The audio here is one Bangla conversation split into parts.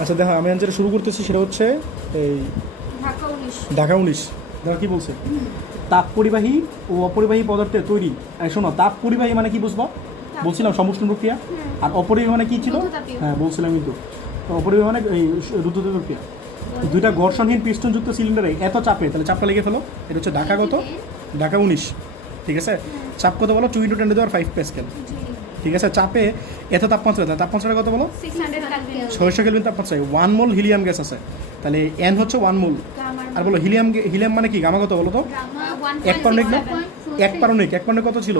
আচ্ছা দেখো আমি অ্যান্সার শুরু করতেছি, সেটা হচ্ছে এই ঢাকা 19। দেখো কী বলছে, তাপ পরিবাহী ও অপরিবাহী পদার্থের তৈরি। শোনো, তাপ পরিবাহী মানে কি বুঝবো? বলছিলাম সমুষ্ণ প্রক্রিয়া। আর অপরিবাহী মানে কি ছিল? হ্যাঁ বলছিলাম কিন্তু। তো অপরিবাহী মানে এই রুদ্ধতাপীয় প্রক্রিয়া। দুইটা ঘর্ষণহীন পিস্টনযুক্ত সিলিন্ডারে এত চাপে, তাহলে চাপটা লিখে ফেলো। এটা হচ্ছে ঢাকা কত? ঢাকা 19। ঠিক আছে, চাপ কত বলো? 2 × 10⁵ প্যাসকেল। ঠিক আছে, চাপে এত তাপমাত্রা, তাহলে তাপমাত্রাটা কত বলো? 600 কেলভিন তাপমাত্রায় 1 মোল হিলিয়াম গ্যাস আছে। তাহলে এন হচ্ছে 1 মোল। আর বলো হিলিয়াম, হিলিয়াম মানে কি? গামা কত বলো তো? 1 পারণিক না? 1 পারণিক। 1 পারণিক কত ছিল?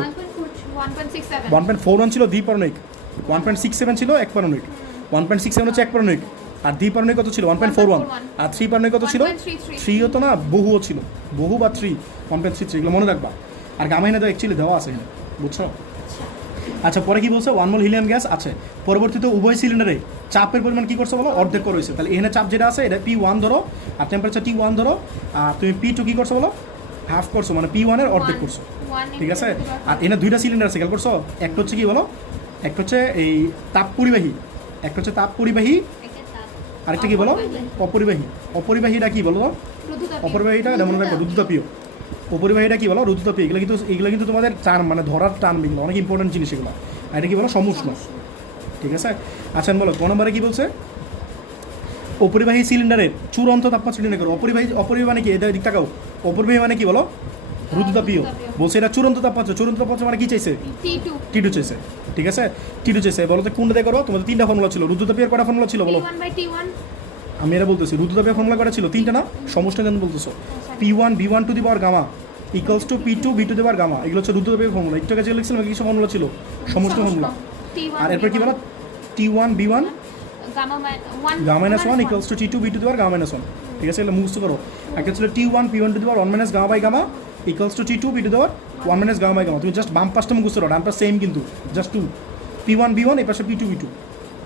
1.41 ছিল দ্বিপারণিক। 1.67 ছিল 1 পারণিক। 1.67 হচ্ছে 1 পারণিক। আর দ্বিপারণিক কত ছিল? 1.41। আর 3 পারণিক কত ছিল? 3 হতো না, বহুও ছিল। বহু বা 3, 1.33, এগুলো মনে রাখবা। আর গামা এনে তো অ্যাকচুয়ালি দেওয়া আছে এখানে, বুঝছো? আচ্ছা, পরে কি বলছে? 1 মোল হিলিয়াম গ্যাস আছে। পরবর্তীতে উভয় সিলিন্ডারে চাপের পরিমাণ কি করছে বলো? অর্ধেক করে হয়েছে। তাহলে এখানে চাপ যেটা আছে এটা P1 ধরো, আর টেম্পারেচার T1 ধরো, আর তুমি P2 কি করছো বলো? হাফ করছো, মানে P1 এর অর্ধেক করছো। ঠিক আছে, আর এখানে দুইটা সিলিন্ডার আছে, খেয়াল করছো? একটা হচ্ছে কি বলো? একটা হচ্ছে এই তাপ পরিবাহী, একটা হচ্ছে তাপ পরিবাহী, আরেকটা কি বলো? অপরিবাহী। অপরিবাহীটা কি বলো? অপরিবাহীটা এটা মনে রাখবো, রুদ্ধতাপীয়। অপরিবাহীটা কি বলো? রুদ্ধতাপীয়। এগুলো কিন্তু তোমাদের টার্ম, মানে ধরার টার্ম, এগুলো অনেক ইম্পর্টেন্ট জিনিস এগুলো। আর এটা কি বলো? সমুষ্ণ। ঠিক আছে, আচ্ছা বলো কোন নম্বরে কি বলছে? অপরিবাহী সিলিন্ডারের চূড়ান্ত তাপমাত্রা নির্ণয় করো। অপরিবাহী মানে কি? এটা দিক তাকাও। অপরিবাহী মানে কি বলো? রুদ্ধতাপীয়। বলছে এটা চূড়ান্ত তাপমাত্রা। চূড়ান্ত তাপমাত্রা মানে কি চাইছে? T2 চাইছে। ঠিক আছে, T2 চাইছে। বলো তো কোনটা দিয়ে করো? তোমাদের 3টা ফর্মুলা ছিল। রুদ্ধতাপীয় কয়টা ফর্মুলা ছিল বলো? আমি এটা বলতেছি, রুদ্ধতাপীয় ফর্মুলা কয়টা ছিল? 3টা না? সমষ্টি কেন বলতেছো? P1 V1 to the power gamma equals to P2 V to the power gamma. এগুলো হচ্ছে রুদ্ধতাপীয় ফর্মুলা। একটু কাছে লিখছিলাম কিছু ফর্মুলা ছিল, সমষ্টি ফর্মুলা। আর এরপর কি বলো? T1 V1 gamma -1 equals to T2 V to the power gamma -1। ঠিক আছে, এগুলো মুখস্থ করো। একটা ছিল T1 P1 to the power 1 - gamma by gamma equals to T2 V to the power 1 - gamma by gamma. তুমি জাস্ট বাম পাশটা মুখস্থ করো, ডান পাশ সেম কিন্তু, জাস্ট 2। P1 V1 এই পাশে P2 V2।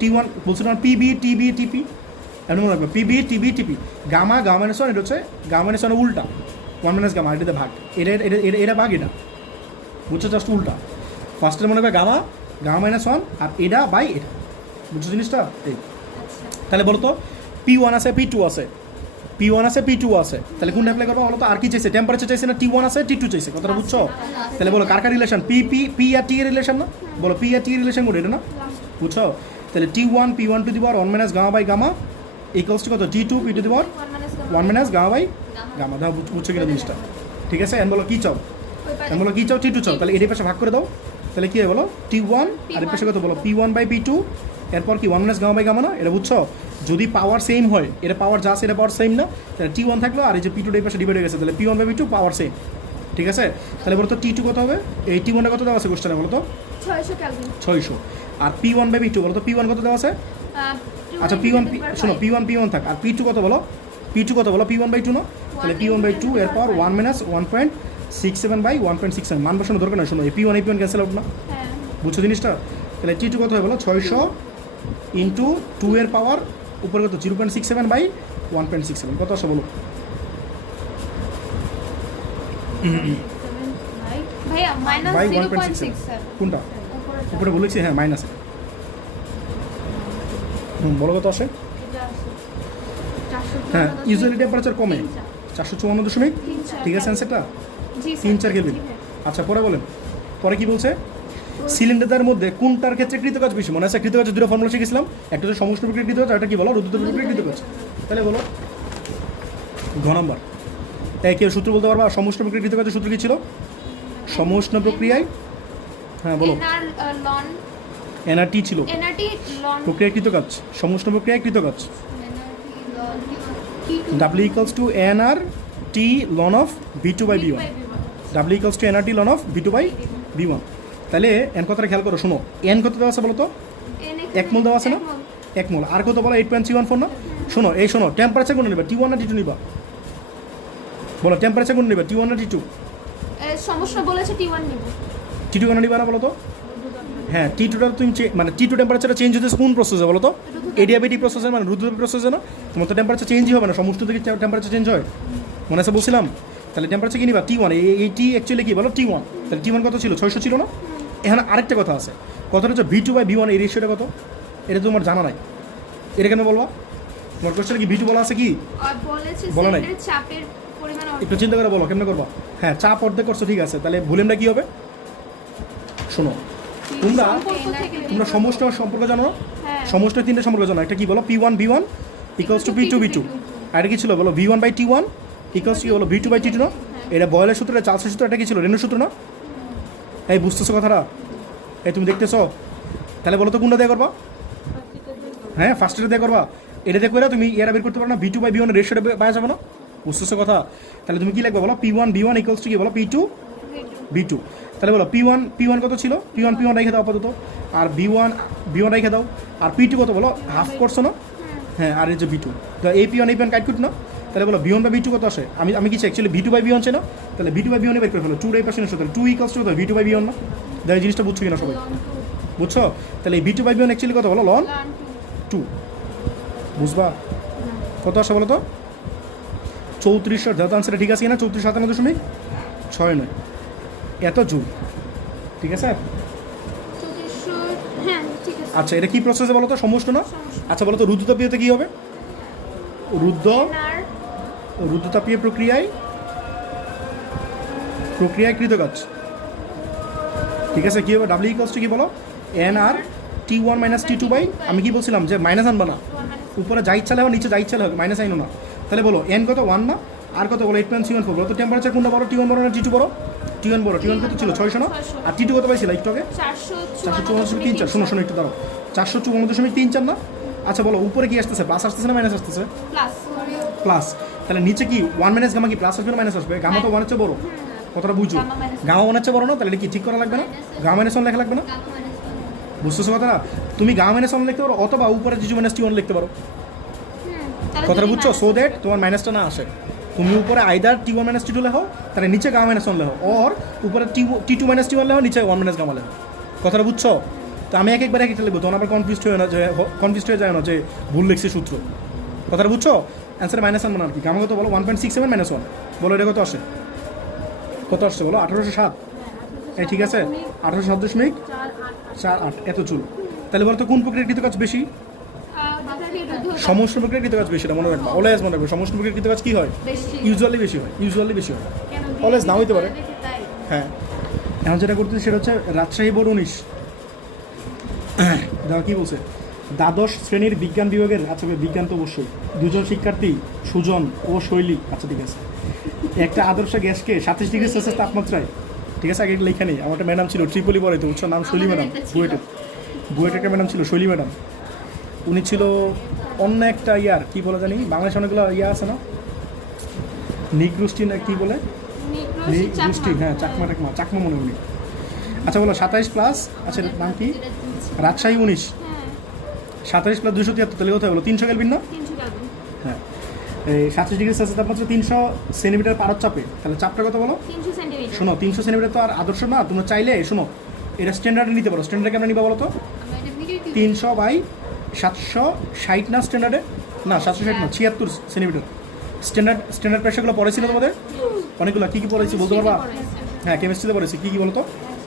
T1 বলছিলাম PB TB TP, এমন মনে রাখবে PB TB TP। Gamma gamma -1 এটা হচ্ছে গামা -1 উল্টা, 1 - গামা, এটাতে ভাগ। এটা ভাগ, এটা বুঝছো? জাস্ট উল্টা। ফার্স্টের মনে হবে গামা গামা -1 আর এটা বাই এটা, বুঝছো জিনিসটা? এই তাহলে বলো তো P1 আছে P2 আছে, P1 আছে P2 আছে, তাহলে কোনটা অ্যাপ্লাই করবো বলো তো? আর কি চাইছে? টেম্পারেচার চাইছে না? T1 আছে T2 চাইছে, কথাটা বুঝছো? তাহলে বলো কার কার রিলেশন? P আর T এর রিলেশন না? বলো P আর T এর রিলেশন করে এটা না? বুঝছো? তাহলে T1 P1 to the power 1 - gamma by gamma equals to কত? T2 P to the power 1 - gamma by gamma. দাও, বুঝছো কিনা জিনিসটা? ঠিক আছে, বলো কি চাও? বলো কি চাও? T2 চাও। তাহলে এর পাশে ভাগ করে দাও। তাহলে কি হয় বলো? T1 আর এর পাশে কত বলো? P1 বাই P2, এরপর কি 1 - গামা বাই গামা না? এটা বুঝছো? যদি পাওয়ার সেম হয়, এটা পাওয়ার যা আছে এটা পাওয়ার সেম না, তাহলে T1 থাকলো, আর এই যে P2 এই পাশে ডিভাইড হয়ে গেছে, তাহলে P1 by P2 power same. ঠিক আছে, তাহলে বলো তো T2 কত হবে? এই T1টা কত দেওয়া আছে কোশ্চেনে বলো তো? 600। আর P1 বাই P2 বলো তো P1 কত দেওয়া আছে? আচ্ছা P1 শোনো, P1 থাক। আর P2 কত বলো? P2 কত বলো? P1 বাই 2 না? তাহলে P1 বাই 2 এরপর 1 - 1.67 বাই 1.67। মান বসানো দরকার না। শোনো, এই P1 ক্যান্সেল আউট না? বুঝছো জিনিসটা? তাহলে T2 কত হয় বলো? 600 ইন্টু 2 এর পাওয়ার উপরে কত? 0.67 বাই 1.67। কত আসে বলো? বাই 1.67। কোনটা উপরে বলেছি? হ্যাঁ মাইনাসে। বলো কত আসে? হ্যাঁ, ইউজুয়ালি টেম্পারেচার কমে 454., ঠিক আছে অ্যান্সারটা? 3-4 কেলভিন। আচ্ছা পরে বলেন, পরে কি বলছে? সিলিন্ডারদের মধ্যে কোনটার ক্ষেত্রে কৃতকাজ বেশি? মনে আছে কৃতকাজের দুটো ফর্মুলা শিখেছিলাম, একটা হচ্ছে সমষ্ণ প্রক্রিয়া কৃতকাজ, আর একটা কি বলো? রুদ্ধতাপীয় প্রক্রিয়া কৃতকাজ। তাহলে বলো ঘ নম্বর। কেউ সূত্র বলতে পারবা? সমষ্ণ প্রক্রিয়া কৃতকাজের সূত্র কি ছিল? সমষ্ণ প্রক্রিয়ায়, হ্যাঁ বলো, NRT ছিল প্রক্রিয়া কৃতকাজ। সমষ্ণ প্রক্রিয়ায় কৃতকাজ W equals to NRT ln of V2 by V1। W equals to NRT ln of V2 by V1। তাহলে এন কথাটা খেয়াল করো। শোনো, এন কত দেওয়া আছে বলো তো? 1 মোল দেওয়া আছে না? 1 মোল। আর কত বলো? 8.314 না? শোনো, এই শোনো, টেম্পারেচার কোন নিবা? T1 না T2 নিবা? বলো টেম্পারেচার কোন নিবা? T1 না T2? সমস্যা বলেছে T1 নিব। T2 কেন নিবা না বলো তো? হ্যাঁ, T2টা তুমি মানে T2 টেম্পারেচারটা চেঞ্জ হতে কোন প্রসেসে বলো তো? এডিয়াবেটিক প্রসেসে, মানে রুদ্ধতাপীয় প্রসেসে না? তোমার তো টেম্পারেচার চেঞ্জই হবে না, সমস্ত থেকে টেম্পারেচার চেঞ্জ হয়, মনে আছে বলছিলাম? তাহলে টেম্পারেচার কি নিবা? T1। এই T অ্যাকচুয়ালি কি বলো? T1। তাহলে T1 কত ছিল? 600 ছিল না? এখানে আরেকটা কথা আছে, কথাটা হচ্ছে V2 বাই V1 এই রেশিওটা কত? এটা তোমার জানা নাই, এটা কেন বলবা? তোমার কোশ্চেনে কি V2 বলা আছে কি? বলেছে বলা নাই। সিলিন্ডারের চাপের পরিমাণ একটু চিন্তা করে বলো কেমনে করবা? হ্যাঁ, চাপ অর্ধেক করছো, ঠিক আছে। তাহলে ভলিউমটা কি হবে? শোনো, তোমরা সমষ্টি সম্পর্ক জানো না? হ্যাঁ। সমষ্টি তিনটে সম্পর্ক জানো। একটা কি বলো? P1 V1 equals to P2 V2। আর এটা কি ছিল বলো? V1/T1 ইকুয়ালস টু কি বলো? V2/T2 না? এটা বয়েলের সূত্র, এটা চার্লসের সূত্র, এটা কি ছিল? রেনল্ডস সূত্র না? এই বুঝতেছো কথাটা? এই তুমি দেখতেছো? তাহলে বলো তো কোনটা দিয়ে করবা? হ্যাঁ, ফার্স্টটা দিয়ে করবা। এটা দিয়ে করে তুমি এরা বের করতে পারো না? V2/V1 এর রেশিওটা পাওয়া যাবে না? বুঝতেছো কথা? তাহলে তুমি কি লিখবে বলো? P1 V1 ইকুয়ালস টু কি বলো? P2 V2। তাহলে বলো P1 কত ছিল? P1 রেখে দাও আপাতত, আর V1 রেখে দাও, আর P2 কত বলো? হাফ করছো না? হ্যাঁ, আর এই যে V2, তো এই P1 কাট করতো না? তাহলে বলো V1/V2 কত আসে? আমি কি অ্যাকচুয়ালি V2/V1 ছিল না? তাহলে V2/V1 বের করে ফেলো। 2 এই পাশে নিয়ে তাহলে 2 ইকুয়ালস টু V2/V1 না? দেখো এই জিনিসটা বুঝছো কিনা সবাই? বুঝছো? তাহলে এই V2/V1 অ্যাকচুয়ালি কত বলো? লন 2। বুঝবা কত আসে বলো তো? 3400। দাদা আনসারটা ঠিক আছে কিনা? 3497.69 এত জুল, ঠিক আছে? 3400, হ্যাঁ ঠিক আছে। আচ্ছা, এটা কি প্রসেসে বলো তো? সমষ্টি না? আচ্ছা বলো তো রুদ্ধতাপীয়তে কি হবে? আর রুদ্ধতাপীয় প্রক্রিয়াকৃত কাজ, ঠিক আছে? কি হবে? W ইকুয়ালস টু কি বলো? NR T1 - T2 বাই, আমি কি বলছিলাম যে মাইনাস আনবা না, উপরে যা ইচ্ছা লেখো, নিচে যা ইচ্ছা লেখো, মাইনাস আইনো না। তাহলে বলো N কত? 1 না? আর কত বলো? 8.74 বলো তো। টেম্পারেচার কোনটা বড়? T1 বড় না T2 বড়? T1 বড়। T1 কত ছিল? 600 না? আর T2 কত পাইছিল একটু আগে? 454.34। শোনো একটু দাঁড়াও, 454.34 না? আচ্ছা বলো উপরে কি আসতেছে? প্লাস আসতেছে না মাইনাস আসতেছে? প্লাস। তাহলে নিচে কি 1 মাইনাস গামা কি প্লাস আসবে না মাইনাস আসবে? গামা তো 1 এর চেয়ে বড়, কথাটা বুঝো। গামা 1 এর চেয়ে বড় না? তাহলে এটা কি ঠিক করা লাগবে না? গামা মাইনাস 1 লেখা লাগবে না? বুঝতেছো কথাটা? তুমি গামা মাইনাস 1 লিখতে পারো, অথবা উপরে T2 - T1 লিখতে পারো। কথাটা বুঝছো? সো দ্যাট তোমার মাইনাসটা না আসে। তুমি উপরে আইদার T1 - T2 লেখো, তাহলে নিচে গামা মাইনাস 1 লেখো, অর উপরে T2 - T1 লেখো, নিচে 1 মাইনাস গামা লেখো। কথাটা বুঝছো? তো আমি একবার একটা লিখবো, তখন আবার কনফিউজ হয়ে যায় না যে ভুল লিখছি সূত্র। কথাটা বুঝছো? অ্যান্সার মাইনাস আনবো না আর কি। গামা কত বলো? 1.67 - 1। বলো এটা কত আসে? কত আসছে বলো? 1807। এই ঠিক আছে, 1807.48 এত চুল। তাহলে বলো তো কোন প্রক্রিয়াকৃত কাজ বেশি? সমষ্টি প্রক্রিয়াকৃত কাজ বেশি, মনে রাখবা, অলওয়েজ মনে রাখবে। সমষ্টি প্রক্রিয়াকৃত কাজ কি হয়? ইউজুয়ালি বেশি হয়। অলওয়েজ না হইতে পারে। হ্যাঁ, এখন যেটা করতেছি সেটা হচ্ছে রাজশাহী বোর্ড 19। দেখো কি বলছে, দ্বাদশ শ্রেণীর বিজ্ঞান বিভাগের, আচ্ছা বিজ্ঞান তো অবশ্যই, দুজন শিক্ষার্থী সুজন ও শৈলী, আচ্ছা ঠিক আছে, একটা আদর্শ গ্যাসকে 27°C তাপমাত্রায়, ঠিক আছে, আগে লেখা নেই, আমার একটা ম্যাডাম ছিল ট্রিপলি পড়ে, তো উৎস নাম শৈলী ম্যাডাম, বুয়েটের একটা ম্যাডাম ছিল শৈলী ম্যাডাম। উনি ছিল অন্য একটা ইয়ার কি বলে জানি, বাংলাদেশে অনেকগুলো ইয়া আছে না, নিগ্রুষ্টি না কি বলে, নিগ্রুষ্টি, হ্যাঁ চাকমা মনে উনি। আচ্ছা বলো 27 প্লাস, আচ্ছা নাম কি? রাজশাহী 19, 27 প্লাস 273, তাহলে কোথায় বলো 300 কেলভিন না? হ্যাঁ, এই 37°C তাপমাত্রা 300 সেন্টিমিটার পারদ চাপে, তাহলে চাপটা কত বলো? 300 সেন্টিমিটার। শোনো 300 সেন্টিমিটার তো আর আদর্শ না, তোমরা চাইলে শোনো এটা স্ট্যান্ডার্ডে নিতে পারো। স্ট্যান্ডার্ডে কেমন নিবা বলো তো? 300/760 না স্ট্যান্ডার্ডে? না 760 না, 76 সেন্টিমিটার। স্ট্যান্ডার্ড প্রেশারগুলো পড়েছিল তোমাদের অনেকগুলো, কী কী পড়েছি বলতে পারবা? হ্যাঁ, কেমিস্ট্রিতে পড়েছি। কী কী বলো তো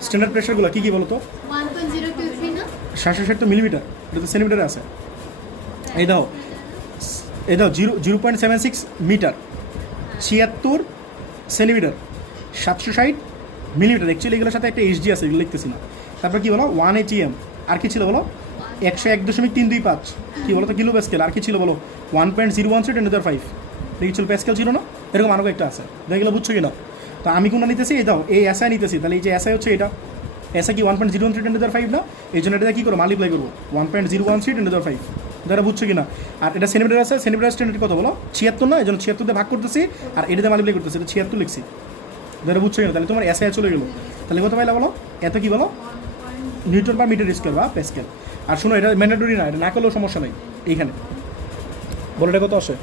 স্ট্যান্ডার্ড প্রেশারগুলো? কী কী বলো তো? 1.023 না, 760 তো মিলিমিটার, এটা তো সেন্টিমিটারে আছে। এই দাও 0.76 মিটার, 76 সেন্টিমিটার, 760 মিলিমিটার। অ্যাকচুয়ালি এগুলোর সাথে একটা এইচডি আছে, এগুলো লিখতেছি না। তারপর কী বলো 1 ATM, আর কি ছিল বলো 101.325, কী বলো তো কিলো প্যাসকেল, আর কি ছিল বলো 1.013 × 10⁵, দেখি ছিল প্যাসকেল ছিল না, এরকম আরও একটা আছে, দেখলে বুঝছো কি না? তো আমি কোনটা নিতেছি? এই দাও এই এসআই নিতেছি, তাহলে এই যে এসআই হচ্ছে এটা, এসআই কি 1.013 × 10⁵ না, এই জন্য এটা কী করবো মাল্টিপ্লাই করবো 1.013 × 10⁵, যারা বুঝছো কি না? আর এটা সেন্টিমিটার আছে, সেন্টিমিটার স্ট্যান্ডার্ড কত বলো 76 না, এই জন্য 76 দিয়ে ভাগ করতেছি, আর এটাতে মাল্টিপ্লাই করতেছি, এটা 76 লিখছি, যারা বুঝছো কি না? তাহলে তোমার এসআই চলে গেলো, তাহলে কত পাইলা বলো? এত কি বলো নিউটন পার মিটার স্কয়ার বা প্যাসকেল। আর শোনো এটা ম্যান্ডেটরি না, এটা না করলেও সমস্যা নেই। এইখানে বলো এটা কত আসে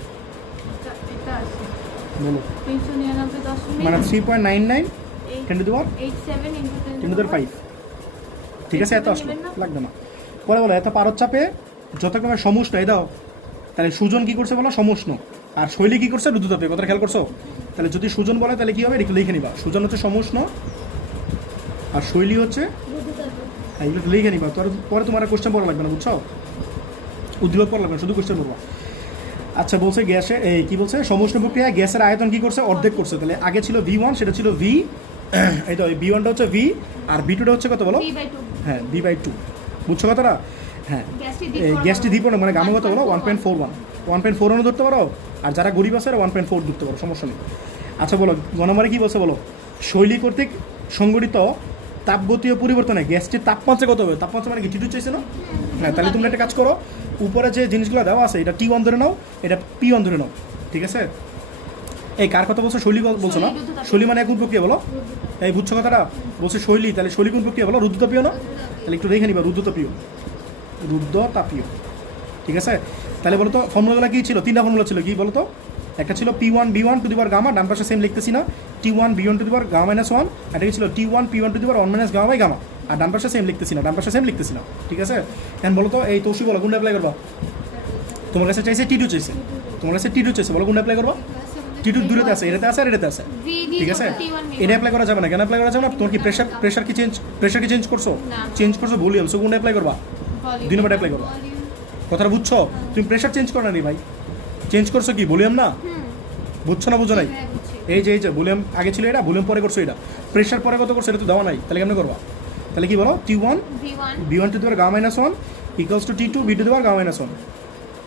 বলো? মানে 3.99 10 to the 5, ঠিক আছে, এত আসলে লাগবে না। পরে বলো এত পারদ চাপে যথাক্রমে সমুষ্ণ, এই দাও তাহলে সুজন কী করছে বলো সমুষ্ণ, আর শৈলী কী করছে রুদ্ধতাপে, কথাটা খেয়াল করছো? তাহলে যদি সুজন বলে তাহলে কী হবে এটা লিখে নিবা, সুজন হচ্ছে সমুষ্ণ আর শৈলী হচ্ছে, এগুলো লিখে নিবা, পরে তোমার কোশ্চেন পড়া লাগবে না, বুঝছো? উদ্যোগ পড়া লাগবে না, শুধু কোশ্চেন পড়বা। আচ্ছা বলছে গ্যাসে এই কি বলছে সমুষ্ণ প্রক্রিয়া গ্যাসের আয়তন কি করছে অর্ধেক করছে তাহলে আগে ছিল V1 সেটা ছিল V এই তো V1টা হচ্ছে V আর V2টা হচ্ছে কত বলো V/2 হ্যাঁ V/2 বুঝছো কথাটা হ্যাঁ গ্যাসটি এই গ্যাসটি দ্বিপূর্ণ মানে গামা কত বলো 1.41 1.41 ধরতে পারো আর যারা গরিব আছে 1.4 ধরতে পারো সমস্যা নেই আচ্ছা বলো গণমারে কি বলছে বলো শৈলী কর্তৃক সংগঠিত তাপগতীয় পরিবর্তনে গ্যাসটির তাপমাত্রা কত হবে তাপমাত্রা মানে কি T2 চাইছে না হ্যাঁ তাহলে তোমরা একটা কাজ করো উপরে যে জিনিসগুলো দেওয়া আছে এটা T1 ধরে নাও এটা P1 ধরে নাও ঠিক আছে এই কার কথা বলছো শৈলী বলছো না শৈলী মানে কোন প্রক্রিয়া বলো এই বুঝছো কথাটা বলছে শৈলী তাহলে শৈলী কোন প্রক্রিয়া বলো রুদ্ধতাপীয় না তাহলে একটু দেখে নিবা রুদ্ধতাপীয় ঠিক আছে তাহলে বলো তো ফর্মুলাগুলো কী ছিল তিনটা ফর্মুলা ছিল কি বলো তো একটা ছিল P1 B1 to the power gamma ডান পাশে সেম লিখতেছি না T1 B1 to the power gamma minus 1 এটা ছিল T1 P1 to the power 1 minus gamma by gamma আর ডান পাশে সেম লিখতেছি না ঠিক আছে এখন বলো তো এই তৌসি বলো কোনটা অ্যাপ্লাই করবা তোমার কাছে চাইছে T2 চাইছে বলো কোনটা অ্যাপ্লাই করবা T2 দূরেতে আছে এটাতে আছে আর এটাতে আছে ঠিক আছে এটা অ্যাপ্লাই করা যাবে না কেন অ্যাপ্লাই করা যাবে না তোমার কি প্রেশার কি চেঞ্জ করছো ভলিউম সো কোনটা অ্যাপ্লাই করবা দুই নম্বরটা অ্যাপ্লাই করবা কথাটা বুঝছো তুমি প্রেশার চেঞ্জ করো না রে ভাই চেঞ্জ করছো কি ভলিউম না বুঝছো না বুঝো নাই এই যে ভলিউম আগে ছিল এটা ভলিউম পরে করছো এটা প্রেশার পরে কত করছো এটা তো দেওয়া নাই তাহলে কেমনে করবা তাহলে কি বলো T1 B1 to the power gamma minus 1 equals to T2 B to the power gamma minus 1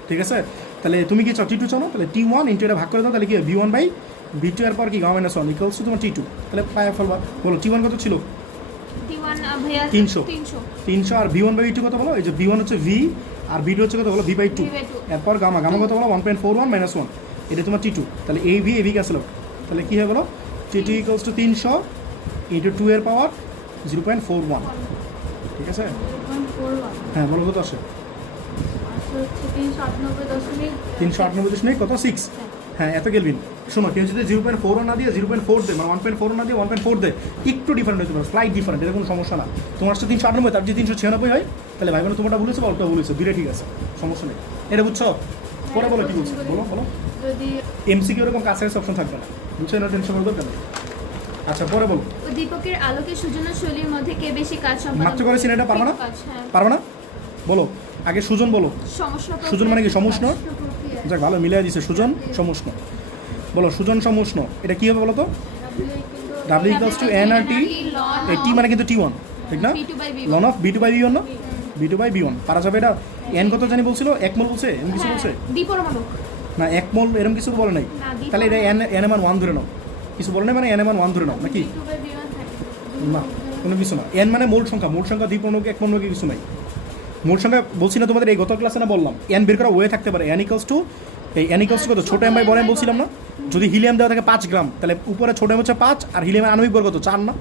ঠিক আছে তাহলে তুমি কি চাও T2 চাও না তাহলে T1 ইন্টু এটা ভাগ করে দাও তাহলে কি B1 বাই B2 এর পর কি গামা মাইনাস 1 ইকুয়ালস টু তোমার T2 তাহলে পায় ফেলবা বলো T1 কত ছিল T1 ভাইয়া 300 আর B1 বাই B2 কত বলো এই যে B1 হচ্ছে V আর B2 হচ্ছে কত বলো V/2 এরপর গামা কত বলো 1.41 মাইনাস 1 এটা তোমার T2 তাহলে AB ক্যান্সেল হবে তাহলে কি হবে বলো T2 ইকুয়ালস টু 300 ইন্টু 2 এর পাওয়ার 0.41 ঠিক আছে হ্যাঁ বলো কত আসে 398 কত 6 হ্যাঁ এত কেলভিন শোনো কেউ যদি 0.4 না দিয়ে 0.4 দেয় মানে 1.4 না দিয়ে 1.4 দেয় একটু ডিফারেন্ট হতে পারে স্লাইট ডিফারেন্ট এটা কোনো সমস্যা না তোমার আসছে 398 তার যদি 396 হয় তাহলে ভাই বোন তোমারটা বলেছে বা ওটা বলেছে দুইটা ঠিক আছে সমস্যা নেই এটা বুঝছো পরে বলো কি বলছো বলো যদি এমসিকিউ এরকম কাছাকাছি অপশন থাকবে না বুঝছো না টেনশন করবে কেন আচ্ছা পরে বলো উদ্দীপকের আলোকে সুজন ও শৈলীর মধ্যে কে বেশি কাজ সম্পাদন মাত্র করে সিনেটা পারবে না হ্যাঁ। পারবে না বলো আগে সুজন বলো সুজন মানে কি সমুষ্ণ যাক ভালো মিলিয়ে দিছে সুজন সমুষ্ণ বলো সুজন সমুষ্ণ এটা কি হবে বলো তো W ইকুয়ালস টু N আর T এই T মানে কিন্তু T1 ঠিক না loan of B2 by B1 না B2 বাই B1 পারা যাবে এটা N কত জানি বলছিল 1 মোল বলছে এরকম কিছু বলছে দ্বিপরমাণু না 1 মোল এরকম কিছু বলে নাই তাহলে এটা N এর মান 1 ধরে নাও কিছু বলে নাই মানে N এর মান 1 ধরে নাও নাকি না কোনো কিছু না N মানে মোল সংখ্যা দ্বিপূর্ণক এক পূর্ণক কিছু নাই মোল সংখ্যা বলছি না তোমাদের এই গত ক্লাসে না বললাম N বের করা ওয়ে থাকতে পারে N ইকুয়ালস টু কত ছোট M বাই বড় M বলছিলাম না যদি হিলিয়াম দেওয়া থাকে 5 গ্রাম তাহলে উপরে ছোট M হচ্ছে 5 আর হিলিয়ামের আণবিক ভর কত 4 না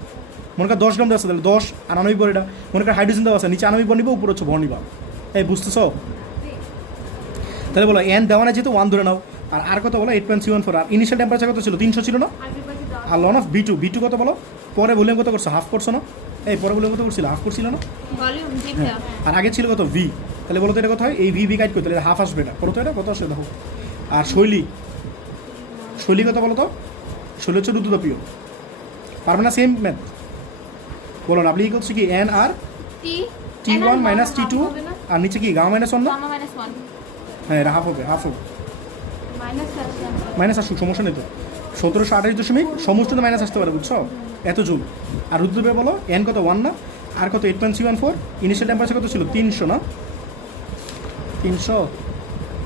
মনে কর 10 গ্রাম দেওয়া আছে তাহলে 10 আর আণবিক ভর এটা মনে কর হাইড্রোজেন দেওয়া আছে নিচে আণবিক ভর নিবা উপরে হচ্ছে ভর নিবা এই বুঝতেছো তাহলে বলো N দেওয়া না যেহেতু 1 ধরে নাও আর কত বলো 8.74 আর ইনিশিয়াল টেম্পারেচার কত ছিল 300 ছিল না আর লন অফ B2 কত বলো পরে ভলিউম কত করছো হাফ করছো না এই পরে ভলিউম কত করছিল হাফ করছিল না ভলিউম জি হ্যাঁ আর আগে ছিল কত V তাহলে বলো তো এটা কত হয় এই V গাইড করতে তাহলে হাফ আসবে এটা করো তো এটা কত আসে দেখো আর শৈলী কত বলো তো শৈলী হচ্ছে রুদ্ধতাপীয় পারবে না সেম ম্যাথ বলো W ইকুয়ালস কি N আর T1 মাইনাস T2 আর নিচে কি গামা মাইনাস 1 না গামা মাইনাস 1 হ্যাঁ এটা হাফ হবে মাইনাস আসুক সমস্যা নেই তো 1728 সমস্ত তো মাইনাস আসতে পারে বুঝছো এত জুল আর রুদ্রবে বলো N কত 1 না আর কত 8.314 ইনিশিয়াল টেম্পারেচার কত ছিল 300 না 300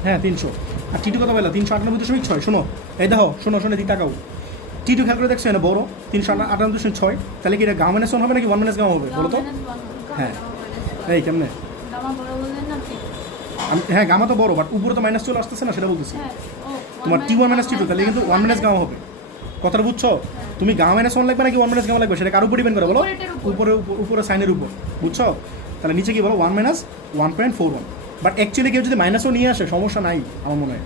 হ্যাঁ 300 আর T2 কত বললা 398.6 শোনো এই দেখো শোনো দিক তাকাও T2 খেয়াল করে দেখছো না বড় 398.6 তাহলে কি এটা গামা মাইনাস 1 হবে নাকি 1 মাইনাস গামা হবে বলো তো হ্যাঁ এই কেমনে গামা বড় বললেন না ঠিক হ্যাঁ গামা তো বড় বাট উপরে তো মাইনাস চলে আসতেছে না সেটা বলতেছি তোমার T1 মাইনাস T2 তাহলে কিন্তু 1 মাইনাস গামা হবে কথাটা বুঝছো তুমি গামা মাইনাস 1 লাগবে নাকি 1 মাইনাস গামা লাগবে সেটা কার উপর ডিপেন্ড করে বলো উপরে সাইনের উপর বুঝছো তাহলে নিচে কি বলো 1 মাইনাস 1.41 বাট অ্যাকচুয়ালি কেউ যদি মাইনাসও নিয়ে আসে সমস্যা নাই আমার মনে হয়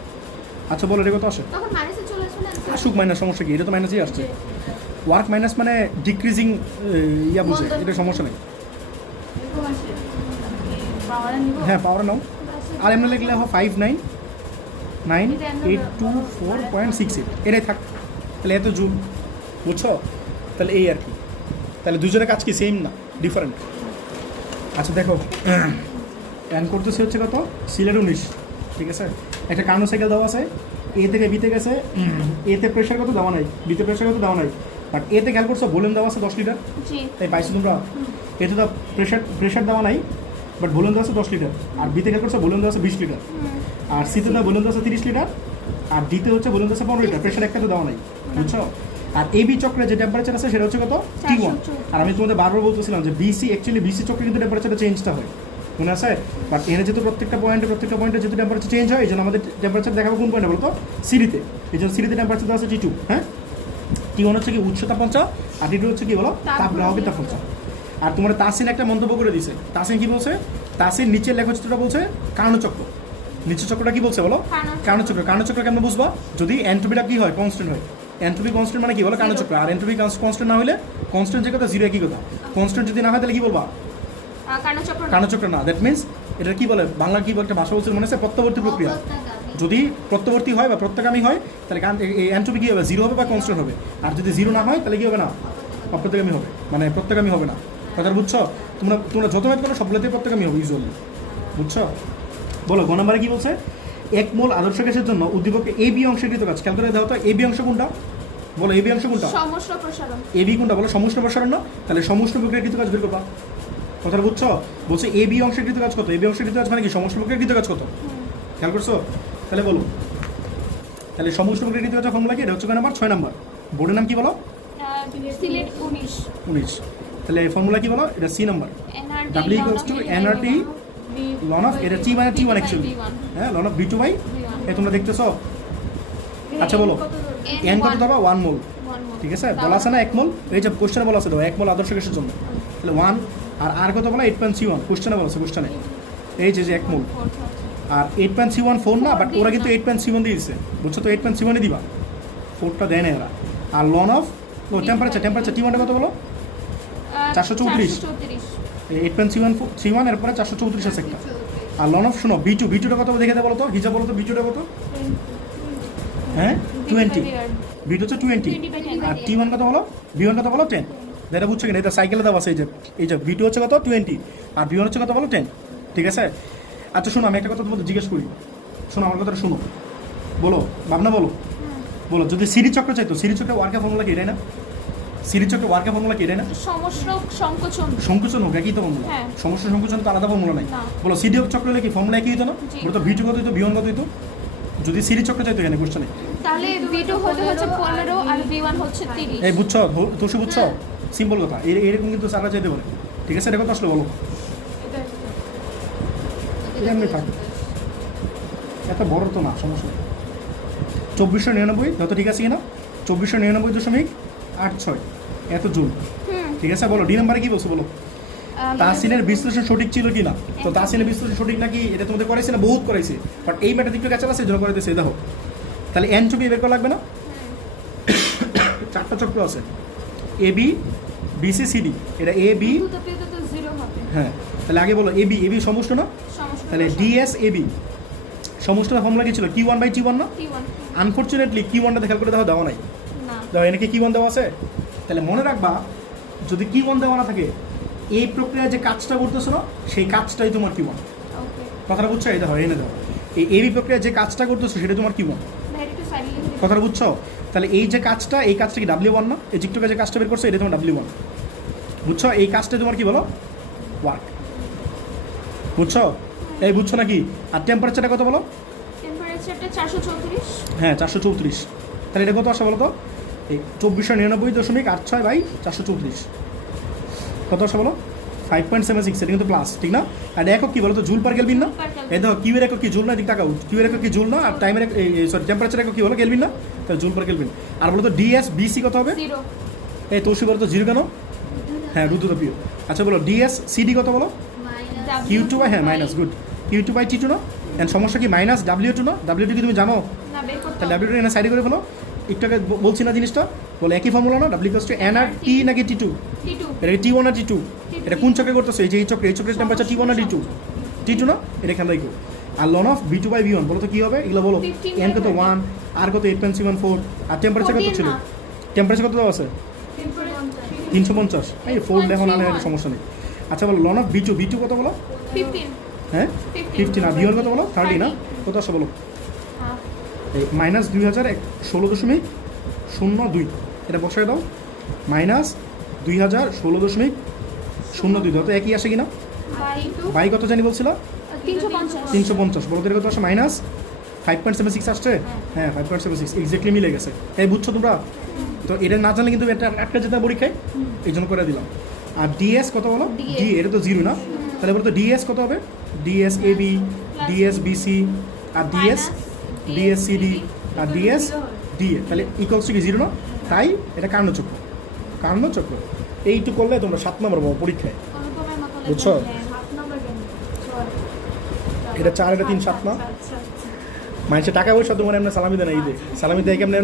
আচ্ছা বলো এটা কত আসে তখন মাইনাসে চলে আসবে না আসুক মাইনাস সমস্যা কি এটা তো মাইনাসই আসছে ওয়ার্ক মাইনাস মানে ডিক্রিজিং ইয়া বুঝে এটা সমস্যা নেই এরকম আসে পাওয়ার নিব হ্যাঁ পাওয়ার নাও আর এমনি লিখলে হবে 59824.68 এটাই থাক তাহলে এত জুল বুঝছো তাহলে এই আর কি তাহলে দুজনের কাজ কি সেম না ডিফারেন্ট আচ্ছা দেখো প্যান করতেছে হচ্ছে কত সিলেট 19 ঠিক আছে একটা কার্নো সাইকেল দেওয়া আছে, এ থেকে বিতে গেছে, এতে প্রেশার কত দেওয়া নাই, বিতে প্রেশার কত দেওয়া নাই, বাট এতে খেয়াল করছো ভলিউম দেওয়া আছে 10 লিটার, জি তাই পাইছো তোমরা? এতে তো প্রেশার দেওয়া নাই, বাট ভলিউম দেওয়া আছে 10 লিটার, আর বিতে খেয়াল করছো ভলিউম দেওয়া আছে 20 লিটার, আর সিতে তো ভলিউম দেওয়া আছে 30 লিটার, আর ডিতে হচ্ছে ভলিউম দেওয়া আছে 15 লিটার, প্রেশার একটা তো দেওয়া নাই, বুঝছো? আর এবি চক্রে যে টেম্পারেচার আছে সেটা হচ্ছে কত? T1। আর আমি তোমাদের বারবার বলতেছিলাম যে বিসি চক্রে কিন্তু টেম্পারেচারটা চেঞ্জটা হয়, মনে আছে? বাট এখানে যেহেতু প্রত্যেকটা পয়েন্টে যেহেতু টেম্পারেচার চেঞ্জ হয়, এই জন্য আমাদের টেম্পারেচার দেখাবো কোন পয়েন্টে বলতো? সিরিতে। এই জন্য সিরিতে টেম্পারেচার দেওয়া আছে T2, হ্যাঁ? T1 হচ্ছে কি উচ্চ তাপমাত্রা, আর T2 হচ্ছে কি বলো? তাপগ্রাহকের তাপমাত্রা। আর তোমার তাসিন একটা মন্তব্য করে দিছে, তাসিন কি বলছে? তাসিন নিচের লেখচিত্রটা বলছে কার্নোচক্র, নিচের চক্রটা কি বলছে বলো? কার্নোচক্র কেমন বুঝবা? যদি এন্ট্রপিটা কি হয়? কনস্ট্যান্ট হয়। এন্ট্রপি কনস্ট্যান্ট মানে কি বলো? কার্নোচক্র। আর এন্ট্রপি কনস্ট্যান্ট না হলে, কনস্ট্যান্ট যে কথা জিরো একই কথা, কনস্ট্যান্ট যদি না হয় তাহলে কি বলবা? কার্নোচক্র না। দ্যাট মিনস এটা কি বলে বাংলা কি একটা ভাষা বলছিল মনে আছে? প্রত্যবর্তী প্রক্রিয়া। যদি প্রত্যবর্তী হয় বা প্রত্যগামী হয় তাহলে এন্ট্রপি কি হবে? জিরো হবে বা কনস্ট্যান্ট হবে। আর যদি জিরো না হয় তাহলে কি হবে না? অপ্রত্যগামী হবে, মানে প্রত্যগামী হবে না। কথা বুঝছো? তোমরা যত ম্যাথ করো সবগুলোতেই প্রত্যগামী হবে ইউজুয়ালি, বুঝছো? বলো গ নাম্বারে কি বলছে? 1 মোল আদর্শ গ্যাসের জন্য উদ্দীপকে এ বি অংশে কৃত কাজ। খেয়াল করে দাও তো, এ বি অংশ কোনটা? বলো এ বি অংশ কোনটা? সমষ্ণ প্রসারণ। এ বি কোনটা? বলো সমষ্ণ প্রসারণ না? তাহলে সমষ্ণ প্রক্রিয়া কৃত কাজ বের করবা। কথাটা বুঝছো? বলছে এ বি অংশে কৃত কাজ কত? এ বি অংশে কৃত কাজ মানে কি? সমষ্ণ প্রক্রিয়া কৃত কাজ কত? খেয়াল করছো? তাহলে বলো, তাহলে সমষ্ণ প্রক্রিয়া কৃত কাজের ফর্মুলা কি? এটা হচ্ছে কয় নাম্বার? 6 নাম্বার। বোর্ডের নাম কি বলো? সিলেট 19। তাহলে ফর্মুলা কি বলো? এটা C number. W equals to nRT ln of, এটা T মানে T1 অ্যাকচুয়ালি, হ্যাঁ, ln of B2 বাই, এই তোমরা দেখতেছো? আচ্ছা বলো n কত দেবা? 1 মোল, ঠিক আছে? বলা আছে না 1 মোল, এই যে কোশ্চেনে বলা আছে দাও 1 মোল আদর্শ গ্যাসের জন্য, তাহলে 1। আর আর কত বলা? 8.31, কোশ্চেনে বলা আছে, কোশ্চেনে এই যে 1 মোল। আর 8.31 4 না, বাট ওরা কিন্তু 8.31 দিয়ে দিচ্ছে, বুঝছো তো? 8.31 ই দিবা, 4টা দেয় না এরা। আর ln of টেম্পারেচার T1 কত বলো? 434। 8.31 এরপরে 434 আছে একটা। আর লন অফ শোনো বিটুটা কত দেখে দেয় বলো তো? হিসাব বলো তো বিটুটা কত? হ্যাঁ 20, বিট হচ্ছে 20। আর T1 কত বলো? B1 কত বলো? 10। এটা বুঝছো কিনা? এটা সাইকেলে দেওয়া আছে, এই যে বিটু হচ্ছে কত? 20, আর B1 হচ্ছে কত বলো? 10, ঠিক আছে? আচ্ছা শোনো, আমি একটা কথা তোমাদের জিজ্ঞেস করি, শোনো আমার কথাটা শোনো, বলো ভাবনা, বলো যদি সিরিজ চক্র চাইতো, সিরিজ চক্রের ওয়ার্কের ফর্মুলা কি? এটাই না? সিরিজ চক্রের ওয়ার্কের ফর্মুলা কি? এটাই না? সংকোচন হোক, একই তো ফর্মুলা। সমস্যা সংকোচন তো আলাদা ফর্মুলা নাই। বলো সিডি চক্র হলে কি ফর্মুলা একই হতো না? বলো তো বিটু কত হতো, B1 কত হতো? যদি সিরিজ চক্র চাইতো এখানে কোশ্চেনে, তাহলে B2 হচ্ছে 15 আর B1 হচ্ছে 30। এই বুঝছো? তোষু বুঝছো? সিম্পল কথা, এরকম কিন্তু সারা চাইতে পারে, ঠিক আছে? এটা কত আসলে বলো? এমনি থাক, এত বড় তো না, সমস্যা নেই। 2499 যত, ঠিক আছে কিনা? 2499.86 এত জুল, ঠিক আছে? বলো ডি নাম্বারে কি বলছো বলো? তাহসিনের বিশ্লেষণ সঠিক ছিল কি না? তো তাহসিনের বিশ্লেষণ সঠিক নাকি এটা তোমাদের করাইছে না? বহুত করাইছে, বাট এই ম্যাটার একটু ক্যাচাল আছে, জন্য করাইতেছে। দেখো তাহলে এনট্রপি বের করা লাগবে না? 4টা চক্র আছে, এ বি বিসি সিডি, এটা এ বি, হ্যাঁ। তাহলে আগে বলো এবি সমষ্ণ না? তাহলে ডিএস এবি সমষ্টের ফর্মুলা কি ছিল? Q1 বাই T1 না? আনফরচুনেটলি Q1টা খেয়াল করে দেখো দেওয়া নাই, দাও এনে কি Q1 দেওয়া আছে? তাহলে মনে রাখবা, যদি Q1 দেওয়া না থাকে, এই প্রক্রিয়ায় যে কাজটা করতেছো না, সেই কাজটাই তোমার Q1। কথাটা বুঝছো? এই দেখো এনে দাও, এই এবি প্রক্রিয়ায় যে কাজটা করতেছো সেটা তোমার Q1। কথাটা বুঝছো? তাহলে এই যে কাজটা, এই কাজটা কি W1 না? এই জিকটোকে যে কাজটা বের করছো এটা তোমার W1, বুঝছো? এই কাজটা তোমার কি বলো? ওয়ার্ক, বুঝছো? এই বুঝছো নাকি? আর টেম্পারেচারটা কত বলো? টেম্পারেচারটা 434। হ্যাঁ 434। তাহলে এটা কত আসে বলো তো? এই 2499.86 বাই 434 কত আসে বলো? 5.76। এটা কিন্তু প্লাস, ঠিক না? আর একক কি বলো তো? জুল পার কেলভিন না? এই দেখো কিউ এর একক কি? জুল না? দিক টাকা কিউ এর একক কি? জুল না? আর টাইমের সরি টেম্পারেচার একক কি বলো? কেলভিন না? তাহলে জুল পার কেলভিন। আর বলো তো ডিএস বিসি কত হবে? 0। এই তোষি বলো তো 0 কেন? হ্যাঁ রুদ্রতাপীয়। আচ্ছা বলো ডিএস সিডি কত বলো? Q2 বাই, হ্যাঁ minus, good, Q2 by T2 না? এন্ড সমস্যা কি মাইনাস W2 না? W2 কি তুমি জানো? তাহলে W2 এনে সাইডে করে ফেলো। একটু আগে বলছি না জিনিসটা, বলে একই ফর্মুলা না? W = N আর T নাকি T2? এটা কি T1 আর T2? এটা কোন চক্রে করতেছো? এই যে এই চক্রের টেম্পারেচার T1 আর T2 না? এটা খেয়াল রাখো। আর loan of B2 by B1 বলো তো কি হবে? এগুলো বলো। N কত? 1, আর কত? 8.74, আর টেম্পারেচার কত ছিল? টেম্পারেচার কত দেওয়া আছে? 350। এই 4 দেখো না, এটা সমস্যা নেই। আচ্ছা বলো লন অফ B2 কত বলো? 15। হ্যাঁ 15। আর B1 কত বলো? 30 না? কত আসে বলো? এই -2016.02 এটা বসায় দাও, -2016.02 দাও, তো একই আসে কিনা? বাই কত জানি বলছিল? 350। বলো তো এটা কত আসে? -5.76 আসছে। হ্যাঁ 5.76 এক্স্যাক্টলি মিলে গেছে। এই বুঝছো তোমরা? তো এটা না জানলে কিন্তু এটা একটা যেতে পরীক্ষায়, এই জন্য করে দিলাম। আর ডিএস কত বলো? ডি এটা তো 0 না, তাহলে বলো তো ডিএস কত হবে? ডিএস এবি, ডিএস বিসি, আর ডিএস সিডি, আর ডিএস ডিএ, তাহলে ইকুয়ালস টু কি 0 না? তাই এটা কার্ণচক্র। এইটু করলে তোমরা 7 নম্বর পাবো পরীক্ষায়, বুঝছো? এটা 4 এটা 3 7 না? মানুষের টাকা পয়সা তোমার এমনি সালামি দেয় না ঈদে, সালামি দেয় কেমন?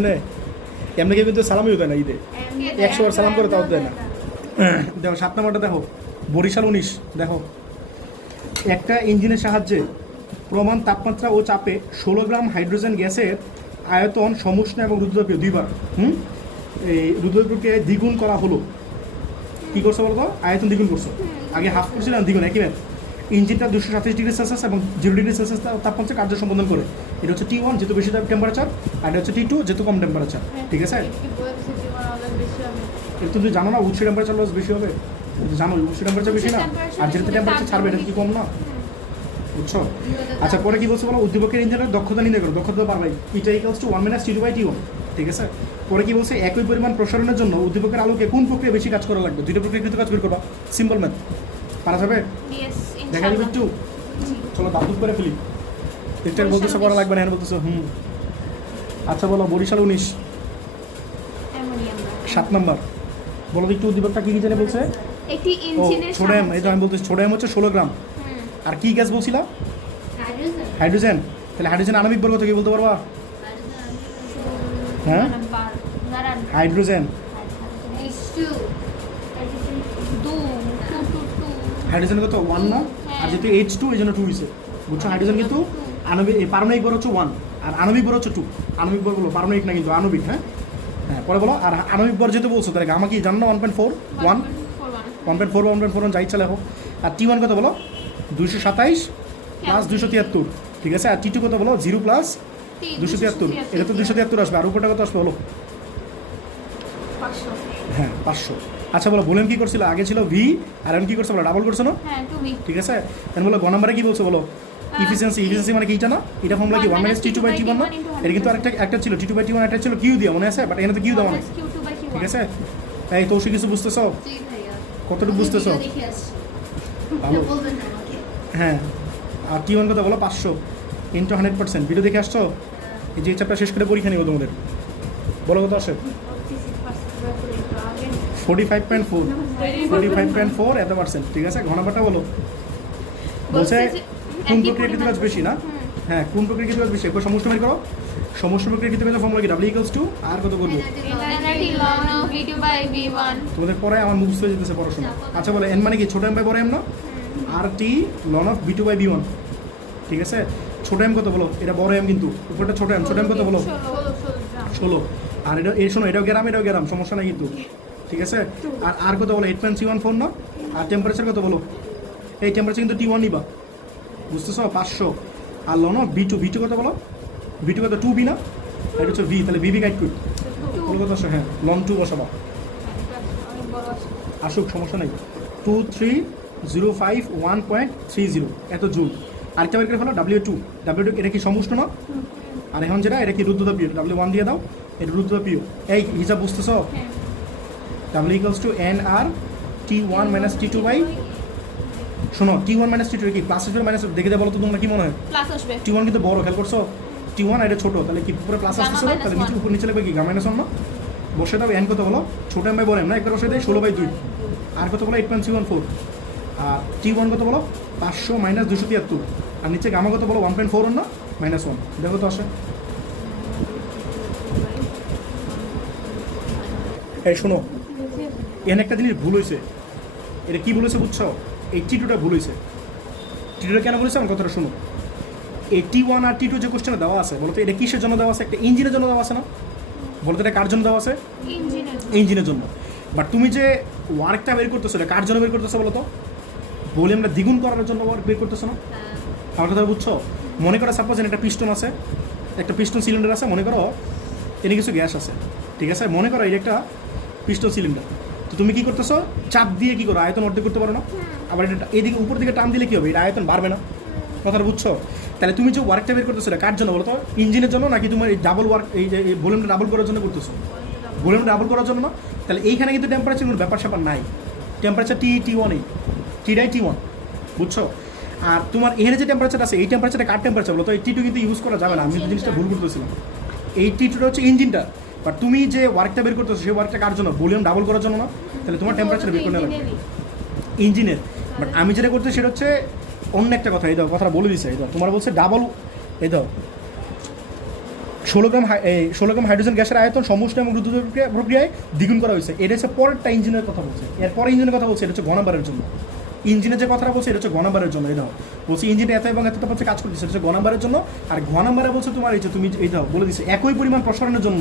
এমনি কেউ কিন্তু সালামিও দেয় না ঈদে, 100 বার সালাম করে তাও দেয় না। দেখো 7 নম্বরটা দেখো, বরিশাল 19 দেখো, একটা ইঞ্জিনের সাহায্যে প্রমাণ তাপমাত্রা ও চাপে 16 গ্রাম হাইড্রোজেন গ্যাসের আয়তন সমুষ্ণ এবং রুদ্রতাপীয় দুইবার এই রুদ্রতাপীয়কে দ্বিগুণ করা হলো। কী করছো বলো তো? আয়তন দ্বিগুণ করছো, আগে হাফ করছিলাম, দ্বিগুণ একই ম্যাথ। ইঞ্জিনটা 227°C এবং 0°C তাপমাত্রা কার্য সম্পাদন করে। এটা হচ্ছে T1 যেহেতু বেশি টেম্পারেচার, আর এটা হচ্ছে T2 যেহেতু কম টেম্পারেচার, ঠিক আছে? এটা তুমি জানো না উচ্চ টেম্পারেচার লস বেশি হবে, জানো উচ্চ টেম্পারেচার বেশি না, আর যেহেতু টেম্পারেচার ছাড়বে এটা কি কম না, বুঝছো? আচ্ছা পরে কি বলছো বলো? উদ্দীপকের ইঞ্জিনের দক্ষতা নির্ণয় করো, দক্ষতা পারবে এটা ইকুয়ালস টু 1 - T2/T1, ঠিক আছে? পরে কি বলছে? একই পরিমাণ প্রসারণের জন্য উদ্দীপকের আলোকে কোন প্রক্রিয়া বেশি কাজ করা লাগবে? দুইটা প্রক্রিয়া কিন্তু কাজ বের করবা, সিম্পল ম্যাথ, পারা যাবে? দেখা যাবে একটু, চলো দাবুক করে ফেলি। টেক্সটাইল বলতেছো করা লাগবে না, এর বলতেছো আচ্ছা বলো বরিশাল 19 7 নম্বর, বলো একটু উদ্দীপকটা কি জানে বলছে? একটি ইঞ্জিনের সোডিয়াম, এই তো আমি বলতেছি সোডিয়াম হচ্ছে 16 গ্রাম। আর কি গ্যাস বলছিলা? হাইড্রোজেন। তাহলে হাইড্রোজেন আণবিক বর্গ থেকে বলতে পারবা? হ্যাঁ হাইড্রোজেন, হাইড্রোজেন কত 1 না? আর যেহেতু H2 এই জন্য 2 হয়েছে, বুঝছো? হাইড্রোজেন কিন্তু আণবিক, পারমাণবিক ভর হচ্ছে 1 আর আণবিক ভর হচ্ছে 2। আণবিক ভর বলো, পারমাণবিক না কিন্তু আণবিক। হ্যাঁ হ্যাঁ পরে বলো। আর আণবিক ভর যেহেতু বলছো তাহলে গামা কি জানো না? 1.4 1.1 যাই চলে হোক। আর T1 কত বলো? 227 প্লাস 273, ঠিক আছে? আর T2 কত বলো? 0 প্লাস 273, এটা তো 273 আসবে, আর উপরটা কত আসবে বলো? হ্যাঁ 500। আচ্ছা বলো ভলিউম কি করছিল? আগে ছিল ভি, আর এখন কি করছে বলো? ডাবল করছো না? ঠিক আছে। এখন বলো গ নাম্বারে কি বলছো বলো? ইফিসিয়েন্সি মানে কি এটা না? এটা ফর্মুলা কি 1 - T2/T1 না? এটা কিন্তু আরেকটা ছিল T2/T1, একটা ছিল কিউ দিয়া, মনে আছে? বাট এখানে তো কিউ দেওয়া নাই, ঠিক আছে? এই তো কিছু বুঝতেছো? কতটুকু বুঝতেছো? ভালো। হ্যাঁ আর T1 কত বলো? 500 ইন্টু 100%। ভিডিও দেখে আসছো? এই যে চ্যাপ্টার শেষ করে পরীক্ষা নিব তোমাদের, বলো কত আসে? 45.4 এত পার্সেন্ট, ঠিক আছে? ঘ নাম্বারটা বলো। বলছে কোন প্রক্রিয়াকৃত কাজ বেশি না? হ্যাঁ কোন প্রক্রিয়াকৃত কাজ বেশি? একবার সমষ্টি বের করো। সমষ্টি প্রক্রিয়াকৃত কাজের ফর্মুলা কি? W = আর কত করবো? তোমাদের পরে আমার মুখস্থ হয়ে যেতেছে পড়াশোনা। আচ্ছা বলো n মানে কি? ছোট m বাই বড় m না? আর টি ln of V2/V1, ঠিক আছে? ছোট m কত বলো? এটা বড় m কিন্তু উপরটা ছোট m কত বলো? 16। আর এটা এই শোনো, এটাও গ্রাম, সমস্যা নাই কিন্তু, ঠিক আছে? আর কত বলো? 8.314 না? আর টেম্পারেচার কত বলো? এই টেম্পারেচার কিন্তু T1 নিবা, বুঝতেছো? 500। আর লন অফ V2 কত বলো? V2 কত? 2B না? এটা হচ্ছে V, তাহলে VB গাইড করি বলো কত আসে? হ্যাঁ লন 2 বসাবা, আসুক সমস্যা নেই। 2305.1.30 এত জুল। আরেকটা বের করে ফেলো W2 এটা কি সমুষ্ণ না? আর এখন যেটা এটা কি রুদ্রতাপীয়, W1 দিয়ে দাও, এটা রুদ্রতাপীয়। এই হিসাব বুঝতেছো? W = NR T1 - T2 by, শোনো T1 - T2 কি প্লাস আসবে মাইনাস? দেখে বলো তো তোমরা কি মনে হয়? প্লাস আসবে। T1 কিন্তু বড়, খেয়াল করছো? T1 এটা ছোট, তাহলে কি পুরো প্লাস আসতেছে? তাহলে নিচে উপর নিচে লাগবে কি গামা -1 না? বসে দাও n কত বলো? ছোট m বাই বড় m না? একবার বসে দেয় 16/2। আর কত বলো? 8.314। আর T1 কত বলো? 500 - 273। আর নিচে গামা কত বলো? 1.41 না? -1। দেখো তো আসে। এই শোনো এখানে একটা জিনিস ভুল হয়েছে। এটা কি ভুল হয়েছে বুঝছো? এই T2টা ভুল হয়েছে। T2টা কেন বলেছে আমার কথাটা শোনো। এই T1 আর T2 যে কোশ্চেনে দেওয়া আছে, বলতো এটা কিসের জন্য দেওয়া আছে? একটা ইঞ্জিনের জন্য দেওয়া আছে না? বলতো এটা কার জন্য দেওয়া আছে? ইঞ্জিনের জন্য। বাট তুমি যে ওয়ার্কটা বের করতেছো এটা কার জন্য বের করতেছো বলো তো? ভলিউমটা দ্বিগুণ করার জন্য ওয়ার্ক বের করতেছো না? আমার কথা বুঝছো? মনে করো সাপোজ একটা পিস্টন আছে, একটা পিস্টন সিলিন্ডার আছে, মনে করো এনে কিছু গ্যাস আছে, ঠিক আছে, মনে করো এটা একটা পিস্টন সিলিন্ডার। তো তুমি কি করতেছো, চাপ দিয়ে কি করো, আয়তন অর্ধেক করতে পারো না? আবার এটা এইদিকে উপর দিকে টান দিলে কি হবে, এটা আয়তন বাড়বে না? কথাটা বুঝছো? তাহলে তুমি যে ওয়ার্কটা বের করতেছো এটা কার জন্য বলো তো? ইঞ্জিনের জন্য, নাকি তোমার এই ডাবল ওয়ার্ক, এই যে ভলিউমটা ডাবল করার জন্য করতেছো? ভলিউমটা ডাবল করার জন্য না? তাহলে এইখানে কিন্তু টেম্পারেচার কোনো ব্যাপার স্যাপার নাই, টেম্পারেচার T1 T1, বুঝছো? আর তোমার এখানে যে টেম্পারেচার আছে এই টেম্পারেচারটা কার টেম্পারেচার বলো তো? এই T2 কিন্তু ইউজ করা যাবে না, আমি কিন্তু জিনিসটা ভুল করতেছিলাম। এই T2টা হচ্ছে ইঞ্জিনটা, বাট তুমি যে ওয়ার্কটা বের করতেছো সেই ওয়ার্কটা কার জন্য? ভলিউম ডাবল করার জন্য না? তাহলে তোমার টেম্পারেচার বের করে লাগবে ইঞ্জিনের। বাট আমি যেটা করতে সেটা হচ্ছে অন্য একটা কথা। এই দাও, কথাটা বলে দিচ্ছে, এই দাও, তোমার বলছে ডাবল, এই দাও 16 গ্রাম হাইড্রোজেন গ্যাসের আয়তন সমুষ্ণ এবং রুদ্ধ প্রক্রিয়ায় দ্বিগুণ করা হয়েছে। এটা হচ্ছে পরেরটা ইঞ্জিনের কথা বলছে, এরপরে ইঞ্জিনের কথা বলছে, এটা হচ্ছে গণাবারের জন্য। ইঞ্জিনের যে কথাটা বলছে এটা হচ্ছে গণাবারের জন্য। এই দাও বলছে ইঞ্জিনে এত এবং এতটা হচ্ছে কাজ করতেছে, এটা হচ্ছে গণাবারের জন্য। আর গণাবারে বলছে তোমার এই যে তুমি এই দাও বলে দিচ্ছে একই পরিমাণ প্রসারণের জন্য,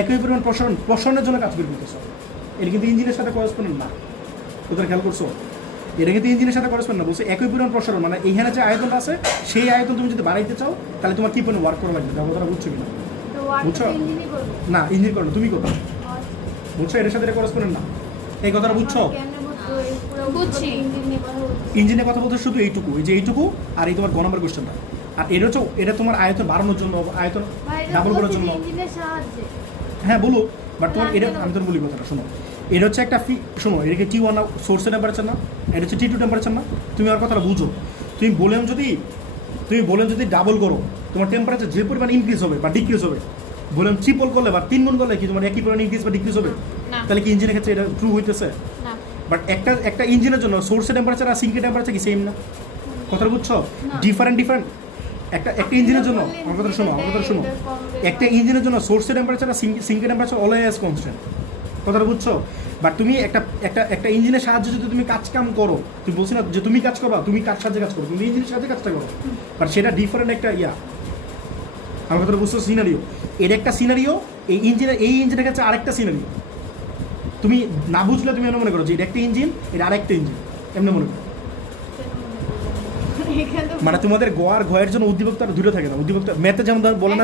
একই পরিমাণ প্রসারণের জন্য কাজ করে করতেছ। এটা কিন্তু ইঞ্জিনের সাথে করসপন্ডেন্ট না, ওদের খেয়াল করছো? এটা কিন্তু ইঞ্জিনের সাথে করসপন্ড না, বলছে একই পরিমাণ প্রসারণ, মানে এইখানে যে আয়তনটা আছে সেই আয়তন তুমি যদি বাড়াইতে চাও তাহলে তোমার কি পরিমাণ ওয়ার্ক করা লাগবে, দেখো তারা বুঝছো কিনা? বুঝছো? না, ইঞ্জিন করো, তুমি করো, বুঝছো? এটার সাথে এটা করসপন্ডেন্ট না, এই কথাটা বুঝছো? বুঝছি। ইঞ্জিনের কথা বলতে শুধু এইটুকু, এই যে এইটুকু, আর এই তোমার গ নম্বর কোশ্চেনটা। আর এটা হচ্ছে এটা তোমার আয়তন বাড়ানোর জন্য, আয়তন ডাবল করার জন্য। হ্যাঁ বলো, বাট তোমার এটা আমি তোর বলি কথাটা শোনো। এটা হচ্ছে একটা শোনো, এটাকে T1 সোর্সের টেম্পারেচার না, এটা হচ্ছে T2 টেম্পারেচার না? তুমি আমার কথাটা বুঝো। তুমি বলেন যদি ডাবল করো, তোমার টেম্পারেচার যে পরিমাণ ইনক্রিজ হবে বা ডিক্রিজ হবে, বলেন ট্রিপল করলে বা 3 গুণ করলে কি তোমার একই পরিমাণ ইনক্রিজ বা ডিক্রিজ হবে? তাহলে কি ইঞ্জিনের ক্ষেত্রে এটা ট্রু হইতেছে? বাট একটা ইঞ্জিনের জন্য সোর্সের টেম্পারেচার আর সিঙ্কের টেম্পারেচার কি সেম না? কথাটা বুঝছো? ডিফারেন্ট একটা ইঞ্জিনের জন্য আমার কথা শোনো, একটা ইঞ্জিনের জন্য সোর্সের টেম্পারেচার আর সিঙ্কের টেম্পারেচার অলওয়েজ কনস্ট্যান্ট। কথাটা বুঝছো? বাট তুমি একটা ইঞ্জিনের সাহায্যে যদি তুমি কাজ কাম করো, তুমি বলছি না যে তুমি কাজ করবা, তুমি কাজ সাহায্যে কাজ করো, তুমি ইঞ্জিনের সাহায্যে কাজটা করো, বাট সেটা ডিফারেন্ট একটা আমার কথাটা বুঝছো? সিনারিও, এর একটা সিনারিও, এই ইঞ্জিনের কাছে আরেকটা সিনারিও। তুমি না বুঝলে তুমি এমন মনে করো যে এটা একটা ইঞ্জিন, এটা আরেকটা ইঞ্জিন, এমনি মনে করো। মানে তোমাদের ঘয়ের জন্য উদ্দীপকটা দুটো থাকে না, উদ্দীপকটা ম্যাথে যেমন বলে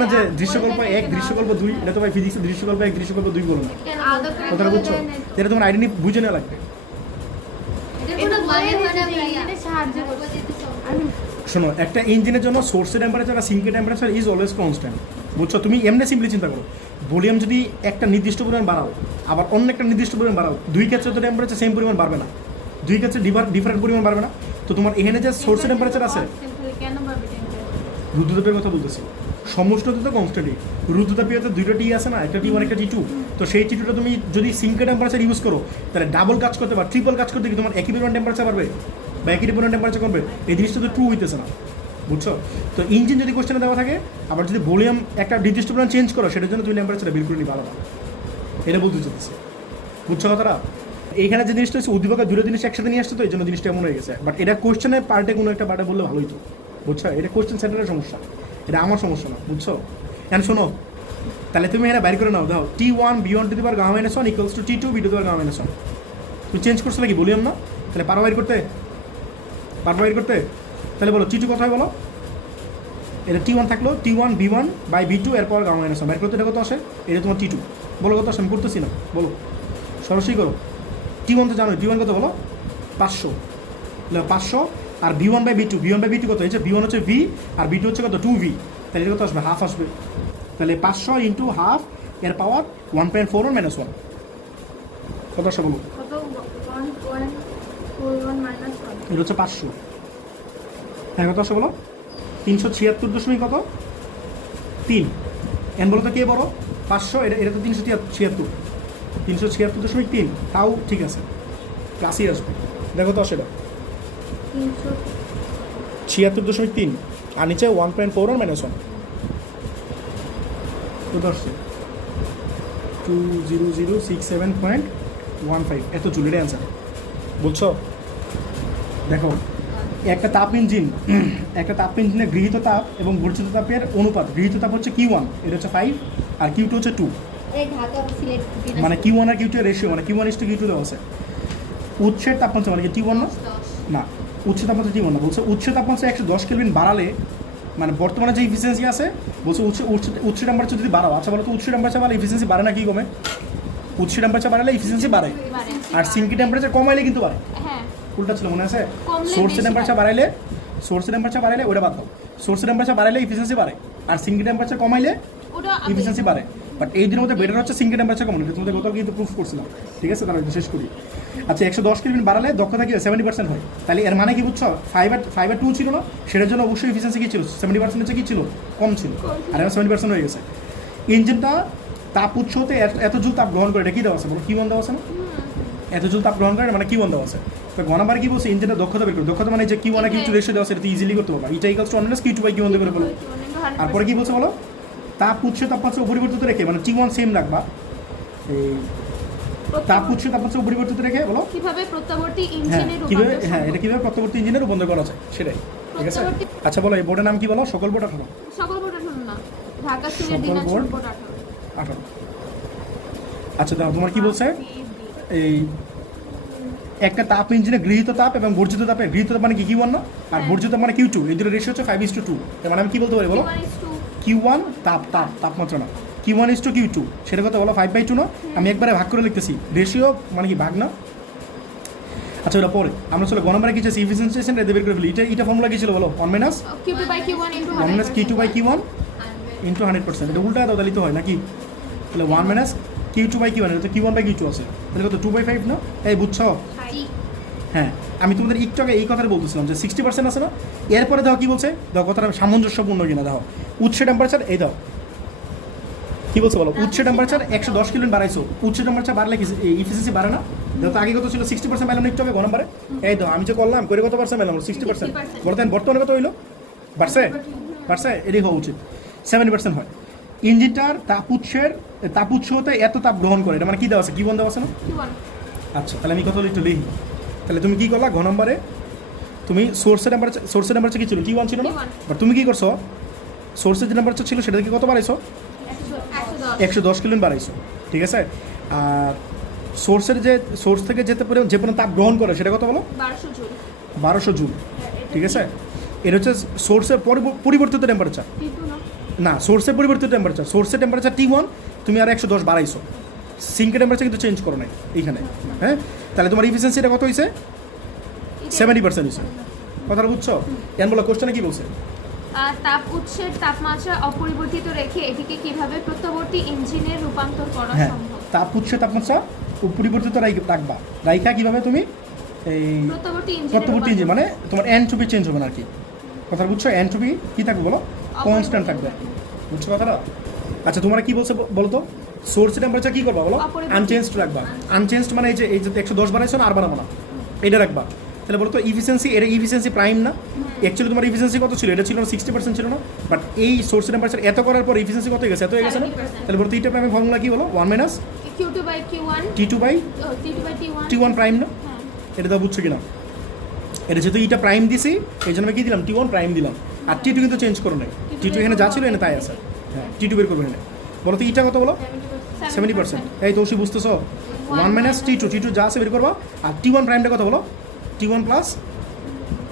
না যে দৃশ্যকল্প 1 দৃশ্যকল্প 2, এটা তোমার ফিজিক্সে দৃশ্যকল্প 1 দৃশ্যকল্প 2 বলো না। কথাটা বুঝছো? এটা তোমার আইডেন্টি বুঝে নেওয়া লাগবে। শোনো, একটা ইঞ্জিনের জন্য সোর্সের টেম্পারেচার আর সিঙ্কের টেম্পারেচার ইজ অলওয়েজ কনস্ট্যান্ট, বুঝছো? তুমি এমনি সিম্পলি চিন্তা করো, ভলিউম যদি একটা নির্দিষ্ট পরিমাণ বাড়াও আবার অন্য একটা নির্দিষ্ট পরিমাণ বাড়াও, দুই ক্ষেত্রে তো টেম্পারেচার সেম পরিমাণ বাড়বে না, দুই ক্ষেত্রে ডিফারেন্ট পরিমাণ বাড়বে না। তো তোমার এখানে যে সোর্সের টেম্পারেচার আছে, রুদ্ধতাপের কথা বলতেছি, সমুষ্ণতা তো কনস্ট্যান্টই, রুদ্ধতাপীয়তে দুইটা টি আছে না, একটা T1 একটা T2। তো সেই T2টা তুমি যদি সিঙ্কের টেম্পারেচার ইউজ করো তাহলে ডাবল কাজ করতে বা ট্রিপল কাজ করতে কি তোমার একই পরিমাণ টেম্পারেচার বাড়বে বা একই পরিমাণ টেম্পারেচার করবে? এই জিনিসটা তো ট্রু হইতেছে না, বুঝছো? তো ইঞ্জিন যদি কোশ্চেনে দেওয়া থাকে, আবার যদি ভলিউম একটা নির্দিষ্ট পরিমাণ চেঞ্জ করো, সেটার জন্য তুমি টেম্পারেচারটা বের করে নিবে আলাদা, এটা বলতে চাইতেছে, বুঝছো কথাটা? এইখানে যে জিনিসটা হচ্ছে উদ্দীপকের দুটো জিনিস একসাথে নিয়ে আসছে, তো এই জন্য জিনিসটা এমন হয়ে গেছে। বাট এটা কোশ্চেনের পার্টে কোনো একটা পার্টে বললে ভালোই তো, বুঝছো? এটা কোশ্চেন সেন্টারের সমস্যা, এটা আমার সমস্যা না, বুঝছো? এখন শোনো, তাহলে তুমি এটা বাইর করে নাও, দাও T1 B1 to the power gamma minus 1 equals to T2 B to the power gamma minus 1। তুমি চেঞ্জ করছো নাকি বলিলাম না? তাহলে পারো বাইর করতে? তাহলে বলো T2 কোথায় বলো? এটা T1 থাকলো, T1 B1 বাই B2 এর পাওয়ার গামা মাইনাস 1 বাইর করতে, এটা কত আসে? এটা তোমার T2, বলো কত আসে? আমি করতেছি না, বলো সরাসরি করো। T1 তো জানো, T1 কত বলো? 500, 500 আর B1 বাই B2 কত হয়েছে? B1 হচ্ছে V আর B2 হচ্ছে কত? 2V, তাহলে এটা কত আসবে? হাফ আসবে। তাহলে 500 ইন্টু হাফ এর পাওয়ার 1.41 মাইনাস 1 কত আসে বলো? এটা হচ্ছে 500, হ্যাঁ কত আসে বলো? 376 কত 3 এন বলো তো কে বড়? 500, এটা তো 376, তাও ঠিক আছে, ক্লাসই আসবে। দেখো তো সেটা 76.3 আর নিচে 1.41 মাইনাস 1 কত আসছে? 20067.15 এত চুলের অ্যান্সার, বুঝছো? দেখো, একটা তাপ ইঞ্জিনের গৃহীত তাপ এবং বর্জিত তাপের অনুপাত, গৃহীত তাপ হচ্ছে Q1, এটা হচ্ছে 5 আর Q2 হচ্ছে 2, মানে Q1 আর Q2 এর রেশিও, মানে Q1 = Q2 দেওয়া আছে। উৎসের তাপমাত্রা মানে কি T1 না, উৎসের তাপমাত্রা T1 না, বলছে উৎসের তাপমাত্রা 110 কেলভিন বাড়ালে মানে বর্তমানে যে ইফিসিয়েন্সি আছে বলছে উৎস টেম্পারেচার যদি বাড়াও, আচ্ছা বলো তো উৎস টেম্পারেচার বাড়লে ইফিসিয়েন্সি বাড়ে না কি কমে? উৎস টেম্পারেচার বাড়ালে ইফিসিয়েন্সি বাড়ে, বাড়ে। আর সিঙ্কি টেম্পারেচার কমাইলে কিন্তু বাড়ে। হ্যাঁ উল্টা ছিল মনে আছে? কমলে সোর্স বেশি টেম্পারেচার বাড়াইলে ওটা বাদ দাও, সোর্স টেম্পারেচার বাড়াইলে ইফিসিয়েন্সি বাড়ে, আর সিঙ্কি টেম্পারেচার কমাইলে ওটা ইফিসিয়েন্সি বাড়ে। বাট এই দিনের মধ্যে বেটার হচ্ছে সিঙ্কি টেম্পারেচার কমানো, তোমাদের গতকাল কিন্তু প্রুফ করছিলাম, ঠিক আছে? তাহলে শেষ করি। আচ্ছা 110 কেলভিন বাড়ালে দক্ষতা কি 70% হয়, তাহলে এর মানে কি বুঝছো? 5/2 ছিল না, সেটার জন্য অবশ্যই এফিসিয়েন্সি কি ছিল? 70% হচ্ছে কি ছিল? কম ছিল, আর এখন 70% হয়ে গেছে। ইঞ্জিনটা তাপ উৎস হতে এত জুল তাপ গ্রহণ করে, এটা কি দেওয়া আছে বলো? কি বন্ধ আছে না? এত জুল তাপ গ্রহণ করে মানে কি বন্ধ আছে? তো গণাবার কি বলছে? ইঞ্জিনটা দক্ষতা বের করে, দক্ষতা মানে যে কি ওয়ান কি টু রেশিও দেওয়া আছে, এটা ইজিলি করতে পারবা। এটা equals to 1 Q2 by Q1 করে বলো। আর পরে কি বলছে বলো? তাপ উৎস তাপমাত্রা অপরিবর্তিত রেখে, মানে T1 সেম রাখবা, এই তাপ উৎস তাপমাত্রা অপরিবর্তিত রেখে বলো কিভাবে প্রত্যাবর্তী হ্যাঁ ইঞ্জিনে কিভাবে, রূপান্তর হ্যাঁ সম্ভব? এটা কিভাবে প্রত্যবর্তী ইঞ্জিনে রূপান্তর করা যায় সেটাই, ঠিক আছে? প্রত্যবর্তী- আচ্ছা বলো এই বোর্ডের নাম কি বলো? সকল বোর্ড 18। সকল বোর্ড 18 না, ঢাকা স্কুলের সকল দিনাজপুর বোর্ড বোর্ড 18। 18। আচ্ছা দাও তোমার কি বলছে? এই একটা তাপ ইঞ্জিনে গৃহীত তাপ এবং বর্জিত তাপে, গৃহীত তাপ মানে কি Q1 না, আর বর্জিত তাপ মানে Q2, এই দুটো রেশিও হচ্ছে 5:2। তার মানে আমি কি বলতে পারি বলো? Q1 তাপমাত্রা না, Q1:Q2, সেটা কথা বলো 5/2 না, আমি একবারে ভাগ করে লিখতেছি, রেশিও মানে কি ভাগ না। আচ্ছা ওটা পরে আমরা চলো গণনাম্বারে কি চাইছি? এফিসিয়েন্সি এটা বের করে ফেলি। এটা ফর্মুলা কি ছিল বলো? 1 Q2 by Q1 into 1 Q2 by 100%। Q1 into 100%। এটা উল্টা দাও তাহলে তো হয় নাকি? তাহলে 1 Q2 বাই Q1, এটা তো Q1 বাই Q2 আছে, তাহলে কত 2/5 না? এই বুঝছো? জি। হ্যাঁ আমি তোমাদের একটু আগে এই কথাটা বলতেছিলাম যে 60% আছে না, এরপরে দেখো কি বলছে, দেখো কথাটা সামঞ্জস্যপূর্ণ কিনা দেখো। উৎস টেম্পারেচার এই দাও কি বলছে বলো? উচ্চ টেম্পারেচার 110 কেলভিন বাড়াইছো, উচ্চ টেম্পারেচার বাড়লে কি ইফিসিয়েন্সি বাড়ে না? দেখো তো আগে কত ছিল? 60% পেলাম একটু আগে গণনাম্বারে, এই তো আমি যে করলাম করে কত পার্সেন্ট পেলাম? 60%। বর্তমানে কত হইলো? বাড়ছে এটাই হওয়া উচিত, 70% হয়। ইঞ্জিনটার তাপ উৎস হতে এত তাপ গ্রহণ করে, এটা মানে কি দেওয়া আছে? কি বন্ধ আছে না? Q1। আচ্ছা তাহলে আমি কথা একটু লিখি। তাহলে তুমি কি করলা? ঘ নম্বরে তুমি সোর্সের টেম্পারেচার কি ছিল? T1 ছিল না? T1 বাট তুমি কি করছো? সোর্সের যে টেম্পারেচার ছিল সেটা থেকে কত বাড়াইছো? 110। 110 কেলভিন বাড়াইছো, ঠিক আছে? আর সোর্স থেকে যে পরিমাণ তাপ গ্রহণ করে সেটা কত বলো? 1200 জুল। 1200 জুল, ঠিক আছে? এটা হচ্ছে সোর্সের পরিবর্তিত টেম্পারেচার T2 না, সোর্সের পরিবর্তিত টেম্পারেচার। সোর্সের টেম্পারেচার T1, তুমি আর 110 বাড়াইছো, সিঙ্কের টেম্পারেচার কিন্তু চেঞ্জ করো নাই এইখানে, হ্যাঁ? তাহলে তোমার ইফিসিয়েন্সিটা কত হয়েছে? 70% হয়েছে। কথাটা বুঝছো? এখন বলো কোশ্চেনে কি বলছে? তাপ উৎসের তাপমাত্রা অপরিবর্তিত রেখে এটিকে কিভাবে প্রত্যাবর্তী ইঞ্জিনে রূপান্তর করা হ্যাঁ সম্ভব? তাপ উৎসের তাপমাত্রা পরিবর্তিত রাখবা, রাইখা কিভাবে তুমি এই প্রত্যবর্তী ইঞ্জিন মানে তোমার এনট্রপি চেঞ্জ হবে না আর কি। কথা বুঝছো? এনট্রপি কি থাকবে বলো? কনস্ট্যান্ট থাকবে, বুঝছো কথাটা? আচ্ছা তোমরা কি বলছো বলো তো? সোর্স টেম্পারেচার কি করবা বলো? আনচেঞ্জড রাখবা। আনচেঞ্জড মানে এই যে 110 বাড়াইছো না, আর বাড়াবো না, এটা রাখবা। তাহলে বলো তো ইফিসিয়েন্সি প্রাইম না? অ্যাকচুয়ালি তোমার ইফিসিয়েন্সি কত ছিল? এটা ছিল না 60% ছিল না, বাট এই সোর্স টেম্পারেচার এত করার পর ইফিসিয়েন্সি কত হয়ে গেছে? এত হয়ে গেছে না? 70%। তাহলে বলো তো এটা প্রাইমের ফর্মুলা কি বলো? 1 Q2 by Q1 T2 by T2 by T1 T1 prime না? হ্যাঁ। এটা তো বুঝছো কিনা? এটা যেহেতু এটা প্রাইম দিছি এই জন্য আমি কি দিলাম? T1 প্রাইম দিলাম, আর T2 কিন্তু চেঞ্জ করো নাই। T2 এখানে যা ছিল এখানে তাই আছে, হ্যাঁ T2 বের করবে এখানে। বলো তো এটা কত বলো? 70%। এই তো অবশ্যই বুঝতেছো? 1 T2 যা আছে বের করবা, আর T1 প্রাইমটা কত বলো? T1 প্লাস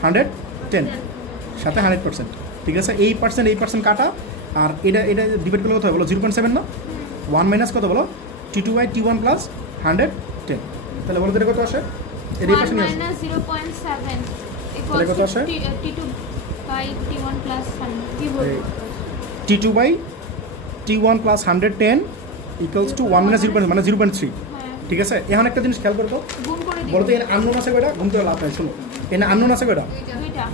110 সাথে 100%, ঠিক আছে? এই পার্সেন্ট কাটা, আর এটা ডিভাইড করলে কত হয় বলো? 0.7 না? 1 কত বলো? T2 by T1 plus 110। তাহলে বলো তো এটা কত আসে? এর এই পাশে নিয়ে আসো। 0.7 তাহলে কত আসে? T2 by T1 plus 100 কি বলবো? T2 by T1 plus 110 equals to 1 0.7 মানে 0.3, হ্যাঁ ঠিক আছে? এখন একটা জিনিস খেয়াল করো তো, গুণ করে দিই। বলো তো এর আননোন আছে কয়টা? ঘুমতে লাভ নাই, শোনো এর আননোন আছে কয়টা? দুইটা।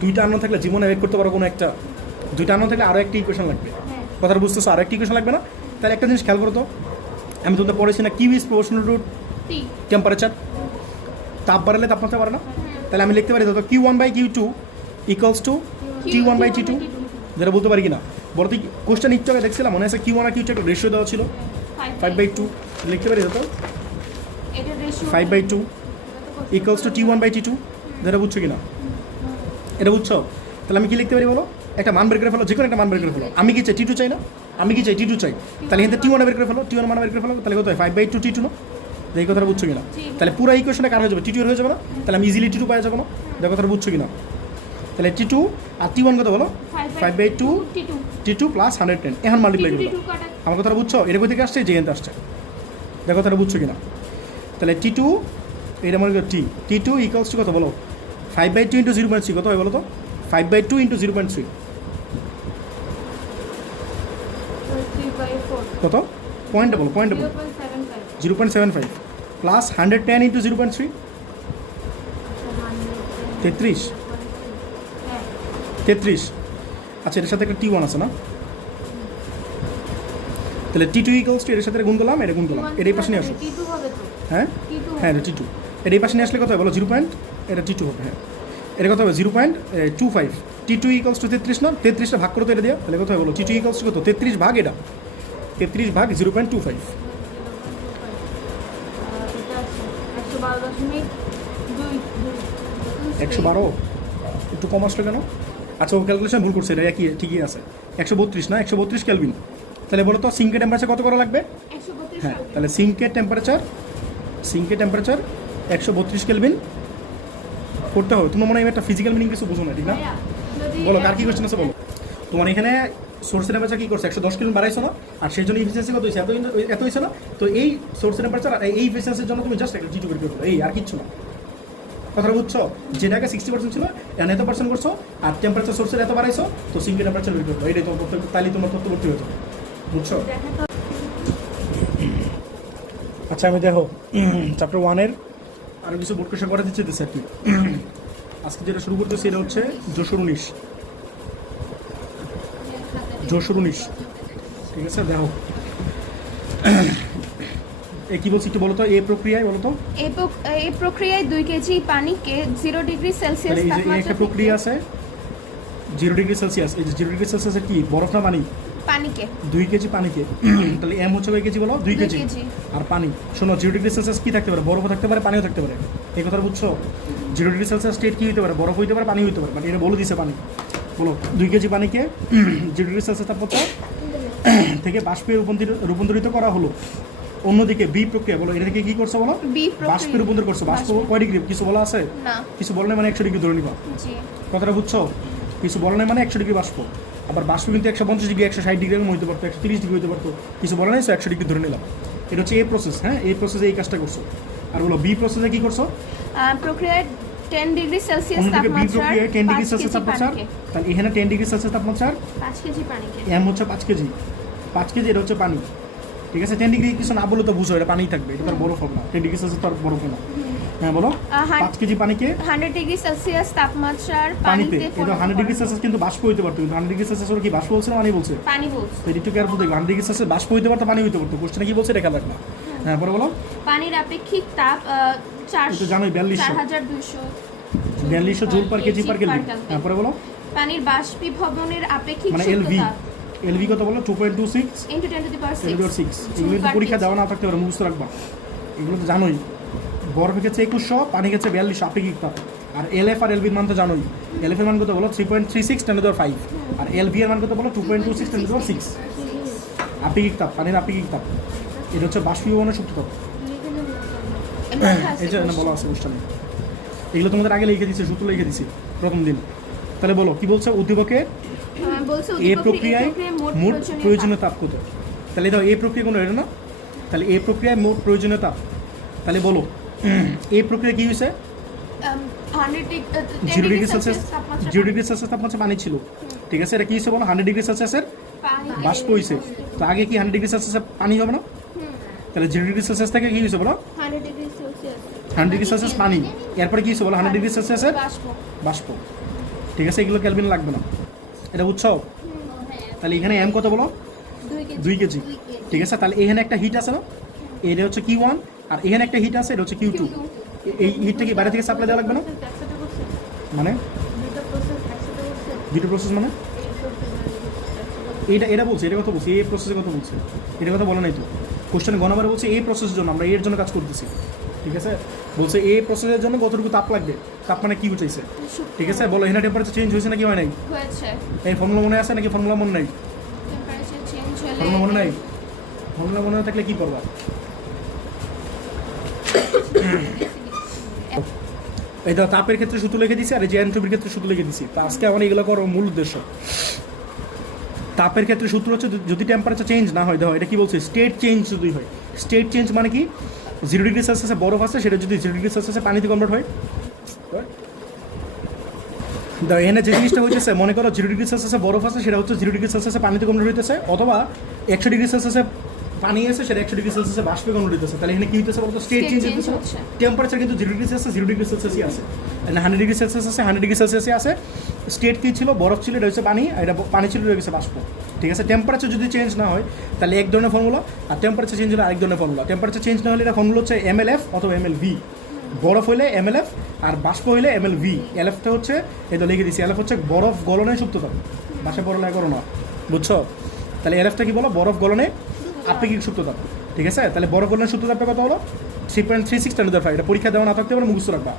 দুইটা আননোন থাকলে জীবনে বের করতে পারো কোনো একটা, দুইটা আননোন থাকলে আরও একটা ইকুয়েশন লাগবে, হ্যাঁ কথাটা বুঝতেছো? আরও একটা ইকুয়েশন লাগবে না? তাহলে একটা জিনিস খেয়াল করো তো, আমি তোমাদের পড়েছি না Q is proportional to T temperature, তাপ বাড়ালে তাপমাত্রা বাড়ে না? তাহলে আমি লিখতে পারি তো Q1 by Q2 equals to T1 by T2, যেটা বলতে পারি কিনা বলো তো? কোশ্চেন একটু আগে দেখছিলাম মনে আছে Q1 আর Q2 একটা রেশিও দেওয়া ছিল 5/2, লিখতে পারি তো এটা ratio 5/2 equals to T1 by T2, যেটা বুঝছো কিনা? এটা বুঝছো? তাহলে আমি কি লিখতে পারি বলো? একটা মান বের করে ফেলো, যে কোনো একটা মান বের করে ফেলো। আমি কি চাই? T2 চাই না? আমি কি চাই? T2 চাই। তাহলে এখানে T1 বের করে ফেলো, T1 মান বের করে ফেলো, তাহলে কত হয়? 5/2 T2 না? এই কথাটা বুঝছো কিনা? তাহলে পুরো ইকুয়েশনে কার হয়ে যাবে? T2 হয়ে যাবে না? তাহলে আমি ইজিলি T2 পাওয়া যাবো না? দেখো কথাটা বুঝছো কিনা? তাহলে T2 আর T1 কত বলো 5/2 T2 T2 প্লাস 110 এখন মাল্টিপ্লাই করবে T2 কাটা আমার কথাটা বুঝছো এটা কোথা থেকে আসছে জেএনতে আসছে দেখো কথাটা বুঝছো কিনা তাহলে T2 এটা মনে করো T2 ইকুয়ালস টু কত বলো 5/2 ইন্টু 0.3 কত হয় বলো তো 5/2 ইন্টু 0.3 3/4 কত পয়েন্টটা বলো 0.75 প্লাস 110 ইন্টু 0.3 33 আচ্ছা এর সাথে একটা T1 আছে না তাহলে T2 ইকুয়ালস টু এর সাথে গুণ করলাম এটা গুণ করলাম এর এই পাশে নিয়ে আসো T2 হবে তো হ্যাঁ T2 হ্যাঁ এটা T2 এর এই পাশে নিয়ে আসলে কত হয় বলো 0. এটা T2 হবে হ্যাঁ এটা কত হবে 0.25 T2 ইকুয়ালস টু 33 না 33টা ভাগ করো তো এটা দিয়া তাহলে কত হয় বলো T2 ইকুয়ালস টু কত 33 ভাগ এটা 33 ভাগ 0.25 এটা আছে 112 একটু কম আসলো কেন আচ্ছা ও ক্যালকুলেশন ভুল করছে এটা একই ঠিকই আছে 132 না 132 কেলভিন তাহলে বলো তো সিঙ্কের টেম্পারেচার কত করা লাগবে 132 হ্যাঁ তাহলে সিঙ্কের টেম্পারেচার 132 কেলভিন করতে হবে তোমার মনে হয় একটা ফিজিক্যাল মিনিং কিছু বুঝো না ঠিক না বলো কার কি কোশ্চেন আছে বলো তোমার এখানে সোর্সের টেম্পারেচার কি করছে 110 কেলভিন বাড়াইছো না আর সেই জন্য ইফিসিয়েন্সি কত হয়েছে এত হয়েছে না তো এই সোর্সের টেম্পারেচার আর এই ইফিসিয়েন্সির জন্য তুমি জাস্ট একটা T2 বের করো এই আর কিচ্ছু না কথাটা বুঝছো যেটাকে 60% ছিল এখন এত পার্সেন্ট করছো আর টেম্পারেচার সোর্সের এত বাড়াইছো তো সিঙ্কের টেম্পারেচার বের করো এইটাই তোমার তাইলে তোমার তথ্যবর্তী হয়ে যাবে বুঝছো আচ্ছা আমি দেখো চ্যাপ্টার 1 এর আরও কিছু বোর্ড কোশ্চেন করে দিচ্ছে আর কি আজকে যেটা শুরু করতেছি এটা হচ্ছে যশোর 19 ঠিক আছে দেখো এ কি বলছি একটু বলো তো এই প্রক্রিয়ায় বলো তো এই প্রক্রিয়ায় 2 কেজি পানিকে 0 ডিগ্রি সেলসিয়াস এই যে তাপমাত্রা একটা প্রক্রিয়া আছে 0 ডিগ্রি সেলসিয়াস এই যে 0 ডিগ্রি সেলসিয়াসে কি বরফ না পানি পানিকে 2 কেজি পানিকে তাহলে এম হচ্ছে কয় কেজি বলো 2 কেজি আর পানি শোনো 0 ডিগ্রি সেলসিয়াস কি থাকতে পারে বরফও থাকতে পারে পানিও থাকতে পারে এই কথা বুঝছো 0 ডিগ্রি সেলসিয়াস স্টেট কি হতে পারে বরফ হইতে পারে পানি হইতে পারে মানে এটা বলে দিছে পানি বলো 2 কেজি পানিকে 0 ডিগ্রি সেলসিয়াস তাপমাত্রা থেকে বাষ্পে রূপান্তরিত করা হলো অন্যদিকে বি প্রক্রিয়া বলো এটা থেকে কি করছো বলো বাষ্পে রূপান্তর করছো বাষ্প কয় ডিগ্রি কিছু বলা আছে না কিছু বলে না মানে 100 ডিগ্রি ধরে নিবা জি কথাটা বুঝছো কিছু বলে না মানে 100 ডিগ্রি বাষ্প আবার বাষ্প কিন্তু 150 ডিগ্রি 160 ডিগ্রি এরকম হইতে পারতো 130 ডিগ্রি হইতে পারতো কিছু বলে না 100 ডিগ্রি ধরে নিলাম এটা হচ্ছে এই প্রসেস হ্যাঁ এই প্রসেসে এই কাজটা করছো আর বলো বি প্রসেসে কি করছো প্রক্রিয়ায় 10 ডিগ্রি সেলসিয়াস অন্যদিকে বি তাপমাত্রা প্রক্রিয়ায় 10 ডিগ্রি সেলসিয়াস তাপমাত্রা তাহলে এখানে 10 ডিগ্রি সেলসিয়াস তাপমাত্রা 5 কেজি পানিকে এম হচ্ছে 5 কেজি 5 কেজি এটা হচ্ছে পানি ঠিক আছে 10 ডিগ্রি কিছু না বলে তো বুঝো এটা পানিই থাকবে এটা তো আর বরফ হবে না 10 ডিগ্রি সেলসিয়াস তো আর বরফ হবে না হ্যাঁ বলো 5 কেজি পানিকে 100 ডিগ্রি সেলসিয়াস তাপমাত্রার পানিতে পানিতে এটা 100 ডিগ্রি সেলসিয়াস কিন্তু বাষ্প হইতে পারতো কিন্তু 100 ডিগ্রি সেলসিয়াস কি বাষ্প বলছে না পানি বলছে পানি বলছে তো একটু কেয়ারফুল দেখো 100 ডিগ্রি সেলসিয়াস বাষ্প হইতে পারতো পানি হইতে পারতো কোশ্চেনে কি বলছে এটা খেয়াল রাখবা হ্যাঁ পরে বলো পানির আপেক্ষিক তাপ এটা জানোই 4200 joule per KG per kelvin হ্যাঁ পরে বলো পানির বাষ্পীভবনের আপেক্ষিক মানে এলভি এলভি কত বলো 2.26 into 10 to the power 6 এগুলো তো পরীক্ষা দেওয়া না থাকতে পারে মুখস্থ রাখবা এগুলো তো জানোই বরফ গেছে 2100 পানি গেছে 4200 আপেক্ষিক তাপ আর এলএফ আর এলভির মান তো জানোই এলএফ এর মান কত বলো 3.36 10 to the power 5 আর এলভি এর মান কত বলো 2.26 10 to the power 6 আপেক্ষিক তাপ পানির আপেক্ষিক তাপ এটা হচ্ছে বাষ্পীভবনের শক্তি তাপ এই যে না বলা আছে কোশ্চেনে এগুলো তোমাদের আগে লিখে দিয়েছে সূত্র লিখে দিয়েছি প্রথম দিন তাহলে বলো কি বলছে উদ্দীপকের এই প্রক্রিয়ায় মোট প্রয়োজনীয় তাপ কত তাহলে দাও এই প্রক্রিয়া কোনো এটা না তাহলে এই প্রক্রিয়ায় মোট প্রয়োজনীয় তাপ তাহলে বলো এই প্রক্রিয়া কি হয়েছে 0 ডিগ্রি সেলসিয়াস 0 ডিগ্রি সেলসিয়াস তাপমাত্রা পানি ছিল ঠিক আছে এটা কি হয়েছে বলো 100 ডিগ্রি সেলসিয়াসের বাষ্প হয়েছে তো আগে কি 100 ডিগ্রি সেলসিয়াস পানি হবে না তাহলে 0 ডিগ্রি সেলসিয়াস থেকে কি হয়েছে বলো 100 ডিগ্রি সেলসিয়াস 100 ডিগ্রি সেলসিয়াস পানি এরপরে কি হয়েছে বলো 100 ডিগ্রি সেলসিয়াসের বাষ্প ঠিক আছে এগুলো ক্যালভিন লাগবে না এটা বুঝছো তাহলে এখানে এম কত বলো 2 কেজি ঠিক আছে তাহলে এখানে একটা হিট আছে না এটা হচ্ছে Q1 আর এখানে একটা হিট আছে এটা হচ্ছে Q2 এই হিটটা কি বাইরে থেকে সাপ্লাই দেওয়া লাগবে না মানে দুটো প্রসেস মানে এটা বলছে এটা কথা বলছে এই প্রসেসের কথা বলছে এটা কথা বলে নাই তো কোশ্চেন গণবারে বলছে এই প্রসেসের জন্য আমরা এর জন্য কাজ করতেছি ঠিক আছে বলছে এই প্রসেসের জন্য কতটুকু তাপ লাগবে তাপ মানে কি বুঝাইছে ঠিক আছে বলো এখানে টেম্পারেচার চেঞ্জ হয়েছে নাকি হয় নাই হয়েছে এই ফর্মুলা মনে আছে নাকি ফর্মুলা মনে নাই টেম্পারেচার চেঞ্জ হলে ফর্মুলা মনে নাই ফর্মুলা মনে না থাকলে কি করবা এই দেখো তাপের ক্ষেত্রে সূত্র লিখে দিছি আর এই যে এনট্রপির ক্ষেত্রে সূত্র লিখে দিছি। তো আজকে আমার এগুলো করার মূল উদ্দেশ্য। তাপের ক্ষেত্রে সূত্র হচ্ছে যদি টেম্পারেচার চেঞ্জ না হয়, দেখো এটা কি বলছে, স্টেট চেঞ্জ যদি হয়। স্টেট চেঞ্জ মানে কি, 0 ডিগ্রি সেলসিয়াসে বরফ আছে, সেটা যদি 0 ডিগ্রি সেলসিয়াসে পানিতে কনভার্ট হয়। দেখো এখানে যে জিনিসটা হইতেছে, মনে করো 0 ডিগ্রি সেলসিয়াসে বরফ আছে, সেটা হচ্ছে 0 ডিগ্রি সেলসিয়াসে পানিতে কনভার্ট হইতেছে, অথবা 100 ডিগ্রি সেলসিয়াসে পানি আছে, সেটা 100 ডিগ্রি সেলসিয়াসে বাষ্পে কনভার্ট হইতেছে। তাহলে এখানে কি হইতেছে বলতো, স্টেট চেঞ্জ হইতেছে। টেম্পারেচার কিন্তু 0 ডিগ্রি সেলসিয়াস 0 ডিগ্রি সেলসিয়াসই আছে, 100 ডিগ্রি সেলসিয়াস আছে 100 ডিগ্রি সেলসিয়াসই আছে। স্টেট কি ছিল, বরফ ছিল, এটা হচ্ছে পানি, আর এটা পানি ছিল, এটা হচ্ছে বাষ্প। ঠিক আছে, টেম্পারেচার যদি চেঞ্জ না হয় তাহলে এক ধরনের ফর্মুলা, আর টেম্পারেচার চেঞ্জ হলে আরেক ধরনের ফর্মুলা। টেম্পারেচার চেঞ্জ না হলে এটা ফর্মুলা হচ্ছে MLF অথবা MLV। বরফ হইলে MLF আর বাষ্প হইলে MLV। এলএফটা হচ্ছে, এটা লিখে দিচ্ছি, এলএফ হচ্ছে বরফ গলনে সুপ্ততাপ, বাসায় পড়ালেখা করো না, বুঝছো? তাহলে এলএফটা কি বলো, বরফ গলনে আপেক্ষিক সুপ্ততাপ। ঠিক আছে, তাহলে বরফ গলনের সুপ্ততাপটা কত হলো, 3.36 × 10⁵। এটা পরীক্ষা দেওয়া না থাকতে পারে, মুখস্থ রাখবা।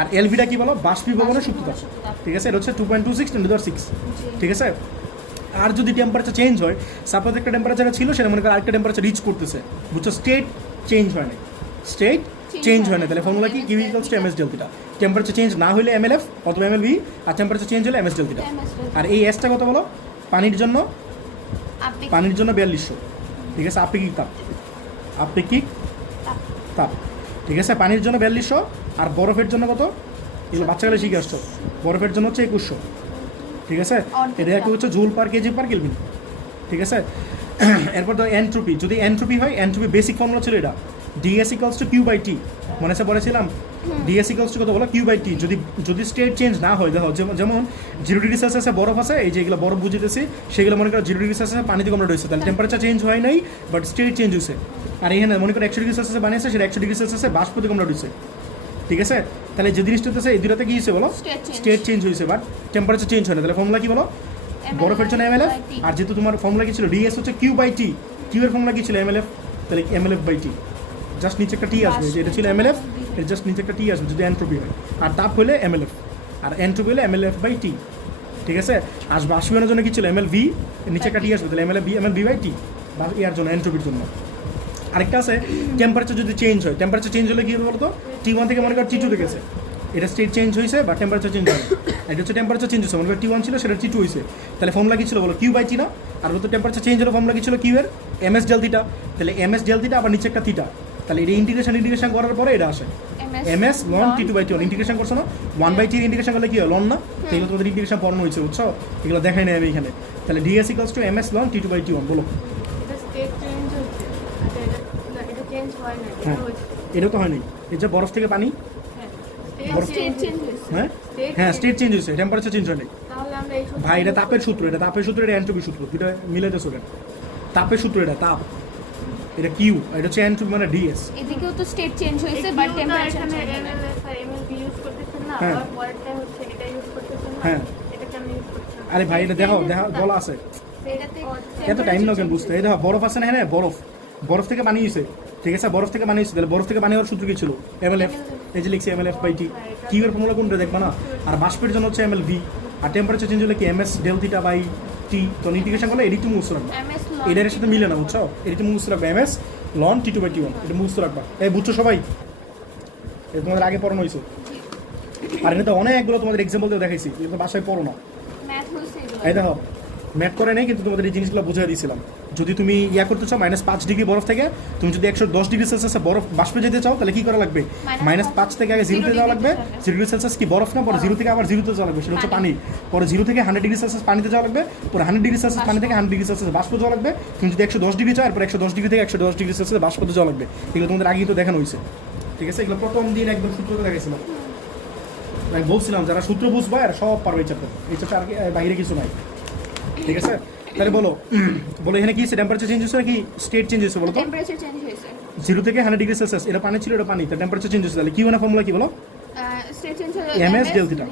আর এলভিটা কি বলো, বাষ্পীভবনের সুপ্ততাপ। ঠিক আছে, এটা হচ্ছে 2.26 × 6। ঠিক আছে, আর যদি টেম্পারেচার চেঞ্জ হয়, সাপোজ একটা টেম্পারেচার ছিল, সেটা মনে করো আরেকটা টেম্পারেচার রিচ করতেছে, বুঝছো? স্টেট চেঞ্জ হয় না, স্টেট চেঞ্জ হয় না। তাহলে ফর্মুলা কি, Q equals to MS delta. Temperature change না হলে MLF অথবা MLV, আর টেম্পারেচার চেঞ্জ হলে এমএস ডেলটা। আর এই এসটা কত বলো, পানির জন্য 4200। ঠিক আছে, আপেক্ষিক তাপ, আপেক্ষিক তাপ। ঠিক আছে, পানির জন্য 4200, আর বরফের জন্য কত, এগুলো বাচ্চাগুলো শিখে আসছো, বরফের জন্য হচ্ছে 2100। ঠিক আছে, এটা একটু হচ্ছে joule per KG per kelvin. ঠিক আছে, এরপর তো এনট্রপি, যদি এনট্রপি হয়, এনট্রপি বেসিক ফর্মুলা ছিল এটা, DS = Q/T। মনে আছে বলেছিলাম, DS = কত বলো, Q/T। যদি স্টেট চেঞ্জ না হয়, দেখো যেমন 0 ডিগ্রি সেলসিয়াসে বরফ আছে, এই যে এগুলো বরফ বুঝিতেছি, সেগুলো মনে করো 0 ডিগ্রি সেলসিয়াসে পানিতে কনভার্ট হয়েছে, তাহলে টেম্পারেচার চেঞ্জ হয় নাই, বাট স্টেট চেঞ্জ হয়েছে। আর এখানে মনে করো 100 ডিগ্রি সেলসিয়াসে পানি আছে, সেটা 100 ডিগ্রি সেলসিয়াসে বাষ্পতে কনভার্ট হয়েছে। ঠিক আছে, তাহলে যে জিনিসটা হচ্ছে এই দুটাতে কি হয়েছে বলো, স্টেট চেঞ্জ হয়েছে, বাট টেম্পারেচার চেঞ্জ হয় না। তাহলে ফর্মুলা কি বলো, বরফের জন্য MLF, আর যেহেতু তোমার ফর্মুলা কি ছিল, DS হচ্ছে Q/T, কিউ এর ফর্মুলা কি ছিল, MLF, তাহলে MLF/T। জাস্ট নিচে একটা টি আসবে, যে এটা ছিল MLF, এর জাস্ট নিচে একটা টি আসবে যদি এনট্রপি হয়। আর তাপ হলে MLF, আর এনট্রপি হলে MLF/T। ঠিক আছে, আর বাষ্পীভবনের জন্য কি ছিল, MLV, নিচে একটা টি আসবে, তাহলে MLV/T, বা ইয়ার জন্য, এনট্রপির জন্য। আরেকটা আছে, টেম্পারেচার যদি চেঞ্জ হয়, টেম্পারেচার চেঞ্জ হলে কি হবে বলতো, T1 থেকে মনে করো T2 তে গেছে, এটা স্টেট চেঞ্জ হয়েছে বা টেম্পারেচার চেঞ্জ হয়। এটা হচ্ছে টেম্পারেচার চেঞ্জ হয়েছে, মনে করো T1 ছিল, সেটা T2 হয়েছে, তাহলে ফর্মুলা কি ছিল বলো, Q/T না। আর বলতো টেম্পারেচার চেঞ্জ হলো, ফর্মুলা কি ছিল, কিউ এর MS ডেলথিটা, তাহলে MS ডেলথিটা আবার নিচে একটা থিটা, তাহলে এটা ইন্টিগ্রেশন করার পরে এটা আসে MS ln T2/T1। ইন্টিগ্রেশন করছো না, 1/T ইন্টিগ্রেশন করলে কি হয়, লন না। এগুলো তোমাদের ইন্টিগ্রেশন পড়ানো হয়েছে, বুঝছো? এগুলো দেখাই নাই আমি এখানে। তাহলে DS = MS ln T2/T1। বলো, হ্যাঁ, এটা তো হয়নি, এই যে বরফ থেকে পানি, হ্যাঁ হ্যাঁ, স্টেট চেঞ্জ হয়েছে, টেম্পারেচার চেঞ্জ হয়নি। ভাই এটা তাপের সূত্র, এটা তাপের সূত্র, এটা এনট্রপি সূত্র, দুটো মিলাইতেছো কেন? তাপের সূত্র, এটা তাপ, এটা কিউ, এটা হচ্ছে এনট্রপি মানে DS। এদিকেও তো স্টেট চেঞ্জ হয়েছে, বাট টেম্পারেচার চেঞ্জ হয় না। হ্যাঁ হ্যাঁ, আরে ভাই এটা দেখো বলা আছে, এত টাইম নাও কেন বুঝতে? এই দেখো বরফ আছে না, হ্যাঁ বরফ থেকে পানি হয়েছে। ঠিক আছে, বরফ থেকে পানি হয়েছে, তাহলে বরফ থেকে পানি হওয়ার সূত্র কি ছিল, MLF। এই যে লিখছি MLF/T, কিউ এর ফর্মুলা কোনটা দেখবা না। আর বাষ্পের জন্য হচ্ছে MLV, আর টেম্পারেচার চেঞ্জ হলে কি MS ডেলথিটা/T। তো ইন্টিগ্রেশন করলে এডিটি মুখস্থ রাখবা, এটার সাথে মিলে না, বুঝছো? এডিটি মুখস্থ রাখবা, MS ln T2/T1, এটা মুখস্থ রাখবা। এই বুঝছো সবাই, এটা তোমাদের আগে পড়ানো হয়েছে। আর এটা তো অনেকগুলো তোমাদের এক্সাম্পল দিয়ে দেখাইছি, কিন্তু বাসায় পড়ো না। এই দেখো ম্যাথ করে নেই, কিন্তু তোমাদের এই জিনিসগুলো বুঝিয়ে দিয়েছিলাম। যদি তুমি করতে চাও -5 ডিগ্রি বরফ থেকে, তুমি যদি 110 ডিগ্রি সেলসিয়াসে বরফ বাষ্পে যেতে চাও, তাহলে কি করা লাগবে, -5 থেকে আগে 0 তে যাওয়া লাগবে। 0 ডিগ্রি সেলসিয়াস কি বরফ না, পরে 0 থেকে আবার 0 তে যাওয়া লাগবে, সেটা হচ্ছে পানি। পরে 0 থেকে 100 ডিগ্রি সেলসিয়াস পানিতে যাওয়া লাগবে, পরে 100 ডিগ্রি সেলসিয়াস পানি থেকে 100 ডিগ্রি সেলসিয়াস বাষ্প যাওয়া লাগবে। তুমি যদি 110 ডিগ্রি চাও, এরপর 110 ডিগ্রি থেকে 110 ডিগ্রি সেলসিয়াস বাষ্পতে যাওয়া লাগবে। এগুলো তোমাদের আগেই তো দেখানো হয়েছে। ঠিক আছে, এগুলো প্রথম দিন একদম সূত্রতে দেখাইছিলাম। আমি বলছিলাম যারা সূত্র বুঝবা আর সব পারবে এই চ্যাপ্টার, এই চ্যাপ্টার আর বাইরে কিছু নাই। ঠিক আছে, তাহলে বলো এখানে কি টেম্পারেচার চেঞ্জ হয়েছে নাকি স্টেট চেঞ্জ হয়েছে? বলো তো, টেম্পারেচার চেঞ্জ হয়েছে 0 থেকে 100 ডিগ্রি সেলসিয়াস, এটা পানি ছিল, এটা পানি, তাহলে টেম্পারেচার চেঞ্জ হয়েছে। তাহলে কিউ এর ফর্মুলা কি বলো, স্টেট চেঞ্জ হলো MS ডেলথিটা।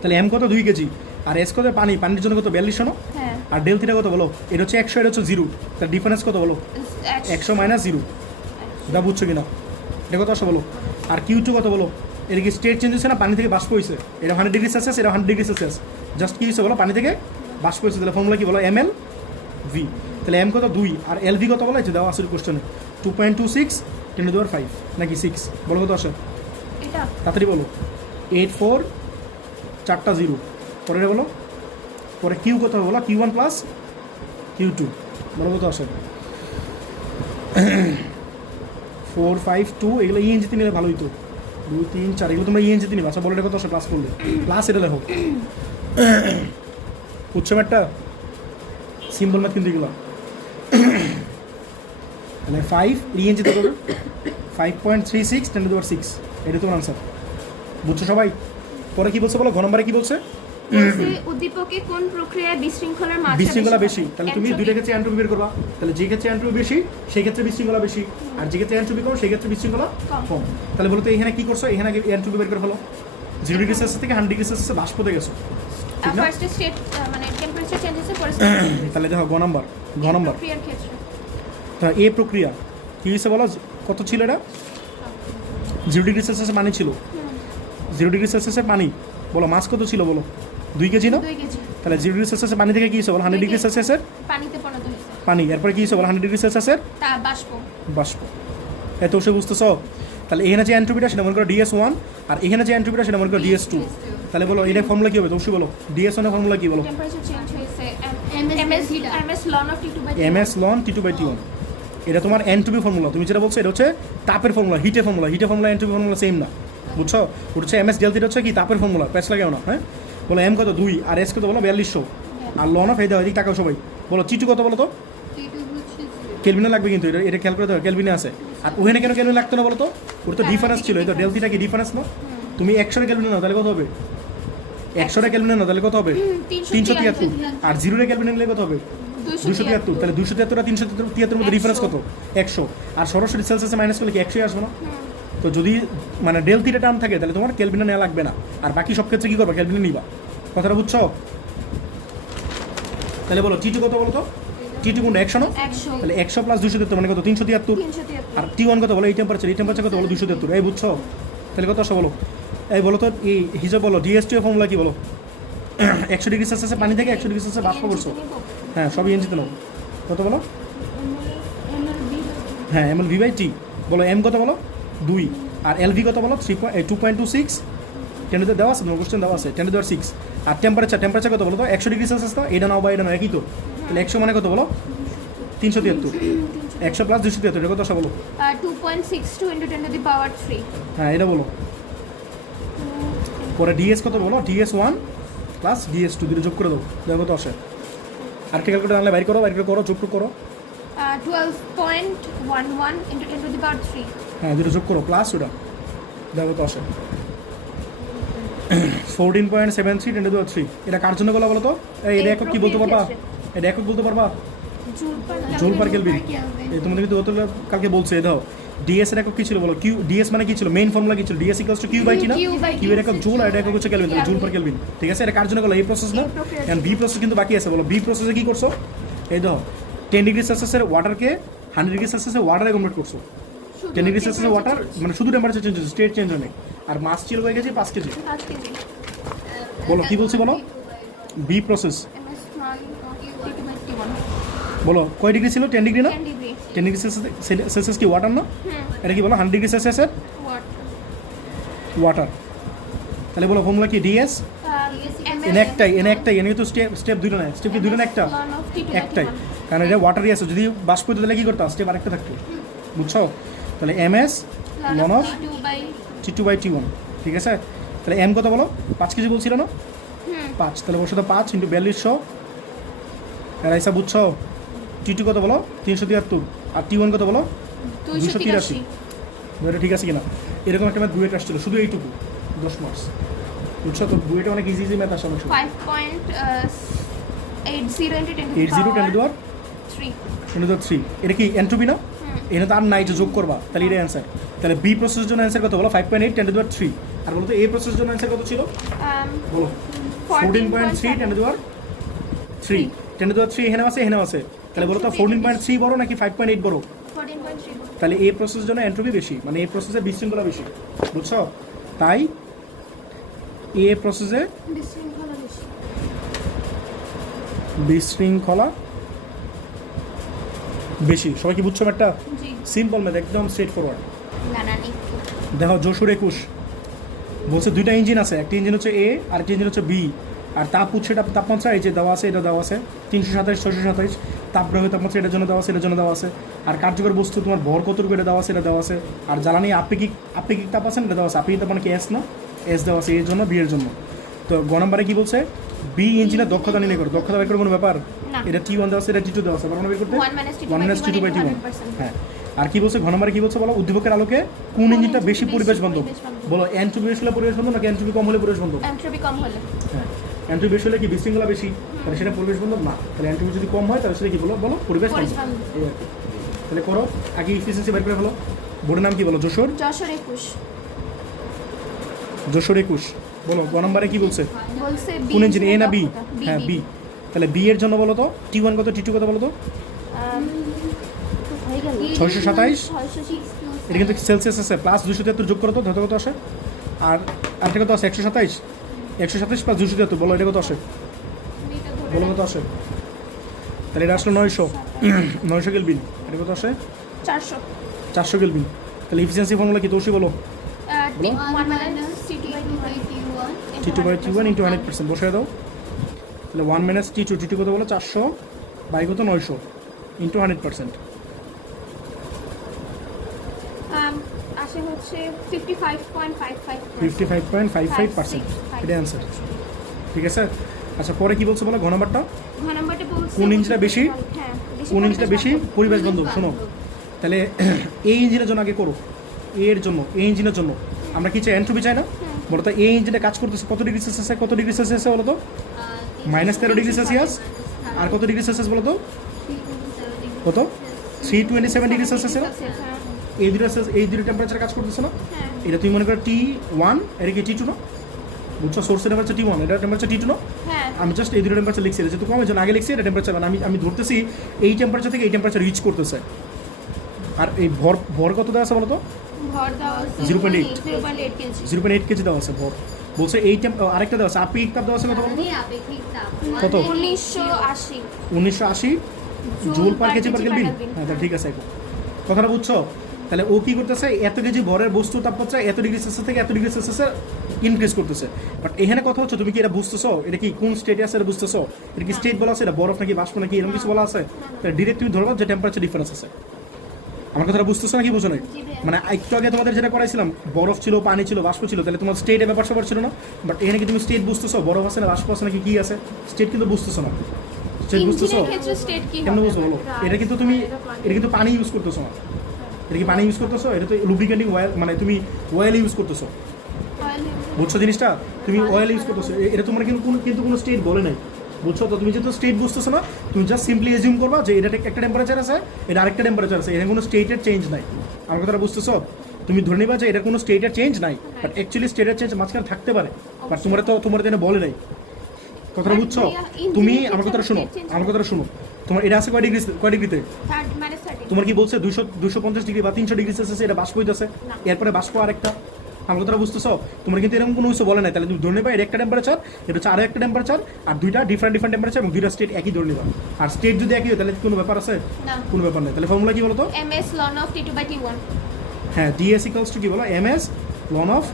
তাহলে M কত, 2 কেজি, আর S কত, পানির জন্য কত, 4200 না। হ্যাঁ, আর ডেলথিটা কত বলো, এটা হচ্ছে 100, এটা হচ্ছে 0, তার ডিফারেন্স কত বলো, 100 - 0। এটা বুঝছো কিনা, এটা কত আসে বলো। আর Q2 কত বলো, এটা কি স্টেট চেঞ্জ হয়েছে না পানি থেকে বাষ্প হয়েছে? এটা 100 ডিগ্রি সেলসিয়াস, এটা 100 ডিগ্রি সেলসিয়াস, জাস্ট কি হয়েছে বলো, পানি থেকে বাষ্প হয়েছে। তাহলে ফর্মুলা কি বলো, MLV। তাহলে M কত, 2, আর LV কত বলো, এই যে দেওয়া আসলে কোশ্চেনে 2.26 × 10⁵ নাকি 6, বলো কত আসে? এটা তাড়াতাড়ি বলো 8 4 4টা 0 পরে বলো পরে কিউ কত হবে বলো Q1 প্লাস Q2 বলো কত আসে 4 5 2 এগুলো ইএনজিতে নিলে ভালোই তো 2 3 4 এগুলো তোমরা ইএনজিতে নিবে আচ্ছা বলো এটা কত আসে প্লাস করলে প্লাস এটা লেখো উচ্চ ম্যাটটা সিম্বল ম্যাথ কিন্তু এগুলো মানে 5 ইএনজিতে করবে 5.36 10 টু দি পাওয়ার 6 এটা তোমার आंसर বুঝছো সবাই পরে কি বলছে বলো ঘ নম্বরে কি বলছে বলছে উদ্দীপকে কোন প্রক্রিয়ায় বিশৃঙ্খলার মাত্রা বিশৃঙ্খলা বেশি তাহলে তুমি দুইটা ক্ষেত্রে এন্ট্রপি বের করবা তাহলে যে ক্ষেত্রে এন্ট্রপি বেশি সেই ক্ষেত্রে বিশৃঙ্খলা বেশি আর যে ক্ষেত্রে এন্ট্রপি কম সেই ক্ষেত্রে বিশৃঙ্খলা কম তাহলে বলো তো এখানে কি করছো এখানে এন্ট্রপি বের করে ফেলো 0 ডিগ্রি সেলসিয়াস থেকে 100 ডিগ্রি সেলসিয়াসে বাষ্পতে গেছো ঠিক না ফার্স্ট স্টেট মানে টেম্পারেচার চেঞ্জেসের পরে তাহলে দেখো ঘ নম্বর প্রক্রিয়ার ক্ষেত্রে তা এই প্রক্রিয়া কি হয়েছে বলো কত ছিল এটা 0 ডিগ্রি সেলসিয়াসে পানি ছিল 0 ডিগ্রি সেলসিয়াসে পানি বলো মাছ কত ছিল বলো 2 কেজি না 2 কেজি তাহলে 0 ডিগ্রি সেলসিয়াসে পানি থেকে কি হয়েছে বলো 100 ডিগ্রি সেলসিয়াসের পানিতে পরিণত হয়েছে পানি এরপরে কি হয়েছে বলো 100 ডিগ্রি সেলসিয়াসের তা বাষ্প বাষ্প এত সে বুঝতেছো তাহলে এখানে যে এন্ট্রপিটা সেটা মনে করো DS1 আর এখানে যে এন্ট্রপিটা সেটা মনে করো DS2 তাহলে বলো এটা ফর্মুলা কি হবে অবশ্যই বলো DS1 এর ফর্মুলা কি বলো টেম্পারেচার চেঞ্জ হয়েছে ms ln of T2/T1 ms ln T2/T1 এটা তোমার এন্ট্রপি ফর্মুলা তুমি যেটা বলছো এটা হচ্ছে তাপের ফর্মুলা হিটের ফর্মুলা এন্ট্রপি ফর্মুলা সেম না বুঝছো ওটা হচ্ছে ms ডেল্টা হচ্ছে কি তাপের ফর্মুলা প্যাচ লাগাও না হ্যাঁ বলো m কত 2 আর s কত বলো 4200 আর লন অফ এই দাও এদিক টাকা সবাই বলো T2 কত বলো তো কেলভিনে লাগবে কিন্তু এটা খেয়াল করে দাও কেলভিনে আছে আর ওখানে কেন কেলভিন লাগতো না বলো তো ওর তো ডিফারেন্স ছিল এই তো ডেল্টাটা কি ডিফারেন্স না তুমি 100 কেলভিনে নাও তাহলে কত হবে 100 কেলভিনে নাও তাহলে কত হবে 373 আর 0 কেলভিনে নিলে কত হবে 273 তাহলে 273 আর 373 এর মধ্যে ডিফারেন্স কত 100 আর সরাসরি সেলসিয়াসে মাইনাস করলে কি 100 আসবে না তো যদি মানে ডেল্টা টার্ম থাকে তাহলে তোমার কেলভিনে নেওয়া লাগবে না আর বাকি সব ক্ষেত্রে কি করবে কেলভিনে নিবা কথাটা বুঝছো তাহলে বলো T2 কত বলো তো T2 কোনটা 100 না 100 তাহলে 100 প্লাস 273 মানে কত 373 আর T1 কত বলো এই টেম্পারেচার কত বলো 273 এই বুঝছো তাহলে কত আসে বলো এই বলো তো এই হিসাব বলো DS2 এর ফর্মুলা কি বলো 100 ডিগ্রি সেলসিয়াসে পানি থেকে 100 ডিগ্রি সেলসিয়াসে বাষ্প করছো হ্যাঁ সবই এনজিতে নাও কত বলো হ্যাঁ mlv/t বলো m কত বলো 2 আর lv কত বলো 2.26 10 দেওয়া আছে তোমার কোশ্চেন দেওয়া আছে 10⁻6 আর টেম্পারেচার কত বলো তো 100 ডিগ্রি সেলসিয়াস তো এটা নাও বা এটা নাও একই তো তাহলে 100 মানে কত বলো 373 100 প্লাস 273 এটা কত আসে বলো 2.62 into 10 to the power 3 হ্যাঁ এটা বলো পরে ds কত বলো ds1 প্লাস ds2 দুটো যোগ করে দাও দেখো কত আসে আর ক্যালকুলেটর আনলে বাইর করো যোগ করো 12.11 into 10 to the power 3 হ্যাঁ দুটো যোগ করো প্লাস ওটা দেখো কত আসে 14.73 10 to the power 3 এটা কার জন্য বলো তো এটা একক কি বলতে পারবা এটা একক বলতে পারবা জুল পার কেলভিন এই তোমাদের কিন্তু কালকে বলছে দাও ds এর একক কি ছিল বলো q ds মানে কি ছিল মেইন ফর্মুলা কি ছিল ds q/t না q এর একক জুল আর এটা একক হচ্ছে কেলভিন তাহলে জুল পার কেলভিন ঠিক আছে এটা কার জন্য বলো এই প্রসেস না এন্ড বি প্রসেস কিন্তু বাকি আছে বলো বি প্রসেসে কি করছো এই দাও 10 ডিগ্রি সেলসিয়াসের ওয়াটারকে 100 ডিগ্রি সেলসিয়াসের ওয়াটারে কনভার্ট করছো 10 ডিগ্রি সেলসিয়াসের ওয়াটার মানে শুধু টেম্পারেচার চেঞ্জ হচ্ছে স্টেট চেঞ্জ হয় না আর মাস ছিল কয় কেজি 5 কেজি বলো কি বলছি বলো বি প্রসেস বলো কয় ডিগ্রি ছিল 10 ডিগ্রি না 10 ডিগ্রি সেলসিয়াস কি ওয়াটার না এটা কি বলো 100 ডিগ্রি সেলসিয়াসের ওয়াটার তাহলে বলো ফর্মুলা কি ds এনে তো স্টেপ দুটো না স্টেপ কি দুটো না একটাই কারণ এটা ওয়াটারই আছে যদি বাষ্প হতো তাহলে কি করতে স্টেপ আরেকটা থাকতো বুঝছো তাহলে ms ln of T2/T1 ঠিক আছে তাহলে m কত বলো 5 কেজি বলছিল না 5 তাহলে ওর সাথে 5 × 4200 আর এইসব বুঝছো T2 কত বলো 373 আর T1 কত বলো 283 এটা ঠিক আছে কিনা এরকম একটা ম্যাথ বুয়েট আসছিল শুধু এইটুকু 10 মার্কস বুঝছো তো বুয়েটে অনেক ইজি ম্যাথ আসে অনেক 5.80 into 10 to the power 3 এটা কি এন্ট্রপি না এখানে তো আর নাই যে যোগ করবা তাহলে এটা অ্যান্সার তাহলে বি প্রসেসের জন্য অ্যান্সার কত বলো 5.8 10 to the power 3 আর বলো তো এ প্রসেসের জন্য অ্যান্সার কত ছিল বলো 14.3 10 to the power 3 10 to the power 3 এখানে আছে তাহলে বলো তো 14.3 বড় নাকি 5.8 বড় 14.3 তাহলে এই প্রসেসের জন্য এন্ট্রপি বেশি মানে এই প্রসেসে বিশৃঙ্খলা বেশি বুঝছো তাই এই প্রসেসে বিশৃঙ্খলা বেশি সবাই কি বুঝছো একটা সিম্পল ম্যাথ একদম স্ট্রেট ফরওয়ার্ড দেখো যশোর 21 বলছে দুইটা ইঞ্জিন আছে, একটা ইঞ্জিন হচ্ছে এ আর একটা ইঞ্জিন হচ্ছে বি। আর তাপ উৎসটা তাপমাত্রা এই যে দেওয়া আছে, এটা দেওয়া আছে 327 627, তাপগ্রাহী তাপমাত্রা এটার জন্য দেওয়া আছে, এটার জন্য দেওয়া আছে। আর কার্যকর বস্তু তোমার ভর কতটুকু এটা দেওয়া আছে, এটা দেওয়া আছে। আর জ্বালানি আপেক্ষিক তাপ আছে, এটা দেওয়া আছে। আপেক্ষিক তাপ মানে কি এস না, এস দেওয়া আছে এর জন্য, বি এর জন্য। তো গ নম্বরে কি বলছে, বি ইঞ্জিনের দক্ষতা নির্ণয় করো। দক্ষতা বের করে কোনো ব্যাপার, না। এটা T1 দেওয়া আছে, এটা T2 দেওয়া আছে, পারবো না বের করতে? 1 - T2 / T1 হ্যাঁ। আর কি বলছে ঘ নম্বরে, কি বলছে বলো, উদ্দীপকের আলোকে কোন ইঞ্জিনটা বেশি পরিবেশ বান্ধব? বলো এন্ট্রপি বেশি হলে পরিবেশ বান্ধব নাকি এন্ট্রপি কম হলে পরিবেশ বান্ধব? এন্ট্রপি কম হলে। হ্যাঁ, এন্ট্রপি বেশি হলে কি বিশৃঙ্খলা বেশি, তাহলে সেটা পরিবেশ বান্ধব না। তাহলে এন্ট্রপি যদি কম হয় তাহলে সেটা কি বলো, বলো পরিবেশ বান্ধব। এই আর কি। তাহলে করো, আগে এফিসিয়েন্সি বের করে ফেলো। বোর্ডের নাম কি বলো? যশোর 21। 21। বলো গ নম্বরে কি বলছে, বলছে বি কোন ইঞ্জিন, এ না বি? বি, হ্যাঁ বি। বি। তাহলে বি এর জন্য বলো তো T1 কত, T2 কত বলো তো? 627। 606 এটা কিন্তু সেলসিয়াস আছে, প্লাস 273 যোগ করো তো, ধরতে কত আসে? আর আরেকটা কত আছে, 127। 127 প্লাস 273, বলো এটা কত আসে? বলো কত আসে? তাহলে এটা আসলো 900 কেলভিন। এটা কত আসে? 400। 400 কেলভিন। তাহলে এফিসিয়েন্সি ফর্মুলা কি তোষি বলো? 1 - T2 / T2/T1 × 100%, বসে দাও। তাহলে 1 - T2, T2 কত বলো? 400 বাই কত 900 × 100%। আসে হচ্ছে 55.55। 55.55%, এটা অ্যান্সার। ঠিক আছে। আচ্ছা পরে কি বলছে বলো ঘ নাম্বারটা? ঘ নম্বরটা বলছে কোন ইঞ্জিনটা বেশি? হ্যাঁ, কোন ইঞ্জিনটা বেশি পরিবেশ বান্ধব? শোনো, তাহলে এই ইঞ্জিনের জন্য আগে করো। এর জন্য, এই ইঞ্জিনের জন্য আমরা কি চাই? এন্ট্রপি চাই না? বলো তো এই ইঞ্জিনে কাজ করতেছে কত ডিগ্রি সেলসিয়াসে? কত ডিগ্রি সেলসিয়াসে বলো তো? -13 ডিগ্রি সেলসিয়াস। আর কত ডিগ্রি সেলসিয়াস বলো তো? কত? 327 ডিগ্রি সেলসিয়াস। এই দুটো টেম্পারেচার কাজ করতেছে না? হ্যাঁ। এটা তুমি মনে করো T1, এটা কি T2 না? বুঝছো, সোর্সের টেম্পারেচার T1, এটা টেম্পারেচার T2 না? হ্যাঁ। আমি জাস্ট এই দুটো টেম্পারেচার লিখছি, যেহেতু কমের জন্য আগে লিখছি এটা টেম্পারেচার, মানে আমি ধরতেছি এই টেম্পারেচার থেকে এই টেম্পারেচার রিচ করতেছে। আর এই ভর কত দেওয়া আছে বলো তো? ভর দেওয়া আছে 0.8 0.8 কেজি। 0.8 কেজি দেওয়া আছে ভর। বলছে এই আরেকটা দেওয়া আছে আপেক্ষিক তাপ দেওয়া আছে কত বলো তো? কত? 1980 1980 joule per KG per kelvin. হ্যাঁ তাহলে ঠিক আছে, এখন কথাটা বুঝছো? তাহলে ও কি করতেছে, এত কেজি ভরের বস্তু তাপমাত্রা এত ডিগ্রি সেলসিয়াস থেকে এত ডিগ্রি সেলসিয়াসে ইনক্রিজ করতেছে। বাট এখানে কথা হচ্ছে, তুমি কি এটা বুঝতেছো? এটা কি কোন স্টেটে আছে এটা বুঝতেছো? এটা কি স্টেট বলা আছে, এটা বরফ নাকি বাষ্প নাকি এরকম কিছু বলা আছে? তাহলে ডিরেক্ট তুমি ধরবা যে টেম্পারেচার ডিফারেন্স আছে। আমার কথাটা বুঝতেছো নাকি বুঝো না? মানে একটু আগে তোমাদের যেটা করাইছিলাম, বরফ ছিল, পানি ছিল, বাষ্প ছিল, তাহলে তোমার স্টেটে ব্যাপার সবার ছিল না। বাট এখানে কি তুমি স্টেট বুঝতেছো? বরফ আছে না, বাষ্প আছে নাকি কি আছে? স্টেট কিন্তু বুঝতেছো না। স্টেট বুঝতেছো? ইঞ্জিনের ক্ষেত্রে স্টেট কি কেমন হবে? বুঝছো বলো? এটা কিন্তু তুমি, এটা কিন্তু পানি ইউজ করতেছো না। এটা কি পানি ইউজ করতেছো? এটা তো লুব্রিকেন্টিং অয়েল, মানে তুমি অয়েল ইউজ করতেছো। বুঝছো জিনিসটা? তুমি অয়েল ইউজ করতেছো, এটা তোমার কিন্তু কোনো স্টেট বলে নাই। বুঝছো তো? তুমি যেহেতু স্টেট বুঝতেছো না, তুমি জাস্ট সিম্পলি এজিউম করবা যে এটা একটা টেম্পারেচার আছে, এটা আরেকটা টেম্পারেচার আছে, এখানে কোনো স্টেটের চেঞ্জ নাই। আমার কথাটা বুঝতেছো? তুমি ধরে নিবা যে এটা কোনো স্টেটের চেঞ্জ নাই, বাট অ্যাকচুয়ালি স্টেটের চেঞ্জ মাঝখানে থাকতে পারে, বাট তোমার যেন বলে নাই। কথাটা বুঝছো? তুমি আমার কথাটা শোনো, আমার কথাটা শোনো। তোমার এটা আছে কয় ডিগ্রিতে? তোমার কি বলছে 250 ডিগ্রি বা 300 ডিগ্রি সেলসিয়াসে এটা বাষ্প হইতেছে, এরপরে বাষ্প আরেকটা। আমার কথাটা বুঝতেছো? তোমার কিন্তু এরকম কোনো কিছু বলে নাই, তাহলে তুমি ধরে নেবা এটা একটা টেম্পারেচার, এটা হচ্ছে আরো একটা টেম্পারেচার, আর দুইটা ডিফারেন্ট টেম্পারেচার এবং দুইটা স্টেট একই ধরে নিবা। আর স্টেট যদি একই হয় তাহলে কোনো ব্যাপার আছে? না, কোনো ব্যাপার নেই। তাহলে ফর্মুলা কি বলো তো? ms ln of T2/T1। হ্যাঁ, ds = কি বলো? ms ln of,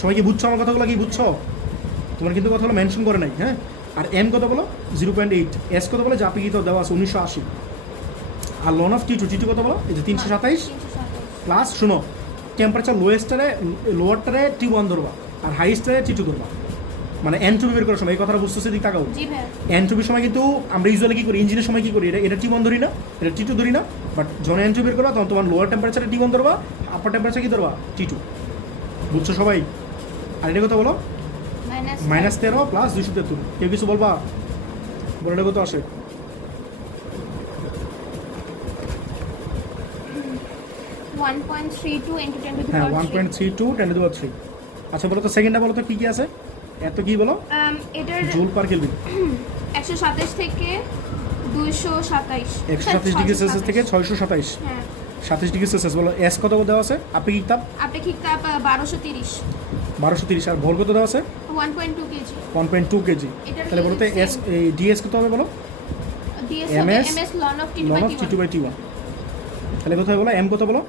সবাই কি বুঝছো আমার কথাগুলো? কি বুঝছো? তোমার কিন্তু কথাগুলো মেনশন করে নাই। হ্যাঁ, আর m কত বলো? 0.8, s কত বলো? যা আপেক্ষিক দেওয়া আছে 1980, আর লন অফ T2 কত বলো? এই যে 327 প্লাস, শুনো, টেম্পারেচার লোয়ারটারে T1 ধরবা আর হাইস্টারে T2 ধরবা, মানে এন্ট্রপি বের করার সময়। এই কথাটা বুঝতেছে দিক তাকাও। জি ভাই। এন্ট্রপির সময় কিন্তু আমরা ইউজুয়ালি কি করি, ইঞ্জিনের সময় কি করি, এটা T1 ধরি না, এটা T2 ধরি না। বাট যখন এন্ট্রপি বের করবা তখন তোমার লোয়ার টেম্পারেচারে T1 ধরবা, আপার টেম্পারেচার কি ধরবা? T2। বুঝছো সবাই? আর এটা কত বলো? -13 প্লাস 273। কেউ কিছু বলবা? বলে এটা কত আসে? 1.32 × 10⁻³ হ্যাঁ, 1.32 10⁻³। আচ্ছা বলো তো সেকেন্ডটা বলো তো কি কি আছে? এত কি বলো? এটার জুল পার কেলভিন। 127 থেকে 227, 127 ডিগ্রি সেলসিয়াস থেকে 627, হ্যাঁ 27 ডিগ্রি সেলসিয়াস। বলো এস কত দেওয়া আছে? আপেক্ষিক তাপ আপেক্ষিক তাপ 1230, 1230। আর ভর কত দেওয়া আছে? 1.2 কেজি। 1.2 কেজি। এটার তাহলে বলো তো এস, এই ডিএস কত হবে বলো? ds হবে ms ms ln of ln of T2/T1। T2/T1। তাহলে কত হবে বলো? এম কত বলো?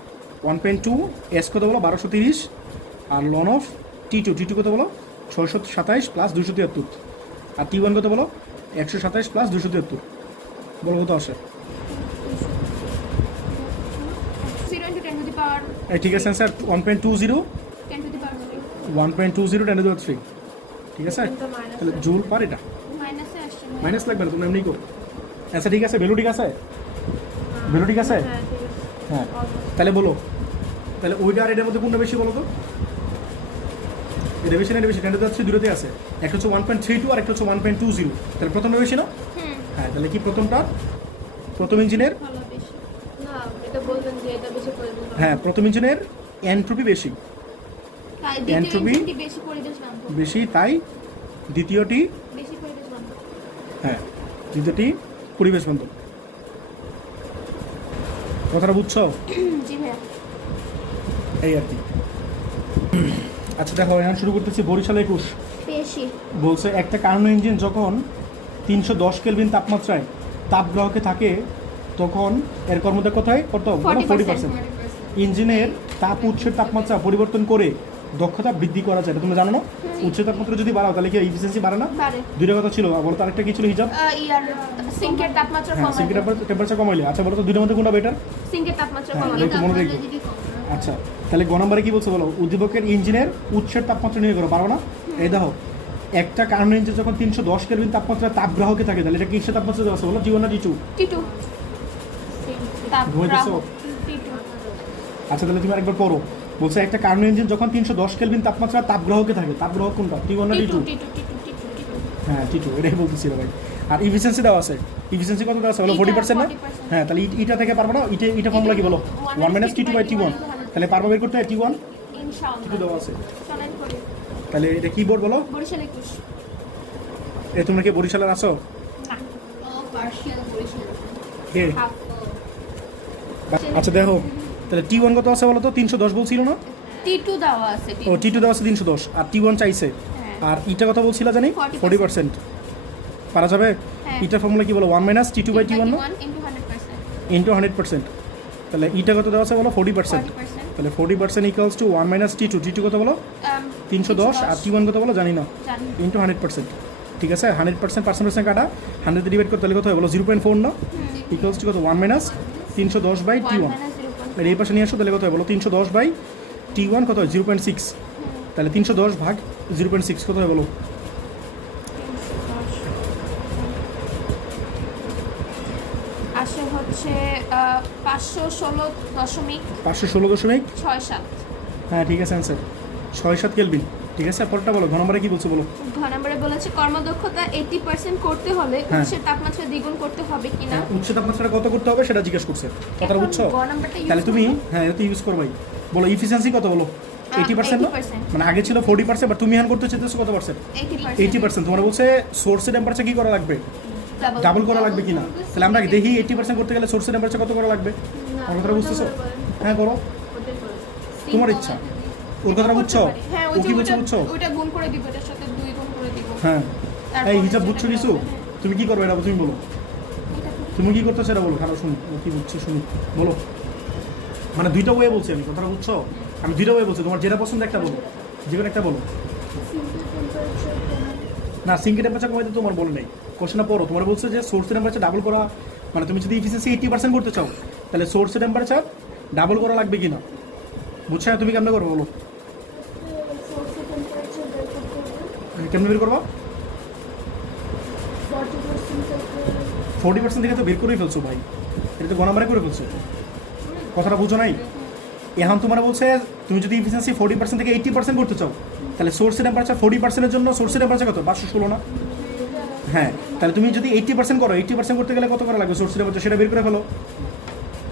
1.2, এস কত বলো? 1230, আর লন অফ টি টু কত বলো 627 প্লাস 273, আর টি ওয়ান কত বলো 127 প্লাস 273, বলো কত আসে? 0 into 10 to the power ঠিক আছে sir 1.20 10 to the power 10 10 to the 3, ঠিক আছে? তাহলে জুল পার এটা মাইনাস এ আসছে মাইনাস লাগবে না, তুমি এমনি করো। আচ্ছা ঠিক আছে, ভ্যালু ঠিক আছে, ভ্যালু ঠিক আছে, হ্যাঁ ঠিক আছে হ্যাঁ। তাহলে বলো, তাহলে ওইটা আর এটার মধ্যে কোনটা বেশি বলো তো? এটা বেশি না এটা বেশি? 10 to the 3 দূরতে আছে, একটা হচ্ছে 1.32 আর একটা হচ্ছে 1.20, তাহলে প্রথমটা বেশি না? হুম হ্যাঁ, তাহলে কি প্রথমটা, প্রথম ইঞ্জিনের, ভালো বেশি না এটা বলবেন যে এটা বেশি পরিমাণ হ্যাঁ প্রথম ইঞ্জিনের এনট্রপি বেশি, তাই দ্বিতীয় Entropy? ইঞ্জিনটি বেশি পরিবেশ বান্ধব বেশি তাই দ্বিতীয়টি, বেশি পরিবেশ বান্ধব হ্যাঁ দ্বিতীয়টি পরিবেশ বান্ধব। কথাটা বুঝছো? জি ভাইয়া এই আর কি। আচ্ছা দেখো, এখন শুরু করতেছি বরিশাল 21। বেশি বলছে একটা কার্নো ইঞ্জিন যখন 310 কেলভিন তাপমাত্রায় তাপগ্রাহকে থাকে তখন এর কর্মদা কোথায় কত? 40%। ইঞ্জিনের তাপ উৎসের তাপমাত্রা পরিবর্তন করে দক্ষতা বৃদ্ধি করা যায়, এটা তুমি জানো না? উৎসের তাপমাত্রা যদি বাড়াও তাহলে কি এফিসিয়েন্সি বাড়ে না? বাড়ে দুইটা কথা ছিল, বলো তো আরেকটা কি ছিল? হিজাব, ইয়ার সিঙ্কের তাপমাত্রা হ্যাঁ কমায় সিঙ্কের টেম্পারেচার কমাইলে। আচ্ছা বলো তো দুইটার মধ্যে কোনটা বেটার? সিঙ্কের তাপমাত্রা হ্যাঁ, কমায় একটু মনে রেখো। আচ্ছা তাহলে গ নম্বরে কি বলছো বলো? উদ্দীপকের ইঞ্জিনের উৎসের তাপমাত্রা নির্ণয় করো, পারো না? এই দেখো, একটা কার্নো ইঞ্জিন যখন 310 কেলভিন তাপমাত্রা তাপগ্রাহকে থাকে তাহলে এটা কিসের তাপমাত্রা দেওয়া আছে বলো? টি ওয়ান না টি টু? টি2 ঘুমাইতেছো? টি2 আচ্ছা তাহলে তুমি আরেকবার পড়ো। বলছে একটা কার্নো ইঞ্জিন যখন 310 কেলভিন তাপমাত্রা তাপগ্রাহকে থাকে, তাপগ্রাহক কোনটা? টি ওয়ান না টি টু? হ্যাঁ টি টু, এটাই বলতেছিল ভাই। আর ইফিসিয়েন্সি দেওয়া আছে, ইফিসিয়েন্সি কত দেওয়া আছে বলো? 40% না? 40% হ্যাঁ তাহলে ইটা থেকে পারবো না? এটা ফর্মুলা কি বলো? 1 minus T two by T one, তাহলে পারবো বের করতে টি ওয়ান টি টু ইনশাআল্লাহ দেওয়া আছে। চলেন করি তাহলে এটা কি বোর্ড বলো? বরিশাল 21 এ তোমরা কি বরিশালের আছো? না পার্শিয়াল বরিশাল কে? হাফ আচ্ছা দেখো, তাহলে টি ওয়ান কত আছে বলো তো? 310 বলছিল না? টি2 দেওয়া আছে ও টি টু দেওয়া আছে 310, আর টি ওয়ান চাইছে। হ্যাঁ। আর ইটা কথা বলছিল জানি 40%। 40%, পারা যাবে? হ্যাঁ। ইটার ফর্মুলা কি বলো? 1 minus T two by T one না? into 100% ইন্টু 100%, তাহলে ইটা কত দেওয়া আছে বলো? 40%, 40% তাহলে 40% equals to 1 minus T two, T two কত বলো? 310, আর টি ওয়ান কত বলো? জানি না, জানি ইন্টু 100%। ঠিক আছে, 100% পার্সেন্ট কাটা 100 ডিভাইড করতে তাহলে কত হয় বলো? 0.4 না? ইকুয়ালস টু কত? 1 minus 310 by T 1 one. minus 0.5 আর এই পাশে নিয়ে আসো তাহলে কত হয় বলো? 310 বাই টি ওয়ান কত হয়? 0.6, তাহলে 310 ভাগ 0.6 কত হয় বলো? আসে হচ্ছে 516.67 516.67, হ্যাঁ ঠিক আছে অ্যান্সার 6-7 কেলভিন। ঠিক আছে, পরটা বলো, ঘ নম্বরে কি বলছো বলো? ঘ নম্বরে বলেছে কর্মদক্ষতা 80% করতে হলে হ্যাঁ। উৎসের তাপমাত্রা দ্বিগুণ করতে হবে কিনা উচ্চ তাপমাত্রাটা কত করতে হবে সেটা জিজ্ঞেস করছে, কথাটা এখন বুঝছো? গ নাম্বারটা use তাহলে তুমি করবো। হ্যাঁ এটা ইউজ করবাই। বলো ইফিসিয়েন্সি কত বলো? 80% না? 80% মানে আগে ছিল 40%, বাট তুমি হ্যান্ড করতে চাইতেছো কত পার্সেন্ট? 80% 80%। তোমরা বলছে সোর্সের টেম্পারেচার কি করা লাগবে? ডাবল করা লাগবে কিনা? তাহলে আমরা দেখি 80% করতে গেলে সোর্সের টেম্পারেচার কত করা লাগবে? আমার কথাটা বুঝতেছো? হ্যাঁ করো, তোমার ইচ্ছা। ওর কথাটা বুঝছো? হ্যাঁ ও কি বুঝছো বুঝছো? ওইটা গুণ করে দিব, এটার সাথে 2 গুণ করে দিব। হ্যাঁ তারপরে এই হিসাব সেটা বুঝছো কিছু? হবে। তুমি কি করবে এটা তুমি বলো, এটা তো- তুমি কি করতেছো এটা বলো, খারাপ শুনি ও কি বুঝছি শুনি বলো। মানে দুইটা ওয়ে বলছি আমি, কথাটা বুঝছো? আমি দুইটা ওয়ে বলছি, তোমার যেটা পছন্দ একটা বলো, যে কোনো একটা বলো। না সিঙ্কের টেম্পারেচার কমাইতে তোমার বলে নেই, কোশ্চেনটা পড়ো। তোমার বলছে যে সোর্সের টেম্পারেচার ডাবল করা, মানে তুমি যদি ইফিসিয়েন্সি 80% করতে চাও তাহলে সোর্সের টেম্পারেচার ডাবল করা লাগবে কিনা, বুঝছো? তুমি কেমনে করবো বলো? কেমনে বের করবা? 40% থেকে তো বের করেই ফেলছো ভাই, এটা তো গণামারে করে ফেলছো, কথাটা বুঝো নাই? এখন তোমার বলছে তুমি যদি ইফিসিয়েন্সি 40% থেকে 80% করতে চাও তাহলে সোর্সের টেম্পারেচার 40%-এর জন্য সোর্সের টেম্পারেচার কত? 516 না? হ্যাঁ, তাহলে তুমি যদি 80% করো, 80% করতে গেলে কত করা লাগবে সোর্সের টেম্পারেচার সেটা বের করে ফেলো,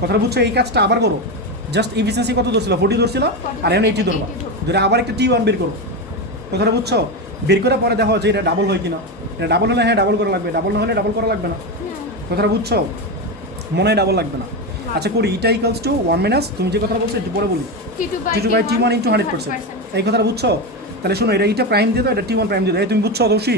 কথাটা বুঝছো? এই কাজটা আবার করো, জাস্ট ইফিসিয়েন্সি কত ধরছিল? 40 ধরছিল, আর এখন 80 ধরবা, ধরে আবার একটা টি ওয়ান বের করো, কথাটা বুঝছো? বের করার পরে দেখো যে এটা ডাবল হয় কিনা। এটা ডাবল হলে হ্যাঁ ডাবল করা লাগবে, ডাবল না হলে ডাবল করা লাগবে না, কথাটা বুঝছো? মনে হয় ডাবল লাগবে না। আচ্ছা করি, ইটা ইকুয়ালস টু 1 মাইনাস, তুমি যে কথা বলছো একটু পরে বলি, T2 by T one into 100%। এই কথাটা বুঝছো? তাহলে শোনো, এটা ইটা প্রাইম দিয়ে দাও, এটা টি ওয়ান প্রাইম দিয়ে দাও। এই তুমি বুঝছো দোষী?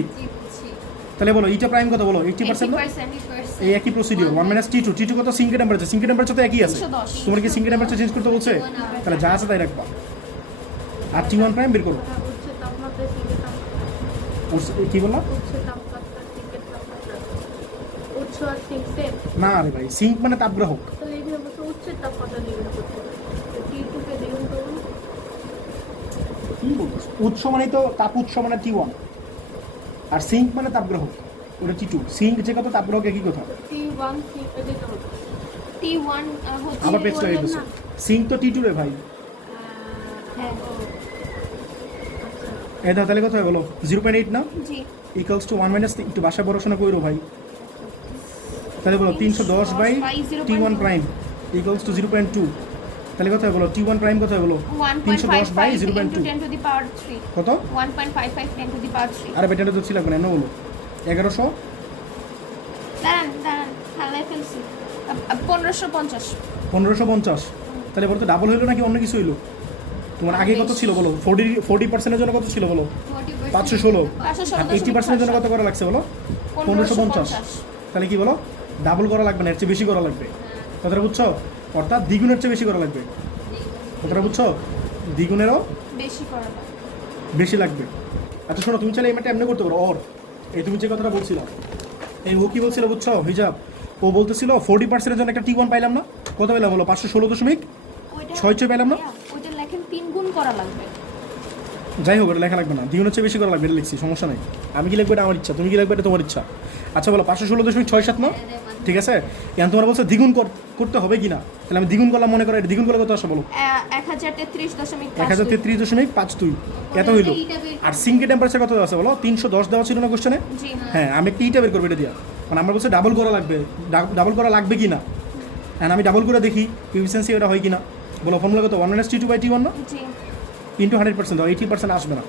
তাহলে বলো ইটা প্রাইম কত বলো? 80% না? 80% এই একই procedure 1 minus T two, T two কত? সিঙ্কের টেম্পারেচার, সিঙ্কের টেম্পারেচার তো একই আছে। 310 তোমার কি সিঙ্কের টেম্পারেচার চেঞ্জ করতে বলছে? তাহলে যা আছে তাই রাখবা, আর টি ওয়ান প্রাইম বের করো। কি বললাম? উৎসের তাপমাত্রা, সিঙ্কের তাপমাত্রা। উৎস আর সিঙ্ক সেম। না রে ভাই, সিঙ্ক মানে তাপগ্রাহক। তাহলে এইভাবে তো উৎসের তাপমাত্রা দ্বিগুণ করতে হবে। T2 কে দ্বিগুণ করুন। কি বলছিস? উৎস মানে তো তাপ উৎস মানে T1, আর সিঙ্ক মানে তাপগ্রাহক, ওটা T2। সিঙ্ক যে কথা, তাপগ্রাহক একই কথা। T1 সিঙ্কে দিতে হবে। T1 হচ্ছে আবার পেজ লাগিয়ে দিচ্ছে। সিঙ্ক তো T2 রে ভাই। হ্যাঁ। আচ্ছা। এই দাও তাহলে কত হয় বলো? 0.8 না? জি ইকুয়ালস টু 1 মাইনাস, একটু বাসা পড়াশোনা করো ভাই। তাহলে বলো 310 by T1 prime equals to 0.2। তাহলে কত হয় বলো? T1 প্রাইম কত হয় বলো? 310 by 1.55 into 0.2 10 to the power 3 কত? 1.55 10 to the power 3 আরে বেটাটা তো ছিল না, বলো 1100। দাঁড়ান হালাই ফেলছি 1550 1550। তাহলে বলো তো ডাবল হইলো নাকি অন্য কিছু হইলো? তোমার আগে কত ছিল বলো? 40% জন্য কত ছিল বলো? 516। আর 80% জন্য কত করা লাগছে বলো? 1550। তাহলে কি বলো? ডাবল করা লাগবে না, এর চেয়ে বেশি করা লাগবে। কথাটা বুঝছো? অর্থাৎ দ্বিগুণের চেয়ে বেশি করা লাগবে। কথাটা বুঝছো? দ্বিগুণেরও বেশি করা না বেশি লাগবে। আচ্ছা শোনো, তুমি চাইলে এই ম্যাটটা এমনি করতে পারো। ওর এই তুমি যে কথাটা বলছিলা, এই ও কি বলছিল বুঝছো? হিজাব ও বলতেছিল 40% জন্য একটা T1 পাইলাম না, কত পেলাম বলো? 516.6 ওইটা পেলাম না? ওইটা লেখেন 3 গুণ করা লাগবে। যাই হোক, এটা লেখা লাগবে না, দ্বিগুণের চেয়ে বেশি করা লাগবে, এটা লিখছি, সমস্যা নেই। আমি কি লিখবো এটা আমার ইচ্ছা, তুমি কি লিখবে এটা তোমার ইচ্ছা। আচ্ছা বলো 516.67 না? ঠিক আছে, এখন তোমার বলছো দ্বিগুণ করতে হবে কি না, তাহলে আমি দ্বিগুণ করলাম, মনে করো এটা দ্বিগুণ করলে কত আসে বলো? 1033.52 1033.52 এত হইলো। আর সিঙ্কের টেম্পারেচার কত আছে বলো? 310 দেওয়া ছিল না কোশ্চেনে? জি হ্যাঁ, আমি একটা ইটা বের করবো এটা দিয়া, মানে আমরা বলছি ডাবল করা লাগবে, ডাবল করা লাগবে কি না। হ্যাঁ, আমি ডাবল করে দেখি এফিসিয়েন্সি এটা হয় কি না। বলো ফর্মুলা কত? 1 - T2 / T1 না? জি ইন্টু 100%, 80% আসবে না।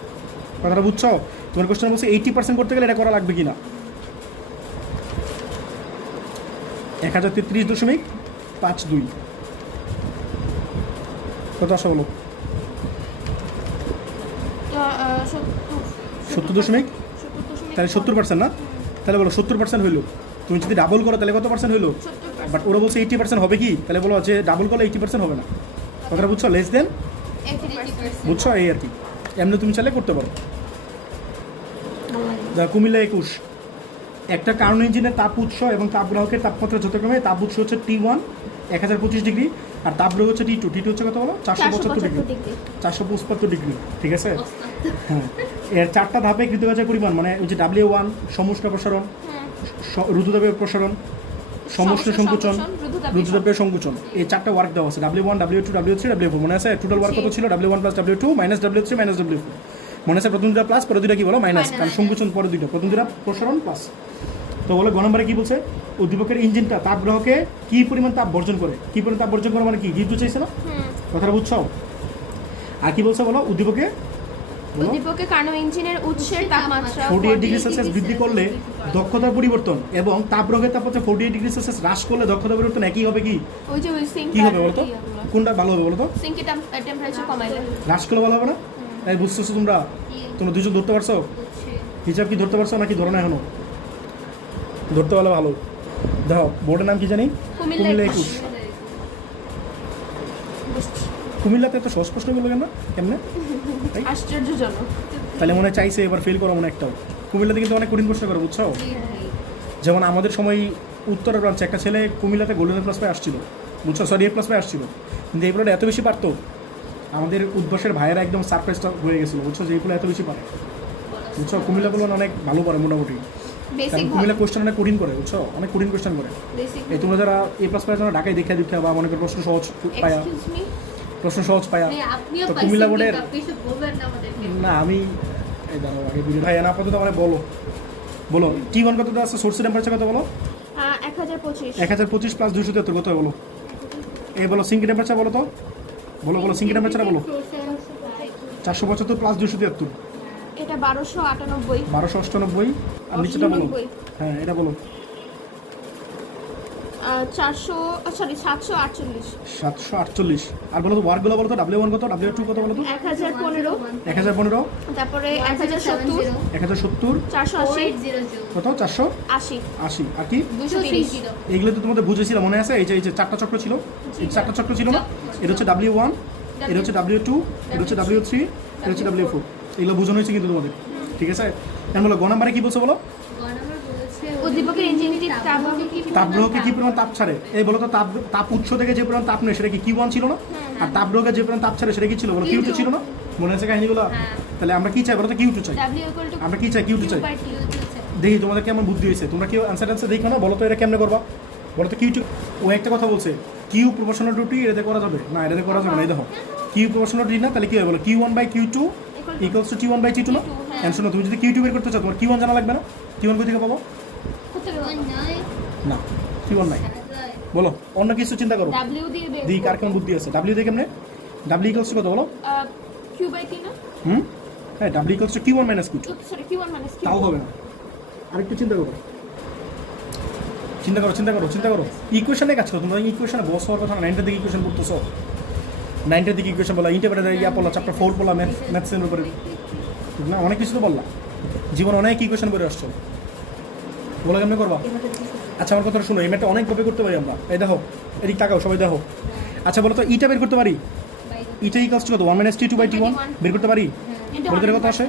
কথাটা বুঝছো? তোমার কোশ্চেন বলছে 80% করতে গেলে এটা করা লাগবে কি না। 1033.52 কত আসে বলো? 70 তাহলে 70% না? তাহলে বলো 70% হইলো। তুমি যদি ডাবল করো তাহলে কত পার্সেন্ট হইলো? বাট ওরা বলছে 80% হবে কি, তাহলে বলো যে ডাবল করলে 80% হবে না। কথাটা বুঝছো? Less than, 80%। বুঝছো? এই আর কি, এমনি তুমি চাইলে করতে পারো। কুমিল্লা 21, একটা কার্ন ইঞ্জিনের তাপ উৎস এবং তাপগ্রাহকের তাপমাত্রা যথাক্রমে তাপ উৎস হচ্ছে T1 1025 ডিগ্রি, আর তাপগ্রাহক হচ্ছে T2 হচ্ছে কত বলো? 475 ডিগ্রি, 475 ডিগ্রি। ঠিক আছে, হ্যাঁ। এর 4টা ধাপে কৃতকাজের পরিমাণ, মানে ওই যে W1 সমুষ্ণ প্রসারণ, রুদ্ধতাপের প্রসারণ, সমুষ্ণ সংকোচন, রুদ্ধতাপের সংকোচন, এই 4টা ওয়ার্ক দেওয়া আছে। W1 W2 W3 W4 মনে আছে? টোটাল ওয়ার্ক কত ছিল? W1 + W2 - W3 - W4 মনে আছে? প্রথম দুটা প্লাস, পরে দুটা কি বলো? মাইনাস, কারণ সংকোচন পরে দুইটা, প্রথম দুটা প্রসারণ প্লাস। তো বলো গ নম্বরে কি বলছে? উদ্দীপকের ইঞ্জিনটা তাপগ্রাহকে কি পরিমাণ তাপ বর্জন করে? কি পরিমাণ তাপ বর্জন করে মানে কি? গিফট চাইছে না? কথাটা বুঝছো? আর কি বলছে বলো? উদ্দীপকে বলো উদ্দীপকে কার্নো ইঞ্জিনের উৎসের তাপমাত্রা 48 ডিগ্রি সেলসিয়াস বৃদ্ধি করলে দক্ষতার পরিবর্তন এবং তাপগ্রাহকের তাপমাত্রা 48 ডিগ্রি সেলসিয়াস হ্রাস করলে দক্ষতা পরিবর্তন একই হবে কি? ওই যে ওই সিঙ্ক কি হবে বলো তো? কোনটা ভালো হবে বলো তো? সিঙ্কের টেম্পারেচার কমাইলে হ্রাস করলে ভালো হবে না? তাই বুঝতেছো তোমরা? তোমরা দুজন ধরতে পারছো? হিসাব কি ধরতে পারছো নাকি ধরো না এখনো? ধরতে পারলে ভালো। দেখো বোর্ডের নাম কি জানি? কুমিল্লা 21। কুমিল্লাতে এত সহজ প্রশ্ন বললো কেন? কেমনে? আশ্চর্যজনক। তাহলে মনে হয় চাইছে এবার ফেল করো মনে একটাও। কুমিল্লাতে কিন্তু অনেক কঠিন প্রশ্ন করে, বুঝছো? যেমন আমাদের সময় উত্তরের ব্রাঞ্চে একটা ছেলে কুমিল্লাতে গোল্ডেন প্লাস পাই আসছিল, বুঝছো? সরি, A+ পাই আসছিল, কিন্তু এইগুলো এত বেশি পারতো, আমাদের উদ্ভাসের ভাইয়েরা একদম সারপ্রাইজটা হয়ে গেছিলো, বুঝছো? যে এইগুলো এত বেশি পারে, বুঝছো? কুমিল্লাগুলো অনেক ভালো পারে মোটামুটি, কারণ কুমিল্লা কোয়েশ্চেন অনেক কঠিন করে, বুঝছো? অনেক কঠিন কোয়েশ্চেন করে। এই তোমরা যারা A+ পাই যারা ঢাকায় দেখা দীক্ষা বা মনে করো প্রশ্ন সহজ পায়া, তো কুমিল্লা বোর্ডের না, আমি এই দাঁড়াও আগে ভিডিও ভাই না আপাতত মানে বলো T1 কত আছে? সোর্স টেম্পারেচার কত বলো? 1025 + 273 কত বলো? এই বলো সিঙ্ক টেম্পারেচার বলো তো, বলো সিঙ্ক টেম্পারেচার বলো। 475 + 273 এটা 1298 1298, আর নিচেটা বলো। হ্যাঁ, এটা বলো 748। আর বলো তো ওয়ার্কগুলো বলো তো, W1 কত, W2 কত বলো তো? 1015 1015, তারপরে 1070 1070, 480 কত? 480, আর কি 230 এইগুলো তো তোমাদের বুঝেছিলাম মনে আছে? এই যে 4টা চক্র ছিল, এই 4টা চক্র ছিল না? এটা হচ্ছে W1, এটা হচ্ছে W2, এটা হচ্ছে W3, এটা হচ্ছে W4, এগুলো বোঝানো হয়েছে কিন্তু তোমাদের। ঠিক আছে, এখন বলো গ নাম্বারে কি বলছো বলো? উদ্দীপকের ইঞ্জিনটি তাপগ্রহকে কি পরিমাণ তাপ ছাড়ে? এই বলো তো তাপ উৎস থেকে যে পরিমাণ তাপ নেয় সেটা কি Q1 ছিল না? আর তাপগ্রহকে যে পরিমাণ তাপ ছাড়ে সেটা কি ছিল বলো? Q2 ছিল না? মনে আছে কাহিনীগুলো? তাহলে আমরা কি চাই বলো তো? Q2 চাই। আমরা কি চাই? Q2 চাই। দেখি তোমাদের কেমন বুদ্ধি হয়েছে, তোমরা কি অ্যান্সার দেখো না, বলো তো এটা কেমনে করবা? বলো তো Q2। ও একটা কথা বলছে Q প্রপোর্শনাল টু T, এটাতে করা যাবে না, এটাতে করা যাবে না। এই দেখো Q প্রপোর্শনাল টু T না, তাহলে কি হবে বলো? Q1/Q2 ইকুয়ালস টু T1/T2 না? এখন শোনো, তুমি যদি Q2 বের করতে চাও তোমার Q1 জানা লাগবে না? Q1 কোথা থেকে পাবো? না, Q1 নাই। বলো অন্য কিছু চিন্তা করো। W দিয়ে বের দি কার কেমন বুদ্ধি আছে? W দিয়ে কেমনে? W ইকুয়ালস টু কত বলো? Q/T না? হ্যাঁ, W equals two Q1 - Q2। Sorry, Q1 - Q2 তাও হবে না, আরেকটু চিন্তা করো। চিন্তা করো ইকুয়েশনে কাজ করো। তোমরা ইকুয়েশনে বস হওয়ার কথা না, 9টার দিকে ইকুয়েশন পড়তেছো। 9টার দিকে ইকুয়েশন বলা, ইন্টারপ্রেটার ইয়া পড়লা, চ্যাপ্টার 4 পড়লা, ম্যাথসের উপরে না, অনেক কিছু তো বললা। জীবন অনেক ইকুয়েশন করে আসছো, বলো কেমনে করবা? আচ্ছা আমার কথাটা শুনো, এই ম্যাথটা অনেক ভাবে করতে পারি আমরা। এই দেখো, এদিক তাকাও, সবাই দেখো। আচ্ছা বলো তো ইটা বের করতে পারি? ইটা ইকুয়ালস টু কত? 1 - T2/T1 বের করতে পারি? বলো তো কত আসে?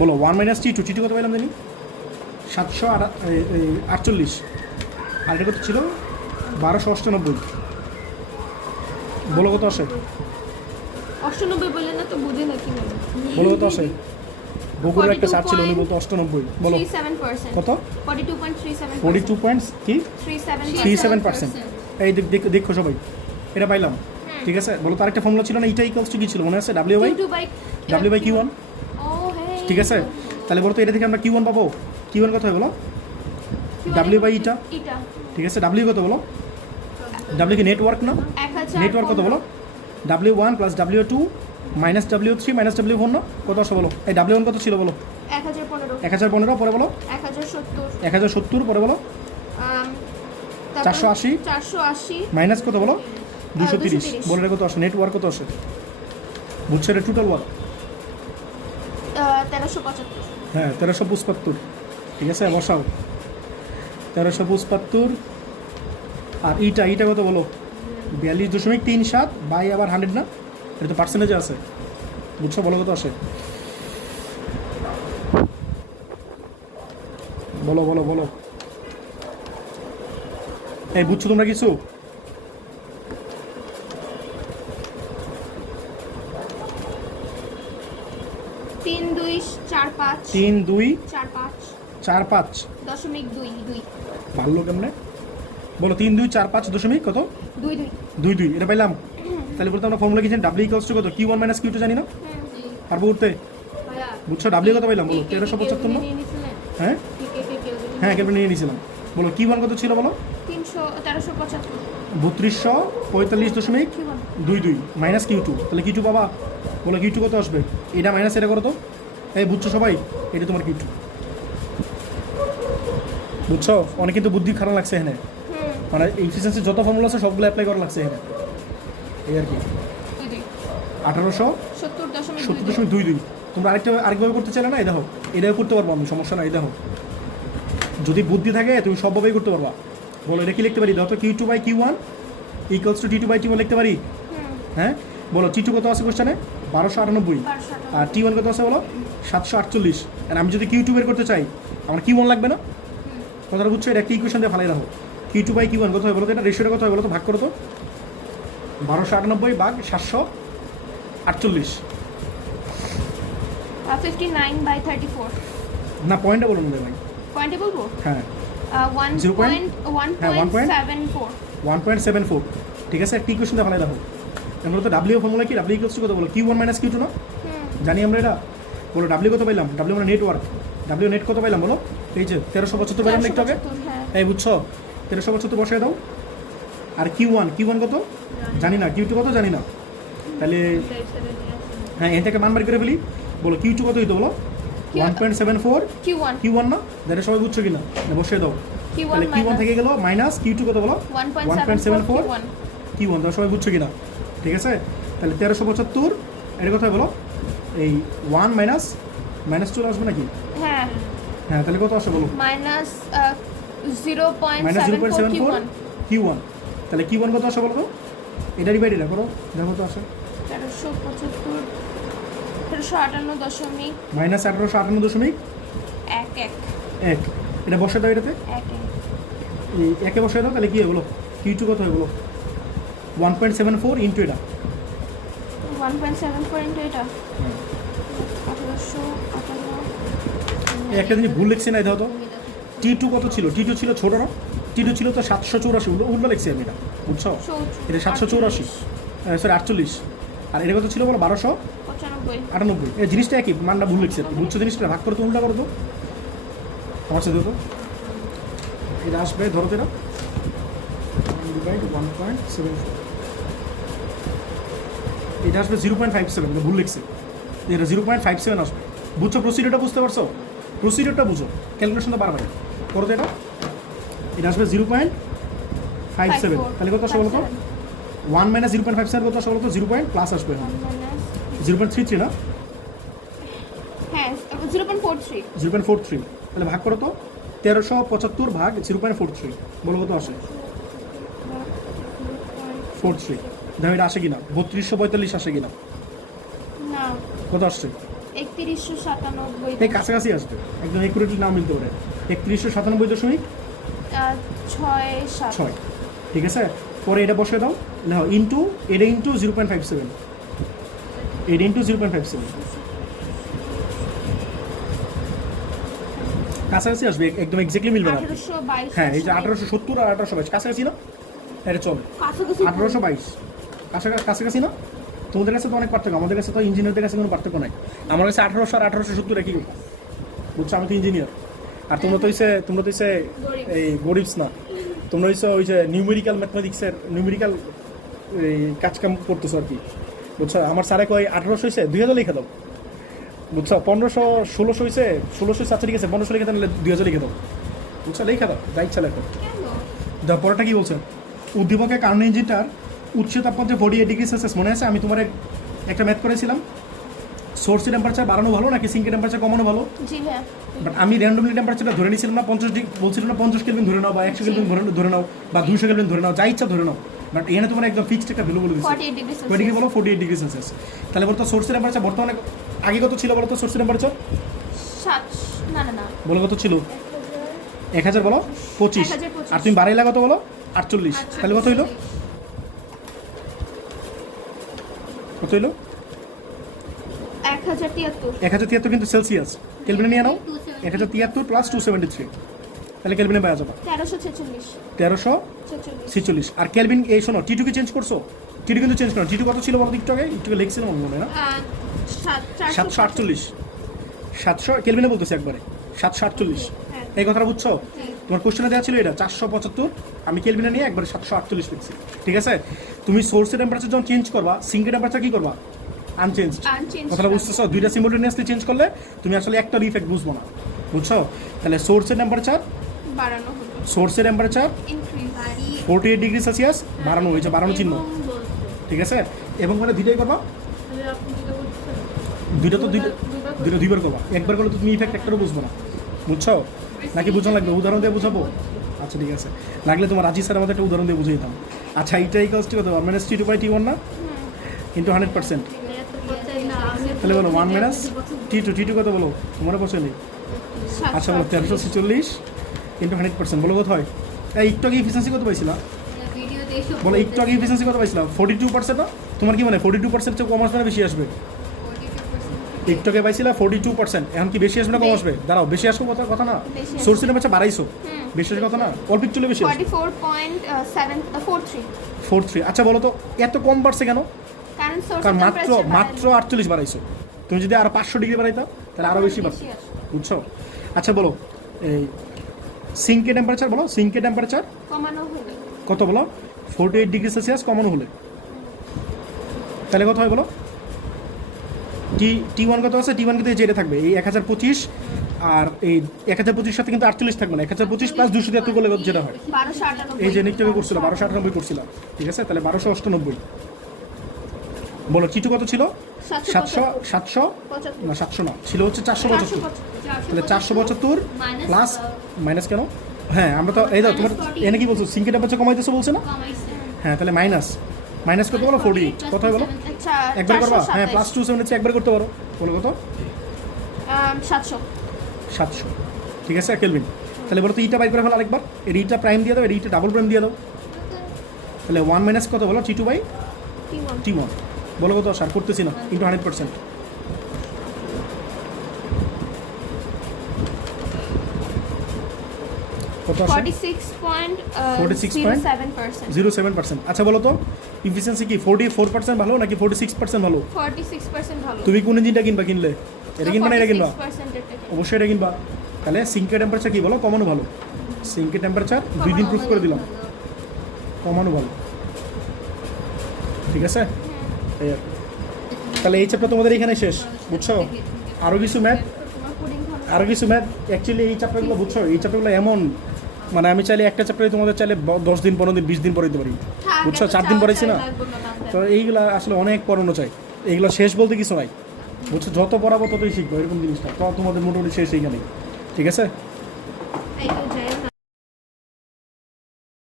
বলো 1 - T2, T2 কত পাইলাম জানি? 748। আর এটা কত ছিল? 1298। বলো কত আসে? 98 বললেন না তো, বুঝে না কি বলে। বলো কত আসে? গুগলের একটা সার্চ ছিল, উনি বলতো 98। বলো 37%। কত? 42.37%। 42 পয়েন্টস কি? 37%। এই দেখো সবাই, এটা পাইলাম। ঠিক আছে, বলো তো আরেকটা ফর্মুলা ছিল না, এটা ইকুয়ালস টু কি ছিল মনে আছে? W/Q1। ও হ্যাঁ, ঠিক আছে, তাহলে বলো তো এটা থেকে আমরা Q1 পাবো। Q1 কত হয় বলো? W/এটা। এটা ঠিক আছে, W কত বলো? W কি নেটওয়ার্ক না? 1000 নেটওয়ার্ক কত বলো? W1 + W2 - W3 - W4 না? কত আসে বলো? এই W1 কত ছিল বলো? 1015 1015, পরে বলো 1070 1070, পরে বলো 480 480 মাইনাস কত বলো? 230। 230 বলো এটা কত আসে? নেটওয়ার্ক কত আসে? বুঝছো এটা টোটাল ওয়ার্ক? 1375। হ্যাঁ, 1375। ঠিক আছে, বসাও 1375। আর এইটা কত বলো? 42.37 বাই আবার 100 না? এটা তো পার্সেন্টেজে আছে, বুঝছো? বলো কত আসে? বলো বলো বলো। এই বুঝছো তোমরা কিছু? তিন দুই চার পাঁচ 3 2 4 5 4 5 .22 ভালো কেমনে? বলো 3 2 4 5 দশমিক কত? 2 2 এটা পাইলাম। তাহলে বলতে আমরা ফর্মুলা কি জানি? W ইকুয়ালস টু কত? Q1 - Q2 জানি না? পারবো উঠতে? বুঝছো W কত পাইলাম বলো? 1375 না? হ্যাঁ হ্যাঁ, কেমন নিয়ে নিয়েছিলাম। বলো Q1 কত ছিল বলো? 1345.22 মাইনাস Q2। তাহলে Q2 বাবা, বলো Q2 কত আসবে? এটা মাইনাস এটা করো তো। এই বুঝছো সবাই? এটা তোমার Q2। বুঝছো? অনেক কিন্তু বুদ্ধি খারাপ লাগছে এখানে, মানে এফিসিয়েন্সি যত ফর্মুলা আছে সবগুলো অ্যাপ্লাই করা লাগছে এখানে। এই আর কি 1870.22। তোমরা আরেকভাবে করতে চাইলে না? এই দেখো, এটাও করতে পারবো আমি, সমস্যা নাই। এই দেখো, যদি বুদ্ধি থাকে তুমি সবভাবেই করতে পারবা। বলো এটা কি লিখতে পারি? দেখো তো Q2/Q1 ইকুয়ালস টু T2/T1 লিখতে পারি? হ্যাঁ, বলো T2 কত আছে কোশ্চেনে? 1298। আর T1 কত আছে বলো? 748। আর আমি যদি Q2 বের করতে চাই, আমার Q1 লাগবে না? কথাটা বুঝছো? এটা একটা ইকুয়েশন দিয়ে ফালাই রাখো। Q2/Q1 কত হয় বলো তো? এটা রেশিওটা কত হয় বলো তো? ভাগ করো তো। 1298 ভাগ 748। 59/34 না, পয়েন্টে বলুন ভাই। পয়েন্টে বলবো? হ্যাঁ, 1.74 1.74। ঠিক আছে, একটা ইকুয়েশন দিয়ে ফালাই রাখো। আমরা তো W ফর্মুলা কি? W ইকুয়ালস টু কত বলো? Q1 - Q2 না? জানি আমরা এটা। বলো W কত পাইলাম? W মানে নেটওয়ার্ক। W নেট কত পাইলাম বলো? এই যে 1375 পাইলাম একটু আগে। এই বুঝছো? 1375 বসায় দাও। আর Q1 কত জানি না, Q2 কত জানি না। তাহলে হ্যাঁ, এখান থেকে মান বার করে ফেলি। বলো Q2 কত হইতো বলো? 1.74 Q1 না? যেটা সবাই বুঝছো কিনা? বসিয়ে দাও। তাহলে Q1 থেকে গেল মাইনাস Q2 কত বলো? 1.74 Q1। তাহলে সবাই বুঝছো কিনা? ঠিক আছে, তাহলে 1375 এটা কথা বলো। এই 1 মাইনাস চলে আসবে নাকি? হ্যাঁ হ্যাঁ, তাহলে কত আসে বলো? Minus -0.74 Q1। তাহলে Q1 কত আসে বলো তো? এটা ডিভাইড এটা করো, দেখো তো আসে। 1375 -1858.11 মাইনাস 1858.1 এটা বসে দাও এটাতে, এই একে বসে দাও, তাহলে কি হয় বলো, Q2 কত হয় বলো? 1.74 ইন্টু এটা 1.74 ইন্টু এটা 1858 এই একটা জিনিস ভুল লিখছি না, এই দাও তো। T2 কত ছিল? T2 ছিল ছোট না? T2 ছিল তো 784, উল্টো লিখছি আমি এটা, বুঝছো? এটা 784, সরি 48, আর এটা কত ছিল বলো? 1298। এই জিনিসটা একই, মানটা ভুল লিখছে, বুঝছো জিনিসটা? ভাগ করে তো উল্টা করো তো, আমার সাথে তো এটা আসবে, ধরো তো এটা 1/1.74, এটা আসবে 0.57, এটা ভুল লিখছে, এটা 0.57 আসবে, বুঝছো? প্রসিডিওরটা বুঝতে পারছো? প্রসিডিওরটা বুঝো, ক্যালকুলেশনটা বারবার করো তো। এটা আসবে 0.57, তাহলে কত আসবে বলো তো? 1 মাইনাস 0.57 কত আসবে বলো তো? 0 প্লাস আসবে, 0.33 না? হ্যাঁ 0.43 0.43, তাহলে ভাগ করো তো, 1375 ভাগ 0.43, বলো কত আসে? 43, দেখো এটা আসে কিনা, 3245 আসে কিনা, না কত আসছে? 3197 এই কাছাকাছি আসবে, একদম একুরেটলি নাম মিলতে পারে, 3197.6, ঠিক আছে? পরে এটা বসে দাও, দেখো ইন্টু এটা ইন্টু 0.57, এটা ইন্টু 0.57, কাছাকাছি আসবে, একদম এক্স্যাক্টলি মিলবে না। 1822 হ্যাঁ, এই যে 1870 আর 1822 কাছাকাছি না? এটা চলে, 1822 কাছাকাছি না? তোমাদের কাছে তো অনেক পার্থক্য, আমাদের কাছে তো ইঞ্জিনিয়ারদের কাছে কোনো পার্থক্য নাই। আমার কাছে 1800 আর 1870 একই কথা, বুঝছো? আমি তো ইঞ্জিনিয়ার, আর তোমরা তো হইছে এই গরিবস না, তোমরা হইছে ওই যে নিউমেরিক্যাল ম্যাথমেটিক্সের নিউমেরিক্যাল এই কাজকাম করতেছো আর কি, বুঝছো? আমার স্যারে কয় 1800 হয়েছে 2000 লিখে দাও, বুঝছো? 1500 1600 হয়েছে 1600, আচ্ছা ঠিক আছে 1500 লিখে দাও, 2000 লিখে দাও, বুঝছো? লিখে দাও, যা ইচ্ছা লেখো। দেওয়ার পরেটা কি বলছেন? উদ্দীপকের কারণ ইঞ্জিনটার উচ্চ তাপমাত্রা 48 ডিগ্রি সেলসিয়াস, মনে আছে আমি তোমার একটা ম্যাথ করেছিলাম, সোর্স টেম্পারেচার বাড়ানো ভালো নাকি সিঙ্কের টেম্পারেচার কমানো ভালো? জি হ্যাঁ, বাট আমি র্যান্ডমলি টেম্পারেচারটা ধরে নিয়েছিলাম না, 50 ডিগ্রি বলছিলাম না, 50 কেলভিন ধরে নাও বা 100 কেলভিন ধরে নাও বা 200 কেলভিন ধরে নাও, যা ইচ্ছা ধরে নাও, বাট এখানে তোমার একদম ফিক্সড একটা ভ্যালু বলে দিচ্ছি, 48 ডিগ্রি কয় ডিগ্রি বলো? 48 ডিগ্রি সেলসিয়াস। তাহলে বলো তো সোর্স টেম্পারেচার বর্তমানে আগে কত ছিল বলো তো? সোর্স টেম্পারেচার 7 না বলো কত ছিল? 1000 বলো? 25, 1025, আর তুমি বাড়াইলা কত বলো? 48, তাহলে কত হইলো? কত হইলো? 1073 1073 কিন্তু সেলসিয়াস, কেলভিনে নিয়ে নাও, 1073 প্লাস 273, তাহলে কেলভিনে পাওয়া যাবে 1346 1346। আর কেলভিন এই শোনো, টিটু কি চেঞ্জ করছো? টিটু কিন্তু চেঞ্জ করো, টিটু কত ছিল বলো একটু আগে? একটু লিখছিলাম মনে হয় না, 748, 700 কেলভিনে বলতেছি একবারে, 748, এই কথাটা বুঝছো? তোমার কোশ্চেনে দেওয়া ছিল এটা 475, আমি কেলভিনে নিয়ে একবারে 748 লিখছি, ঠিক আছে? তুমি সোর্সের টেম্পারেচার যখন চেঞ্জ করবা, সিঙ্কের টেম্পারেচার কি করবা? আনচেঞ্জ, কথাটা বুঝতেছো? দুইটা সিমultaneously চেঞ্জ করলে তুমি আসলে একটা ইফেক্ট বুঝবো না, বুঝছো? তাহলে সোর্সের টেম্পারেচার বাড়ানো হলো, সোর্সের টেম্পারেচার ইনক্রিজ 48 ডিগ্রি সেলসিয়াস বাড়ানো হয়েছে, বাড়ানো চিহ্ন, ঠিক আছে? এবং মানে দুইটাই করবা, দুইটা তো দুইবার করবা, একবার করলে তো তুমি ইফেক্ট একটারও বুঝবো না, বুঝছো? নাকি বুঝানো লাগবে? উদাহরণ দিয়ে বুঝাবো? আচ্ছা ঠিক আছে, লাগলে তোমার রাজি স্যার আমাদের একটা উদাহরণ দিয়ে বুঝিয়ে দিতাম। আচ্ছা এইটাই কষ্ট কত? 1 - T2/T1 না ইন্টু 100%, তাহলে বলো 1 - T2 কত বলো? তোমার পছন্দ নেই, আচ্ছা বলো 1346 ইন্টু 100%, বলো কত হয়? এই একটু আগে এফিসিয়েন্সি কত পাইছিলা বলো? একটু আগে এফিসিয়েন্সি কত পাইছিলাম? 42% না? তোমার কি মানে 42% চেয়ে কম আসবে না বেশি আসবে? একটু আগে পাইছিলা 42%, এখন কি বেশি আসবে না কম আসবে? দাঁড়াও, বেশি আসবে কথা না, সোর্স টেম্পারেচার বাড়াইছো, বেশি আসবে কথা না, অল্প একটু বেশি আসবে 44.43। আচ্ছা বলো তো এত কম বাড়ছে কেন? কারণ সোর্স কারণ মাত্র 48 বাড়াইছো, তুমি যদি আরো 500 ডিগ্রি বাড়াইতা তাহলে আরো বেশি বাড়ছে, বুঝছো? আচ্ছা বলো এই সিঙ্কের টেম্পারেচার বলো, সিঙ্কের টেম্পারেচার কমানো হলে কত বলো? 48 ডিগ্রি সেলসিয়াস কমানো হলে, তাহলে কত হয় বলো? T1 কত আছে? T1 কিন্তু যেটা থাকবে এই 1025, আর এই 1025 সাথে কিন্তু 48 থাকবে না, 1025 প্লাস 273 করলে যেটা হয়, 1298 এই যে নিকটকে করছিল 1298 করছিলাম, ঠিক আছে? তাহলে 1298 বলো। T2 কত ছিল? 700 না 700 না, ছিল হচ্ছে 475, তাহলে 475 প্লাস মাইনাস কেন? হ্যাঁ আমরা তো এই দাও তোমার এনে কি বলছো? সিঙ্কের টেম্পারেচার কমাইতেছো বলছে না? হ্যাঁ তাহলে মাইনাস মাইনাস করতে বলো 40 কত হয় বলো আচ্ছা একবার করবা হ্যাঁ 427 প্লাস 276 একবার করতে পারো বলো কত 700 700 ঠিক আছে কেলভিন তাহলে বলো তো ইটা বাই করে ফেলো আরেকবার এর ইটা প্রাইম দিয়ে দাও এর ইটা ডাবল প্রাইম দিয়ে দাও তাহলে 1 মাইনাস কত বলো T2 বাই T1 T1 বলো কত সার করতেছি না ইন্টু 100% কত আসে 46.07%. আচ্ছা বলো তো ইফিসিয়েন্সি কি 44% ভালো নাকি 46% ভালো 46% ভালো তুমি কোন ইঞ্জিনটা কিনবা কিনলে এটা কিনবা না এটা কিনবা 46% এটা কিনবা। অবশ্যই এটা কিনবা তাহলে সিঙ্কের টেম্পারেচার কি বলো কমানো ভালো সিঙ্কের টেম্পারেচার 2 দিন প্রুফ করে দিলাম কমানো ভালো ঠিক আছে এই আর কি। তাহলে এই চ্যাপ্টার তোমাদের এখানে শেষ বুঝছো আরও কিছু ম্যাথ তোমার পুডিং ভালো আরও কিছু ম্যাথ অ্যাকচুয়ালি এই চ্যাপ্টারগুলো বুঝছো এই চ্যাপ্টারগুলো এমন মানে আমি চাইলে একটা চ্যাপ্টারে তোমাদের চাইলে 10 দিন 15 দিন 20 দিন পরে দিতে পারি থাক, বুঝছো এত 4 দিন চাওয়া পড়াইছি না চাই লাগবে না, বাদ তো দাও। এইগুলা আসলে অনেক পড়ানো চাই এইগুলো শেষ বলতে কিছু নাই বুঝছো যত পড়াবো ততই শিখবো এরকম জিনিসটা তো তোমাদের মোটামুটি শেষ এইখানেই ঠিক আছে এই যে